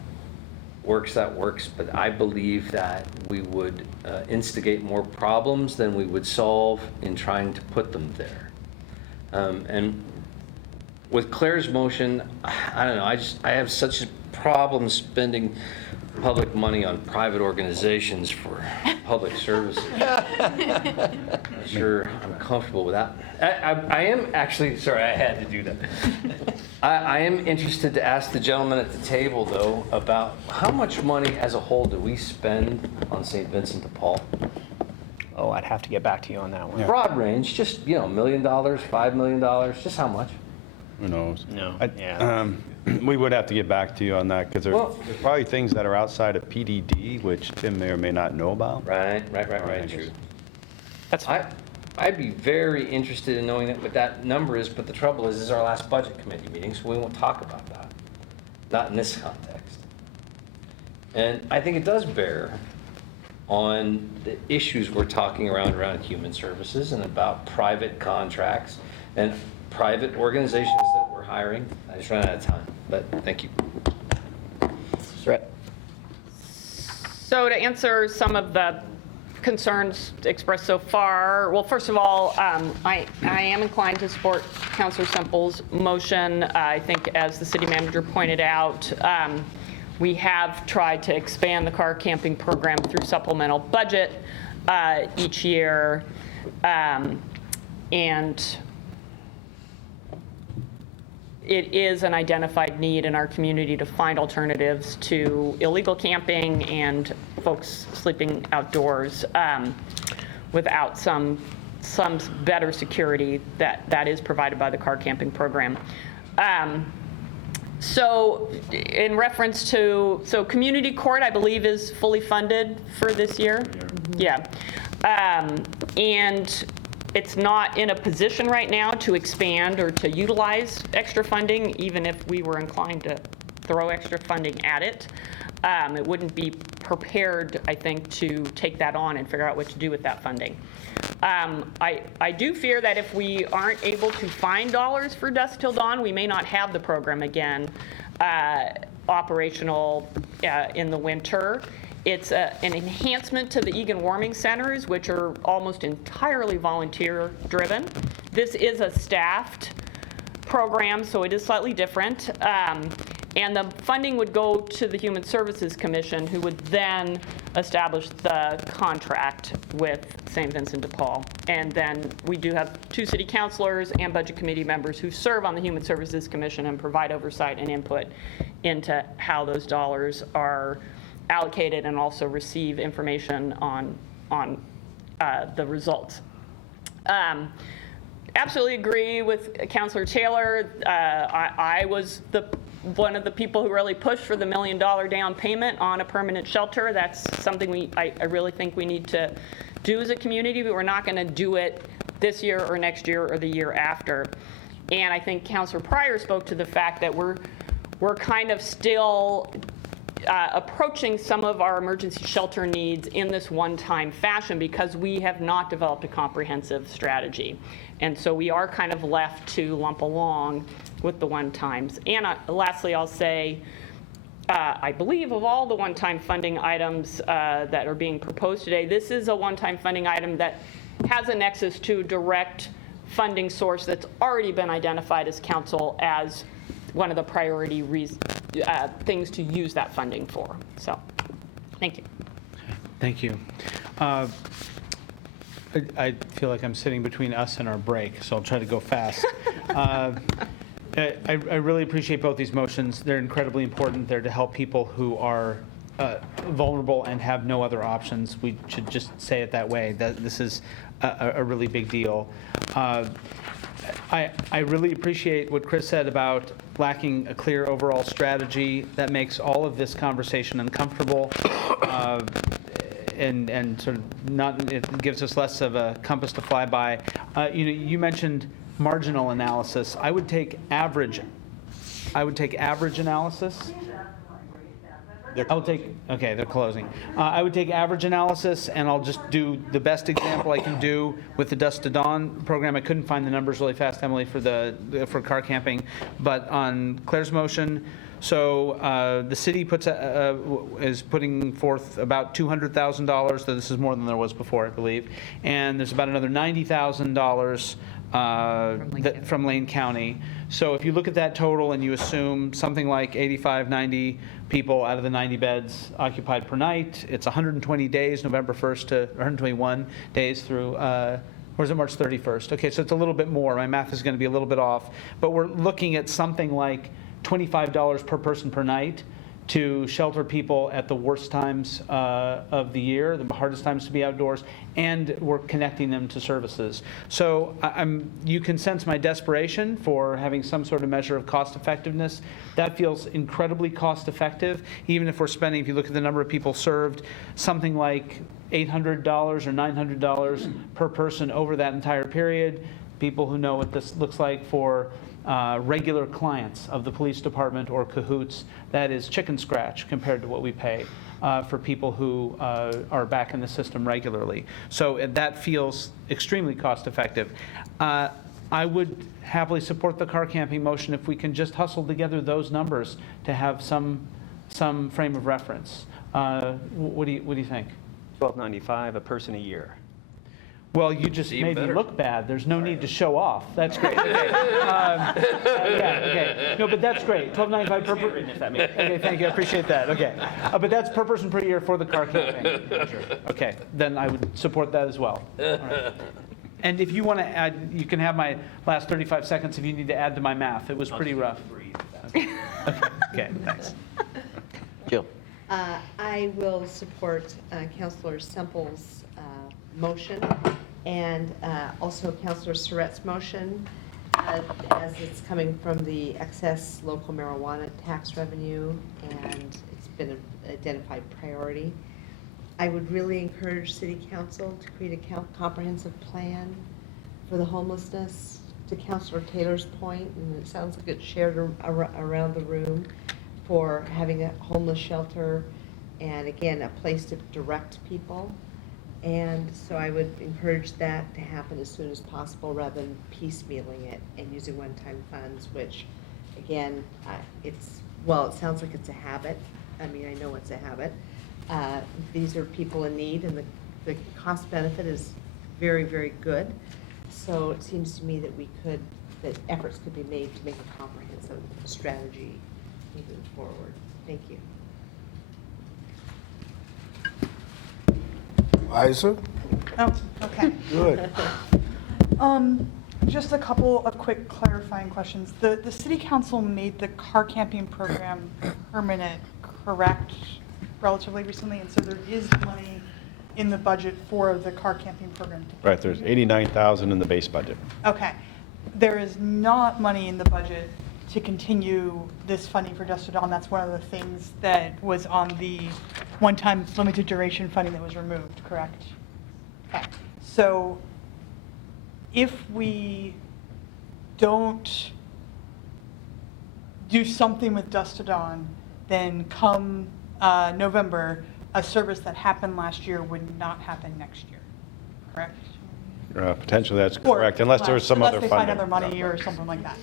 works, that works. But I believe that we would instigate more problems than we would solve in trying to put them there. And with Claire's motion, I don't know, I have such a problem spending public money on private organizations for public services. I'm sure I'm comfortable with that. I am actually, sorry, I had to do that. I am interested to ask the gentleman at the table, though, about how much money as a whole do we spend on St. Vincent de Paul? Oh, I'd have to get back to you on that one. Broad range, just, $1 million, $5 million, just how much? Who knows? No, We would have to get back to you on that, because there's Well- probably things that are outside of PDD, which Tim may or may not know about. Right, true. I'd be very interested in knowing what that number is, but the trouble is, this is our last budget committee meeting, so we won't talk about that. Not in this context. And I think it does bear on the issues we're talking around human services and about private contracts and private organizations that we're hiring. I just ran out of time, but thank you. Brett? So to answer some of the concerns expressed so far, well, first of all, I am inclined to support Councilor Semple's motion. I think, as the city manager pointed out, we have tried to expand the car camping program through supplemental budget each year, and it is an identified need in our community to find alternatives to illegal camping and folks sleeping outdoors without some better security that is provided by the car camping program. So in reference to, community court, I believe, is fully funded for this year. Yeah. And it's not in a position right now to expand or to utilize extra funding, even if we were inclined to throw extra funding at it. It wouldn't be prepared, I think, to take that on and figure out what to do with that funding. I do fear that if we aren't able to find dollars for Dusk Till Dawn, we may not have the program again operational in the winter. It's an enhancement to the Egan warming centers, which are almost entirely volunteer-driven. This is a staffed program, so it is slightly different. And the funding would go to the Human Services Commission, who would then establish the contract with St. Vincent de Paul. And then we do have 2 city councilors and budget committee members who serve on the Human Services Commission and provide oversight and input into how those dollars are allocated and also receive information on the results. Absolutely agree with Councilor Taylor. I was one of the people who really pushed for the $1 million down payment on a permanent shelter. That's something I really think we need to do as a community, but we're not going to do it this year or next year or the year after. And I think Councilor Pryor spoke to the fact that we're kind of still approaching some of our emergency shelter needs in this one-time fashion because we have not developed a comprehensive strategy. And so we are kind of left to lump along with the one-times. And lastly, I'll say, I believe of all the one-time funding items that are being proposed today, this is a one-time funding item that has a nexus to a direct funding source that's already been identified as council as one of the priority things to use that funding for. So, thank you. Thank you. I feel like I'm sitting between us and our break, so I'll try to go fast. I really appreciate both these motions. They're incredibly important. They're to help people who are vulnerable and have no other options. We should just say it that way. That this is a really big deal. I really appreciate what Chris said about lacking a clear overall strategy. That makes all of this conversation uncomfortable. And sort of not, it gives us less of a compass to fly by. You mentioned marginal analysis. I would take average analysis. Okay, they're closing. I would take average analysis, and I'll just do the best example I can do with the Dusk to Dawn program. I couldn't find the numbers really fast, Emily, for car camping, but on Claire's motion, so the city is putting forth about $200,000, though this is more than there was before, I believe, and there's about another $90,000 from Lane County. So if you look at that total and you assume something like 85, 90 people out of the 90 beds occupied per night, it's 120 days, November 1st to 121 days through, or is it March 31st? Okay, so it's a little bit more. My math is going to be a little bit off, but we're looking at something like $25 per person per night to shelter people at the worst times of the year, the hardest times to be outdoors, and we're connecting them to services. So you can sense my desperation for having some sort of measure of cost effectiveness. That feels incredibly cost effective, even if we're spending, if you look at the number of people served, something like $800 or $900 per person over that entire period. People who know what this looks like for regular clients of the police department or cahoots, that is chicken scratch compared to what we pay for people who are back in the system regularly. So that feels extremely cost effective. I would happily support the car camping motion if we can just hustle together those numbers to have some frame of reference. What do you think? $12.95 a person a year. Well, you just made me look bad. There's no need to show off. That's great. Okay. Okay. No, but that's great. $12.95 per person. Okay, thank you. I appreciate that. Okay. But that's per person per year for the car camping. Okay, then I would support that as well. All right. And if you want to add, you can have my last 35 seconds if you need to add to my math. It was pretty rough. Okay, thanks. Jill. I will support Councilor Semple's motion and also Councilor Surratt's motion as it's coming from the excess local marijuana tax revenue and it's been an identified priority. I would really encourage City Council to create a comprehensive plan for the homelessness. To Councilor Taylor's point, and it sounds like it's shared around the room, for having a homeless shelter and again a place to direct people. And so I would encourage that to happen as soon as possible rather than piecemealing it and using one-time funds, which again, it sounds like it's a habit. I mean, I know it's a habit. These are people in need and the cost benefit is very, very good. So it seems to me that that efforts could be made to make a comprehensive strategy moving forward. Thank you. Liza? Oh, okay. Good. Just a couple of quick clarifying questions. The city council made the car camping program permanent, correct, relatively recently, and so there is money in the budget for the car camping program. Right, there's $89,000 in the base budget. Okay. There is not money in the budget to continue this funding for Dusk to Dawn. That's one of the things that was on the one-time limited duration funding that was removed, correct? Okay. So if we don't do something with Dusk to Dawn, then come November, a service that happened last year would not happen next year, correct? Potentially that's correct, unless there's some other funding. Unless they find other money or something like that.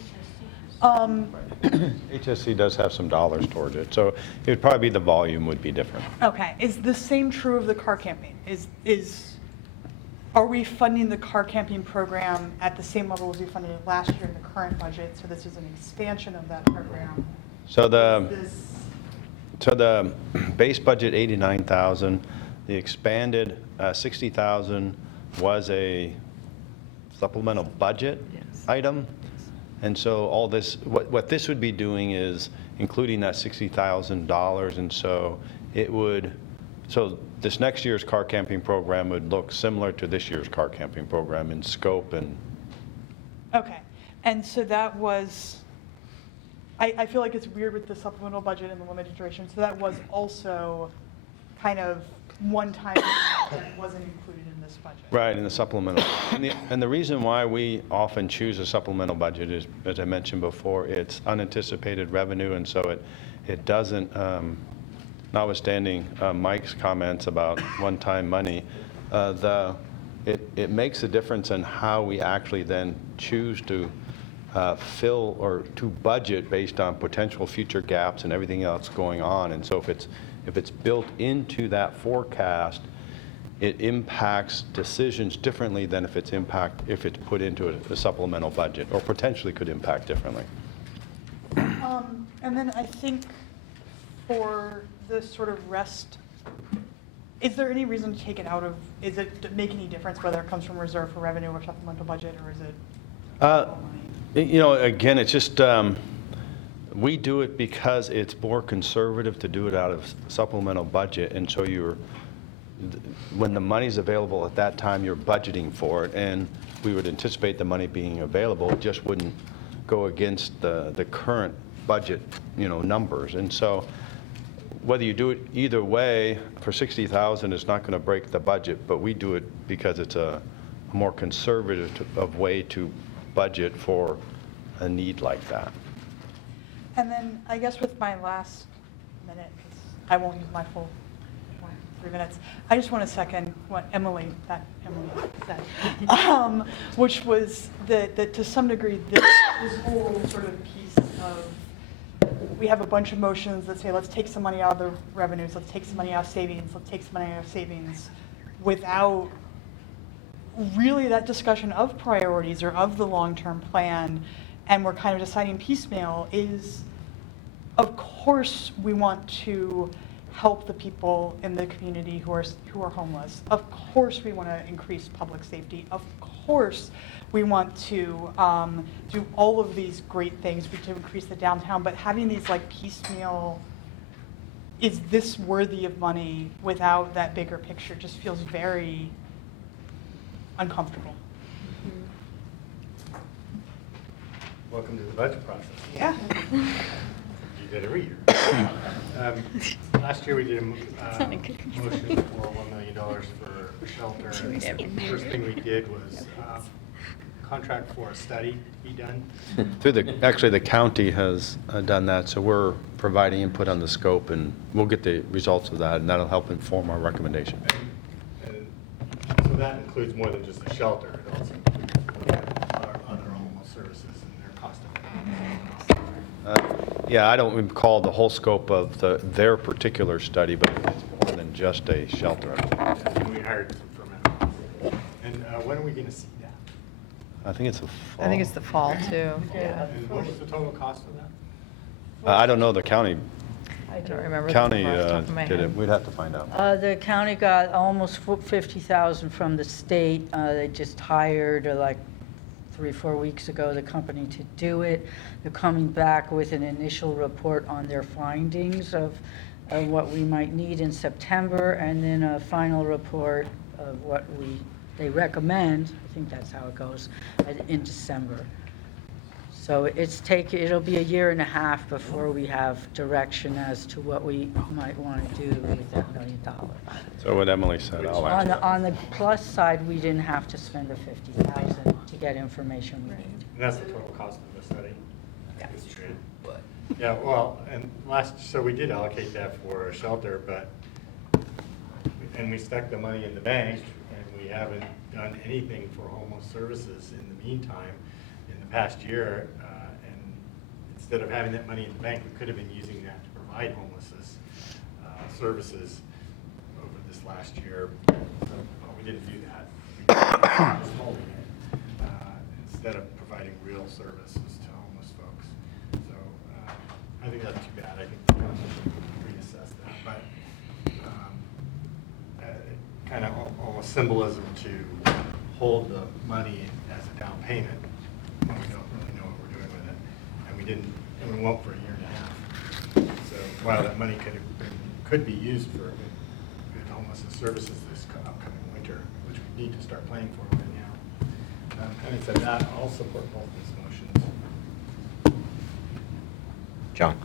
HSC does have some dollars towards it, so it would probably be the volume would be different. Okay, is the same true of the car camping? Are we funding the car camping program at the same level as we funded it last year in the current budget? So this is an expansion of that program. So the base budget, 89,000, the expanded 60,000 was a supplemental budget item. And so all this, what this would be doing is including that $60,000. And so it would, so this next year's car camping program would look similar to this year's car camping program in scope and. Okay, and so that was, I feel like it's weird with the supplemental budget and the limited duration, so that was also kind of one time that wasn't included in this budget. Right, in the supplemental. And the reason why we often choose a supplemental budget is, as I mentioned before, it's unanticipated revenue, and so it doesn't, notwithstanding Mike's comments about one-time money, it makes a difference in how we actually then choose to fill or to budget based on potential future gaps and everything else going on. And so if it's built into that forecast, it impacts decisions differently than if it's put into a supplemental budget, or potentially could impact differently. And then I think for the sort of rest, is there any reason to take it out of, is it make any difference whether it comes from reserve for revenue or supplemental budget, or is it? You know, again, it's just, we do it because it's more conservative to do it out of supplemental budget, and so when the money's available at that time, you're budgeting for it, and we would anticipate the money being available. It just wouldn't go against the current budget, numbers. And so whether you do it either way, for 60,000, it's not going to break the budget, but we do it because it's a more conservative way to budget for a need like that. And then I guess with my last minute, 'cause I won't use my full 3 minutes, I just want to second what Emily said, which was that to some degree this whole sort of piece of, we have a bunch of motions that say let's take some money out of the revenues, let's take some money out of savings, let's take some money out of savings, without really that discussion of priorities or of the long-term plan, and we're kind of deciding piecemeal. Is, of course we want to help the people in the community who are homeless. Of course we want to increase public safety. Of course we want to do all of these great things to increase the downtown, but having these like piecemeal, is this worthy of money without that bigger picture, just feels very uncomfortable. Welcome to the budget process. Yeah. You did every year. Last year we did a motion for $1 million for shelter. And the first thing we did was contract for a study to be done. Actually, the county has done that, so we're providing input on the scope, and we'll get the results of that, and that'll help inform our recommendation. And so that includes more than just the shelter. It also includes our other homeless services and their cost of. Yeah, I don't recall the whole scope of their particular study, but it's more than just a shelter. And we hired some firm. And when are we going to see that? I think it's the fall. I think it's the fall, too. Yeah. And what was the total cost of that? I don't know, the county. I don't remember. County off the top of my did it. head. We'd have to find out. The county got almost 50,000 from the state. They just hired like 3-4 weeks ago the company to do it. They're coming back with an initial report on their findings of what we might need in September, and then a final report of what they recommend. I think that's how it goes, in December. So it'll be 1.5 years before we have direction as to what we might want to do with that $1 million. So what Emily said, I'll answer. On the plus side, we didn't have to spend the 50,000 to get information we need. And that's the total cost of the study? Yeah. Yeah, well, and so we did allocate that for a shelter, and we stuck the money in the bank, and we haven't done anything for homeless services in the meantime in the past year. And instead of having that money in the bank, we could have been using that to provide homelessness services over this last year. But we didn't do that. We just holding it instead of providing real services to homeless folks. So I think that's too bad. I think the council should reassess that. But kind of almost symbolism to hold the money as a down payment when we don't really know what we're doing with it. And we didn't, and we won't for a year and a half. So while that money could be used for good homelessness services this upcoming winter, which we need to start planning for right now. Having said that, I'll support both these motions. John?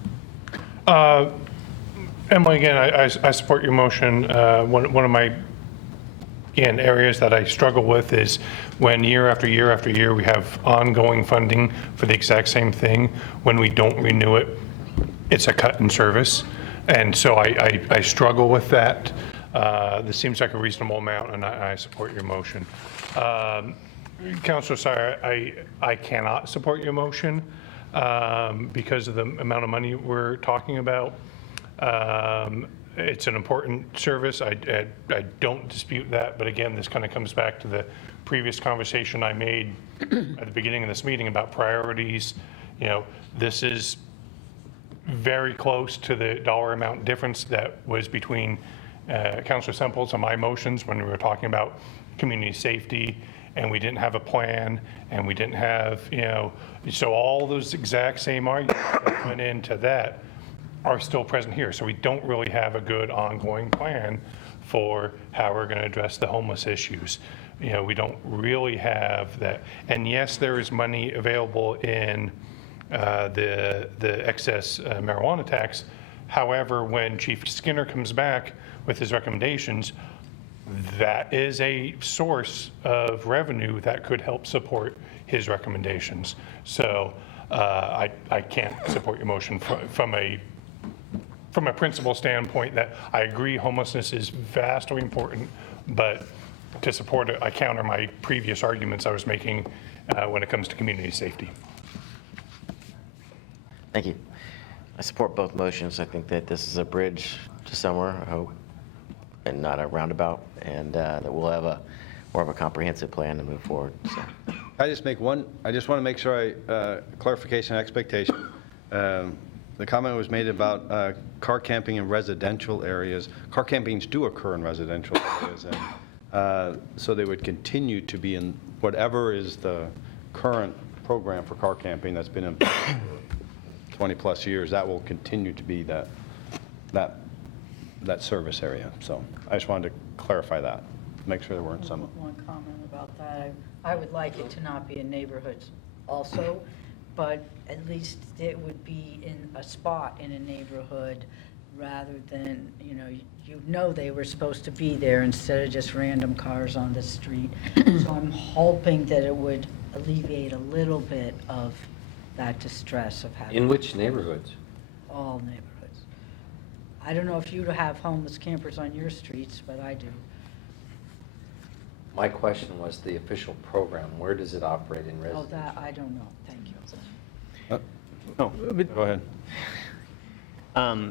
Emily, again, I support your motion. One of my, again, areas that I struggle with is when year after year after year, we have ongoing funding for the exact same thing. When we don't renew it, it's a cut in service. And so I struggle with that. This seems like a reasonable amount, and I support your motion. Councilor Sire, I cannot support your motion because of the amount of money we're talking about. It's an important service. I don't dispute that, but again, this kind of comes back to the previous conversation I made at the beginning of this meeting about priorities. You know, this is very close to the dollar amount difference that was between Councilor Semple's and my motions when we were talking about community safety, and we didn't have a plan, and we didn't have, you know, so all those exact same arguments that went into that are still present here. So we don't really have a good ongoing plan for how we're going to address the homeless issues. You know, we don't really have that. And yes, there is money available in the excess marijuana tax. However, when Chief Skinner comes back with his recommendations, that is a source of revenue that could help support his recommendations. So I can't support your motion from a principle standpoint. That I agree homelessness is vastly important, but to support it, I counter my previous arguments I was making when it comes to community safety. Thank you. I support both motions. I think that this is a bridge to somewhere, I hope, and not a roundabout, and that we'll have more of a comprehensive plan to move forward. So. I just want to make sure clarification expectation. The comment was made about car camping in residential areas. Car campings do occur in residential areas, and so they would continue to be in whatever is the current program for car camping that's been in 20 plus years. That will continue to be that service area. So I just wanted to clarify that, make sure there weren't some. One comment about that. I would like it to not be in neighborhoods also, but at least it would be in a spot in a neighborhood rather than, you know they were supposed to be there instead of just random cars on the street. So I'm hoping that it would alleviate a little bit of that distress of having. In which neighborhoods? All neighborhoods. I don't know if you have homeless campers on your streets, but I do. My question was the official program. Where does it operate in residential? Oh, that, I don't know. Thank you. Go ahead.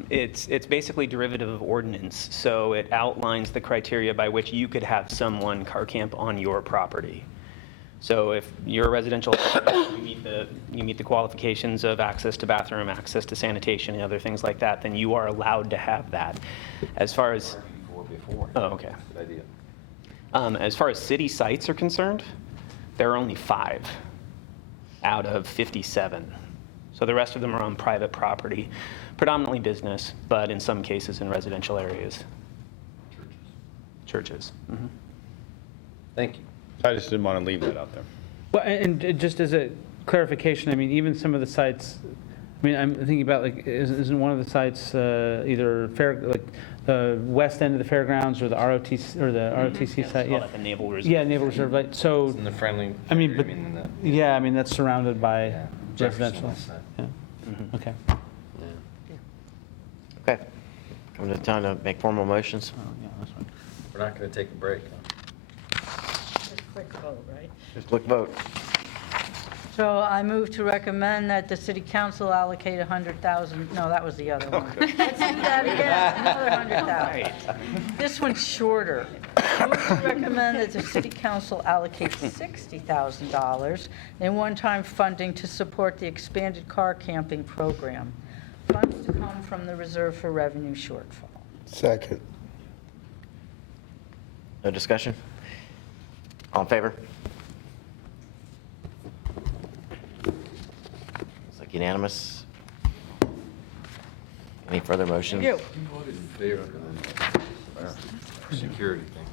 It's basically derivative of ordinance, so it outlines the criteria by which you could have someone car camp on your property. So if you're a residential, you meet the qualifications of access to bathroom, access to sanitation, and other things like that, then you are allowed to have that. As far as before. Oh, okay. Good idea. As far as city sites are concerned, there are only 5 out of 57. So the rest of them are on private property, predominantly business, but in some cases in residential areas. Churches. Mm-hmm. Thank you. I just didn't want to leave that out there. Well, and just as a clarification, I mean, even some of the sites, I mean, I'm thinking about, like, isn't one of the sites either the west end of the fairgrounds or the ROTC or the ROTC site? Yeah, like a naval reserve. Yeah, naval reserve. Like, so. It's in the friendly. I mean, but yeah, I mean that's surrounded by residential. Yeah. Mm-hmm. Okay. Okay. Coming to the time to make formal motions. Oh, yeah, that's right. We're not going to take a break. Just a quick vote, right? Just quick vote. So I move to recommend that the city council allocate 100,000, no, that was the other one. Let's do that again, another 100,000. This one's shorter. I move to recommend that the city council allocate $60,000 in one-time funding to support the expanded car camping program. funds to come from the reserve for revenue shortfall. Second. No discussion? All in favor? It's like unanimous. Any further motions? You. Voted in favor of the security thing.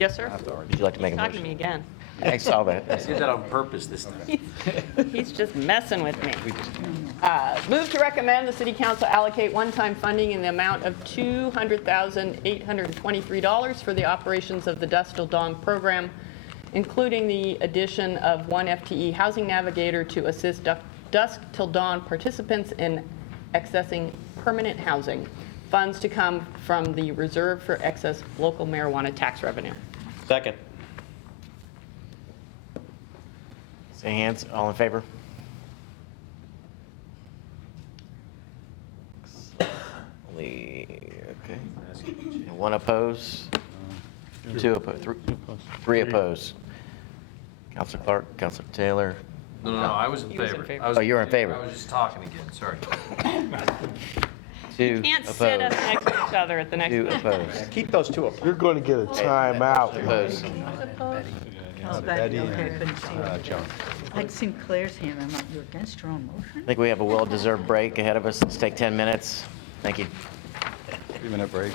Yes, sir? Would you like to make a Knocking motion? me again. I saw that. I did that on purpose this time. He's just messing with me. Move to recommend the city council allocate one-time funding in the amount of $200,823 for the operations of the Dusk Till Dawn program, including the addition of one FTE housing navigator to assist Dusk Till Dawn participants in accessing permanent housing. Funds to come from the reserve for excess local marijuana tax revenue. Second. Say hands, all in favor? Okay. And one oppose? Two oppose, three oppose. Counselor Clark, Counselor Taylor. No, I was in He was in favor. favor. I was Oh, you were in favor. I was just talking again, sorry. Two Can't sit us oppose. next to each other at the next Two meeting. oppose. Keep those two apart. You're going to get a timeout. Oppose. Oh, Betty okay, and couldn't see it. John. I'd seen Claire's hand, I'm like, you're against your own motion? I think we have a well-deserved break ahead of us. Let's take 10 minutes. Thank you. 3-minute break.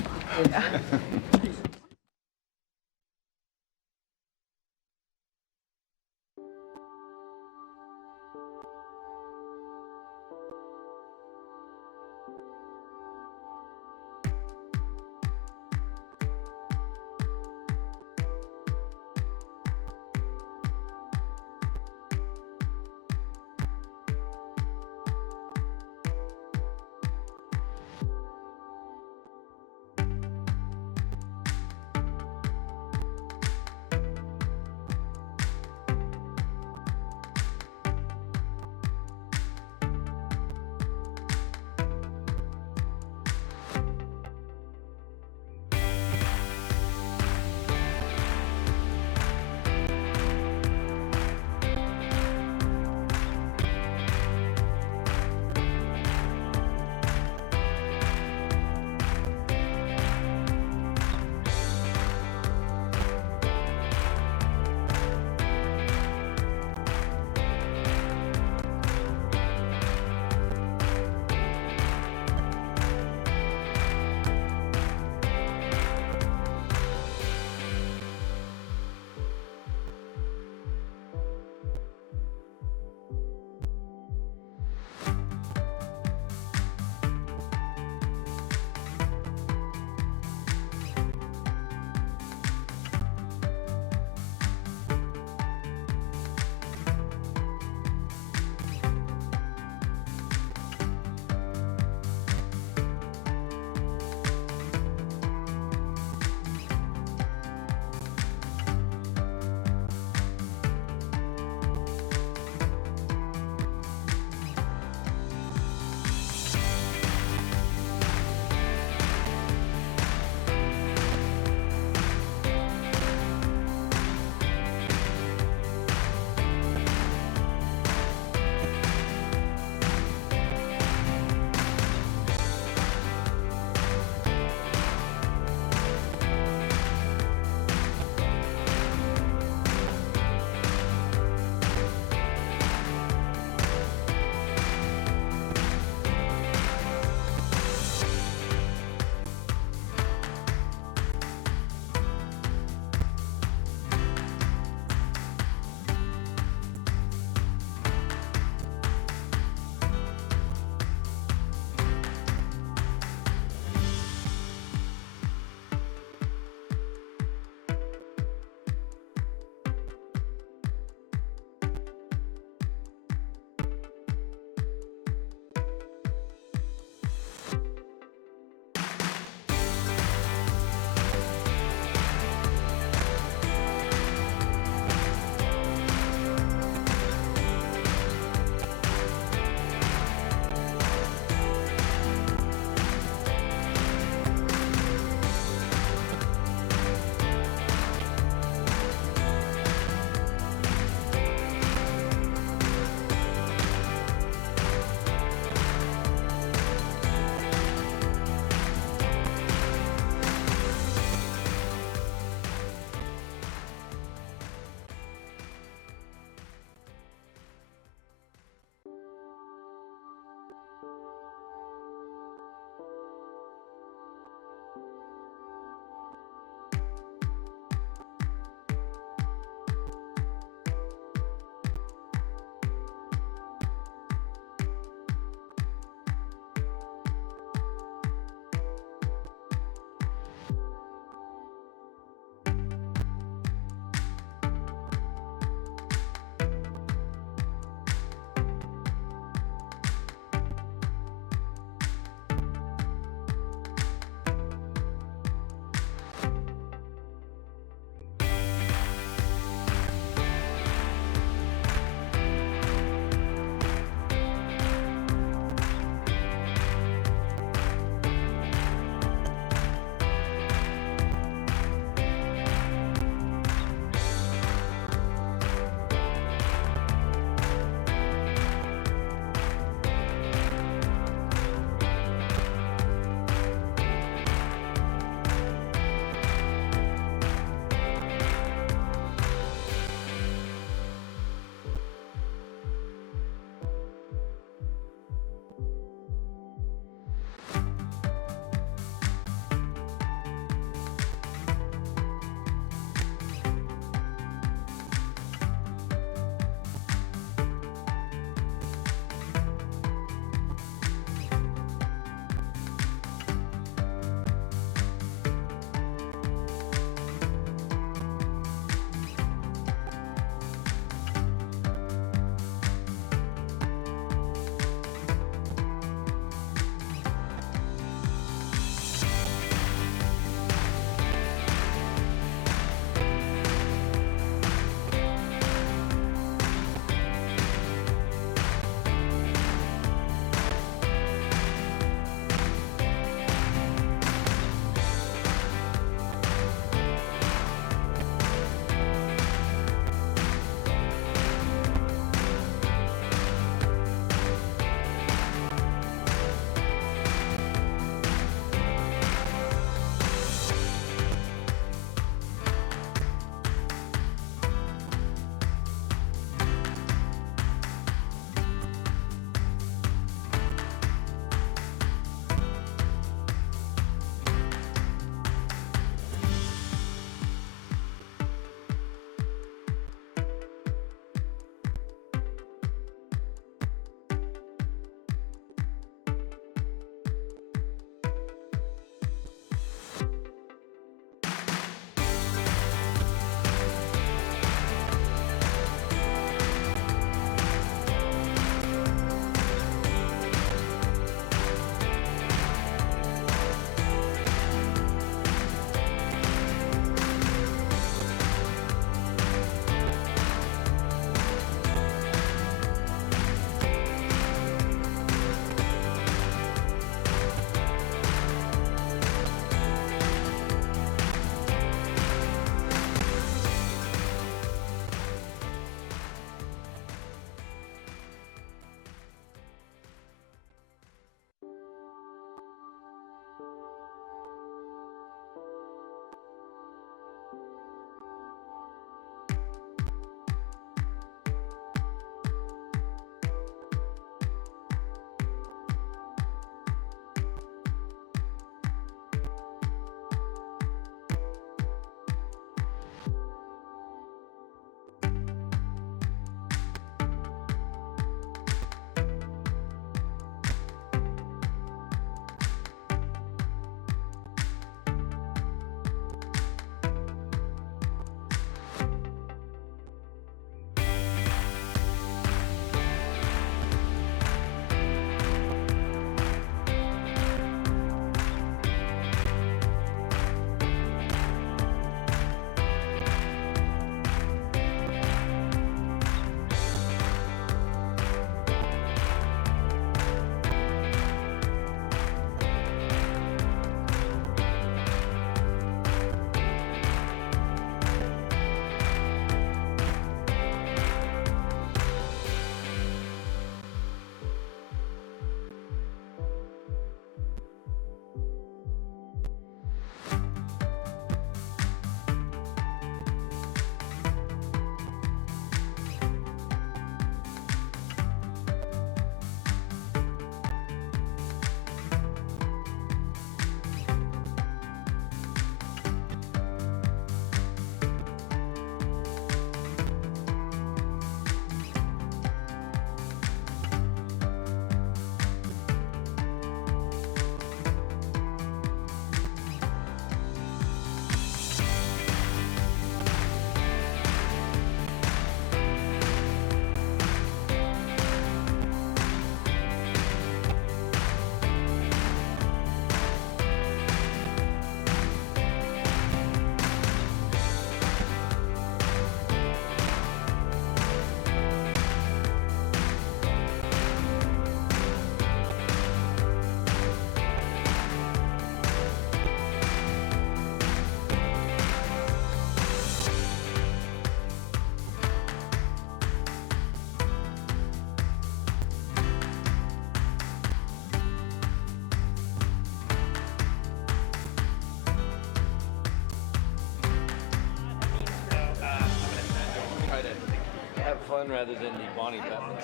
have fun rather than the Bonnie Pepper.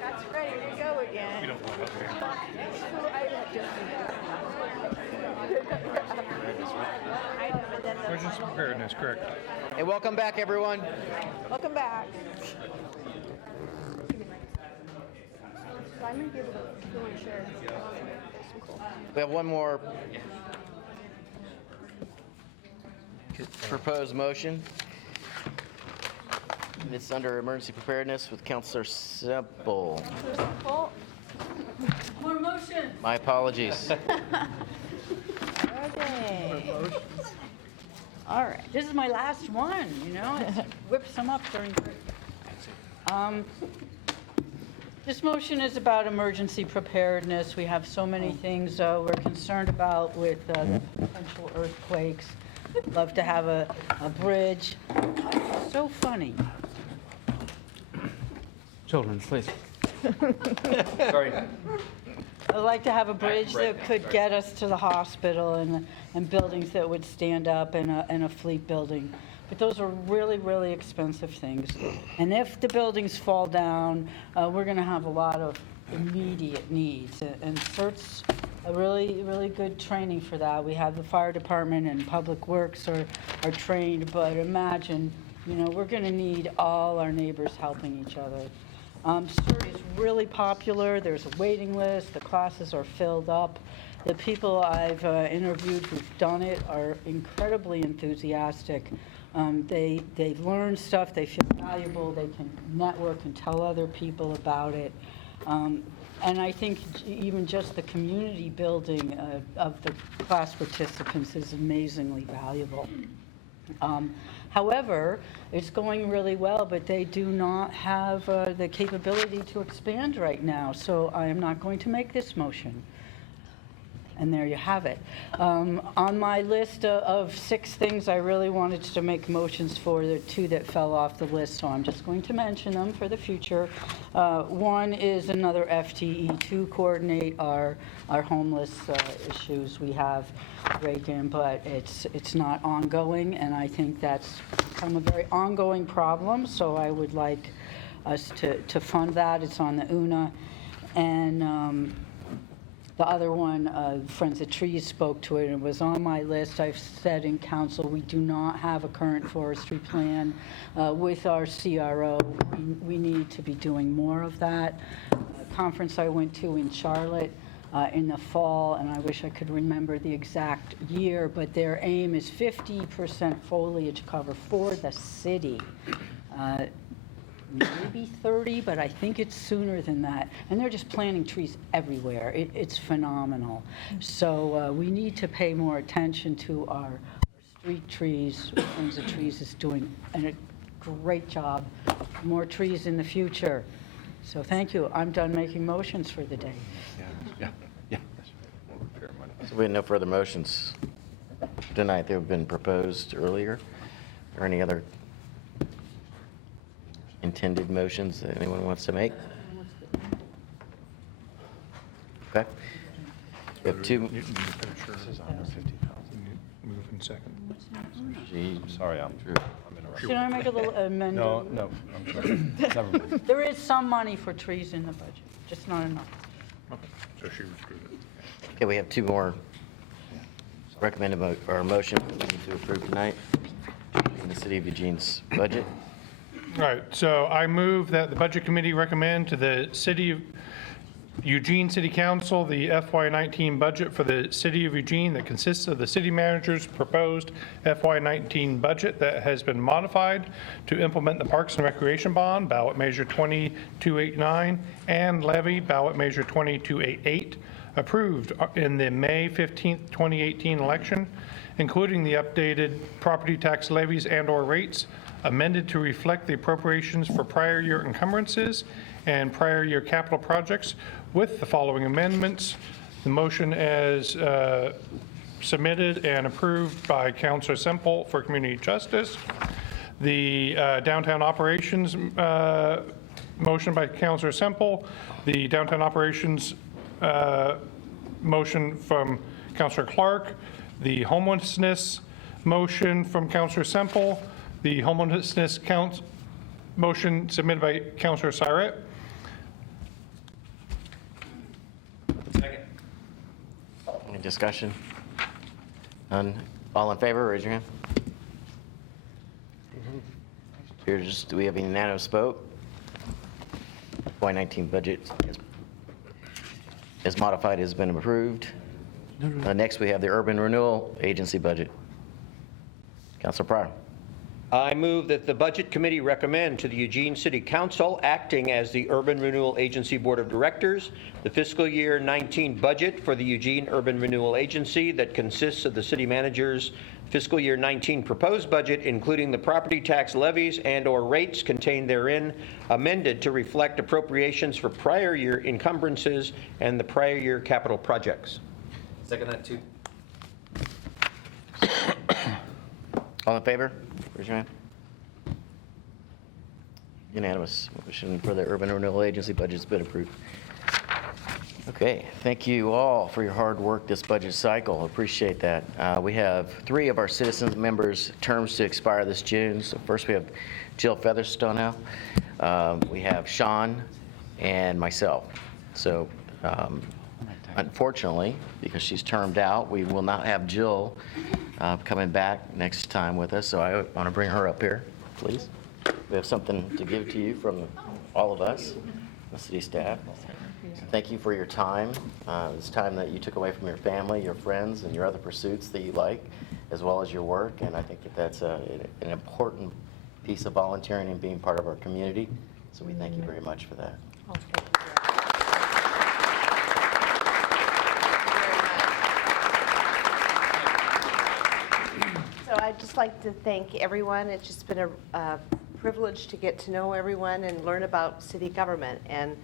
That's ready to go again. Emergency preparedness, correct. Hey, welcome back, everyone. Welcome back. I might be able to go and share. We have one more proposed motion. It's under emergency preparedness with Counselor Semple. More motion. My apologies. Okay. All right, this is my last one, you know, it whips them up during break. This motion is about emergency preparedness. We have so many things we're concerned about with potential earthquakes. Love to have a bridge. So funny. Children, please. Sorry. I'd like to have a bridge that could get us to the hospital and buildings that would stand up and a fleet building. But those are really, really expensive things. And if the buildings fall down, we're going to have a lot of immediate needs. And CERT's a really, really good training for that. We have the fire department and public works are trained, but imagine, you know, we're going to need all our neighbors helping each other. CERT is really popular. There's a waiting list. The classes are filled up. The people I've interviewed who've done it are incredibly enthusiastic. They learn stuff. They feel valuable. They can network and tell other people about it. And I think even just the community building of the class participants is amazingly valuable. However, it's going really well, but they do not have the capability to expand right now. So I am not going to make this motion. And there you have it. On my list of 6 things I really wanted to make motions for, there are 2 that fell off the list, so I'm just going to mention them for the future. One is another FTE to coordinate our homeless issues. We have Reagan, but it's not ongoing, and I think that's become a very ongoing problem, so I would like us to fund that. It's on the UNA. And the other one, Friends of Trees spoke to it, and it was on my list. I've said in council, we do not have a current forestry plan. With our CRO, we need to be doing more of that. A conference I went to in Charlotte in the fall, and I wish I could remember the exact year, but their aim is 50% foliage cover for the city. Maybe 30, but I think it's sooner than that. And they're just planting trees everywhere. It's phenomenal. So we need to pay more attention to our street trees. Friends of Trees is doing a great job. More trees in the future. So thank you. I'm done making motions for the day. Yeah. So we have no further motions tonight that have been proposed earlier, or any other intended motions that anyone wants to make? Okay. We have 2. Move in second. Sorry, I'm interrupting. Should I make a little amendment? No, I'm sorry. Never mind. There is some money for trees in the budget, just not enough. Okay, so she withdrew it. Okay, we have 2 more recommended or motion we need to approve tonight in the City of Eugene's budget. All right, so I move that the Budget Committee recommend to the City of Eugene City Council the FY19 budget for the City of Eugene that consists of the city manager's proposed FY19 budget that has been modified to implement the Parks and Recreation Bond, ballot measure 20289, and levy, ballot measure 20288, approved in the May 15th, 2018 election, including the updated property tax levies and/or rates, amended to reflect the appropriations for prior year encumbrances and prior year capital projects with the following amendments. The motion as submitted and approved by Councilor Semple for Community Justice. The downtown operations motion by Councilor Semple. The downtown operations motion from Councilor Clark. The homelessness motion from Councilor Semple. The homelessness motion submitted by Councilor Syret. Any discussion? None? All in favor, raise your hand. Do we have a unanimous vote? FY19 budget as modified has been approved. Next, we have the Urban Renewal Agency budget. Councilor Pryor. I move that the Budget Committee recommend to the Eugene City Council, acting as the Urban Renewal Agency Board of Directors, the fiscal year 19 budget for the Eugene Urban Renewal Agency that consists of the city manager's fiscal year 19 proposed budget, including the property tax levies and/or rates contained therein, amended to reflect appropriations for prior year encumbrances and the prior year capital projects. Second that too. All in favor? Raise your hand. Unanimous. Motion for the Urban Renewal Agency budget's been approved. Okay, thank you all for your hard work this budget cycle. Appreciate that. We have 3 of our citizens members' terms to expire this June. So first we have Jill Featherstonhaugh. We have Shaun and myself. So unfortunately, because she's termed out, we will not have Jill coming back next time with us. So I want to bring her up here, please. We have something to give to you from all of us, the city staff. Thank you for your time. It's time that you took away from your family, your friends, and your other pursuits that you like, as well as your work. And I think that that's an important piece of volunteering and being part of our community. So we thank you very much for that. So I'd just like to thank everyone. It's just been a privilege to get to know everyone and learn about city government. And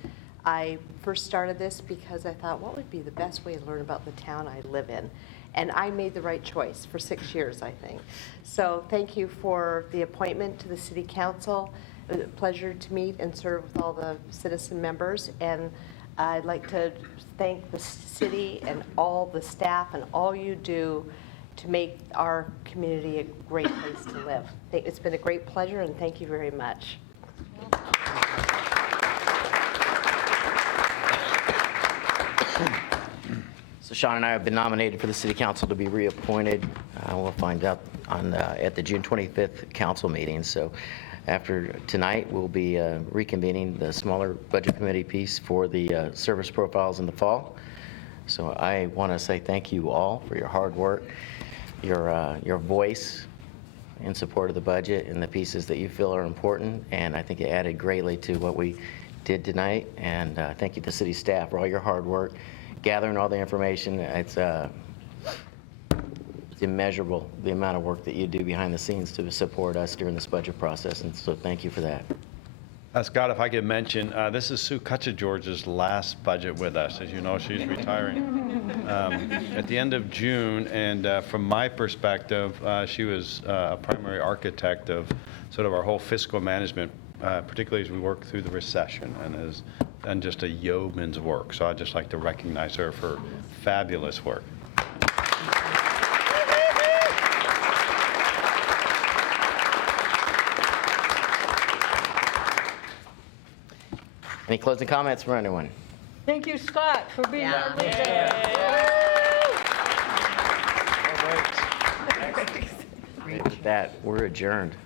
I first started this because I thought, what would be the best way to learn about the town I live in? And I made the right choice for 6 years, I think. So thank you for the appointment to the city council. It was a pleasure to meet and serve with all the citizen members. And I'd like to thank the city and all the staff and all you do to make our community a great place to live. It's been a great pleasure, and thank you very much. So Shaun and I have been nominated for the city council to be reappointed. We'll find out at the June 25th council meeting. So after tonight, we'll be reconvening the smaller budget committee piece for the service profiles in the fall. So I want to say thank you all for your hard work, your voice in support of the budget and the pieces that you feel are important. And I think it added greatly to what we did tonight. And thank you to city staff for all your hard work, gathering all the information. It's immeasurable, the amount of work that you do behind the scenes to support us during this budget process. And so thank you for that. Scott, if I could mention, this is Sue Kutcha-George's last budget with us. As you know, she's retiring at the end of June, and from my perspective, she was a primary architect of sort of our whole fiscal management, particularly as we work through the recession, and has done just a yeoman's work. So I'd just like to recognize her for fabulous work. Any closing comments from anyone? Thank you, Scott, for being our leader. With that, we're adjourned.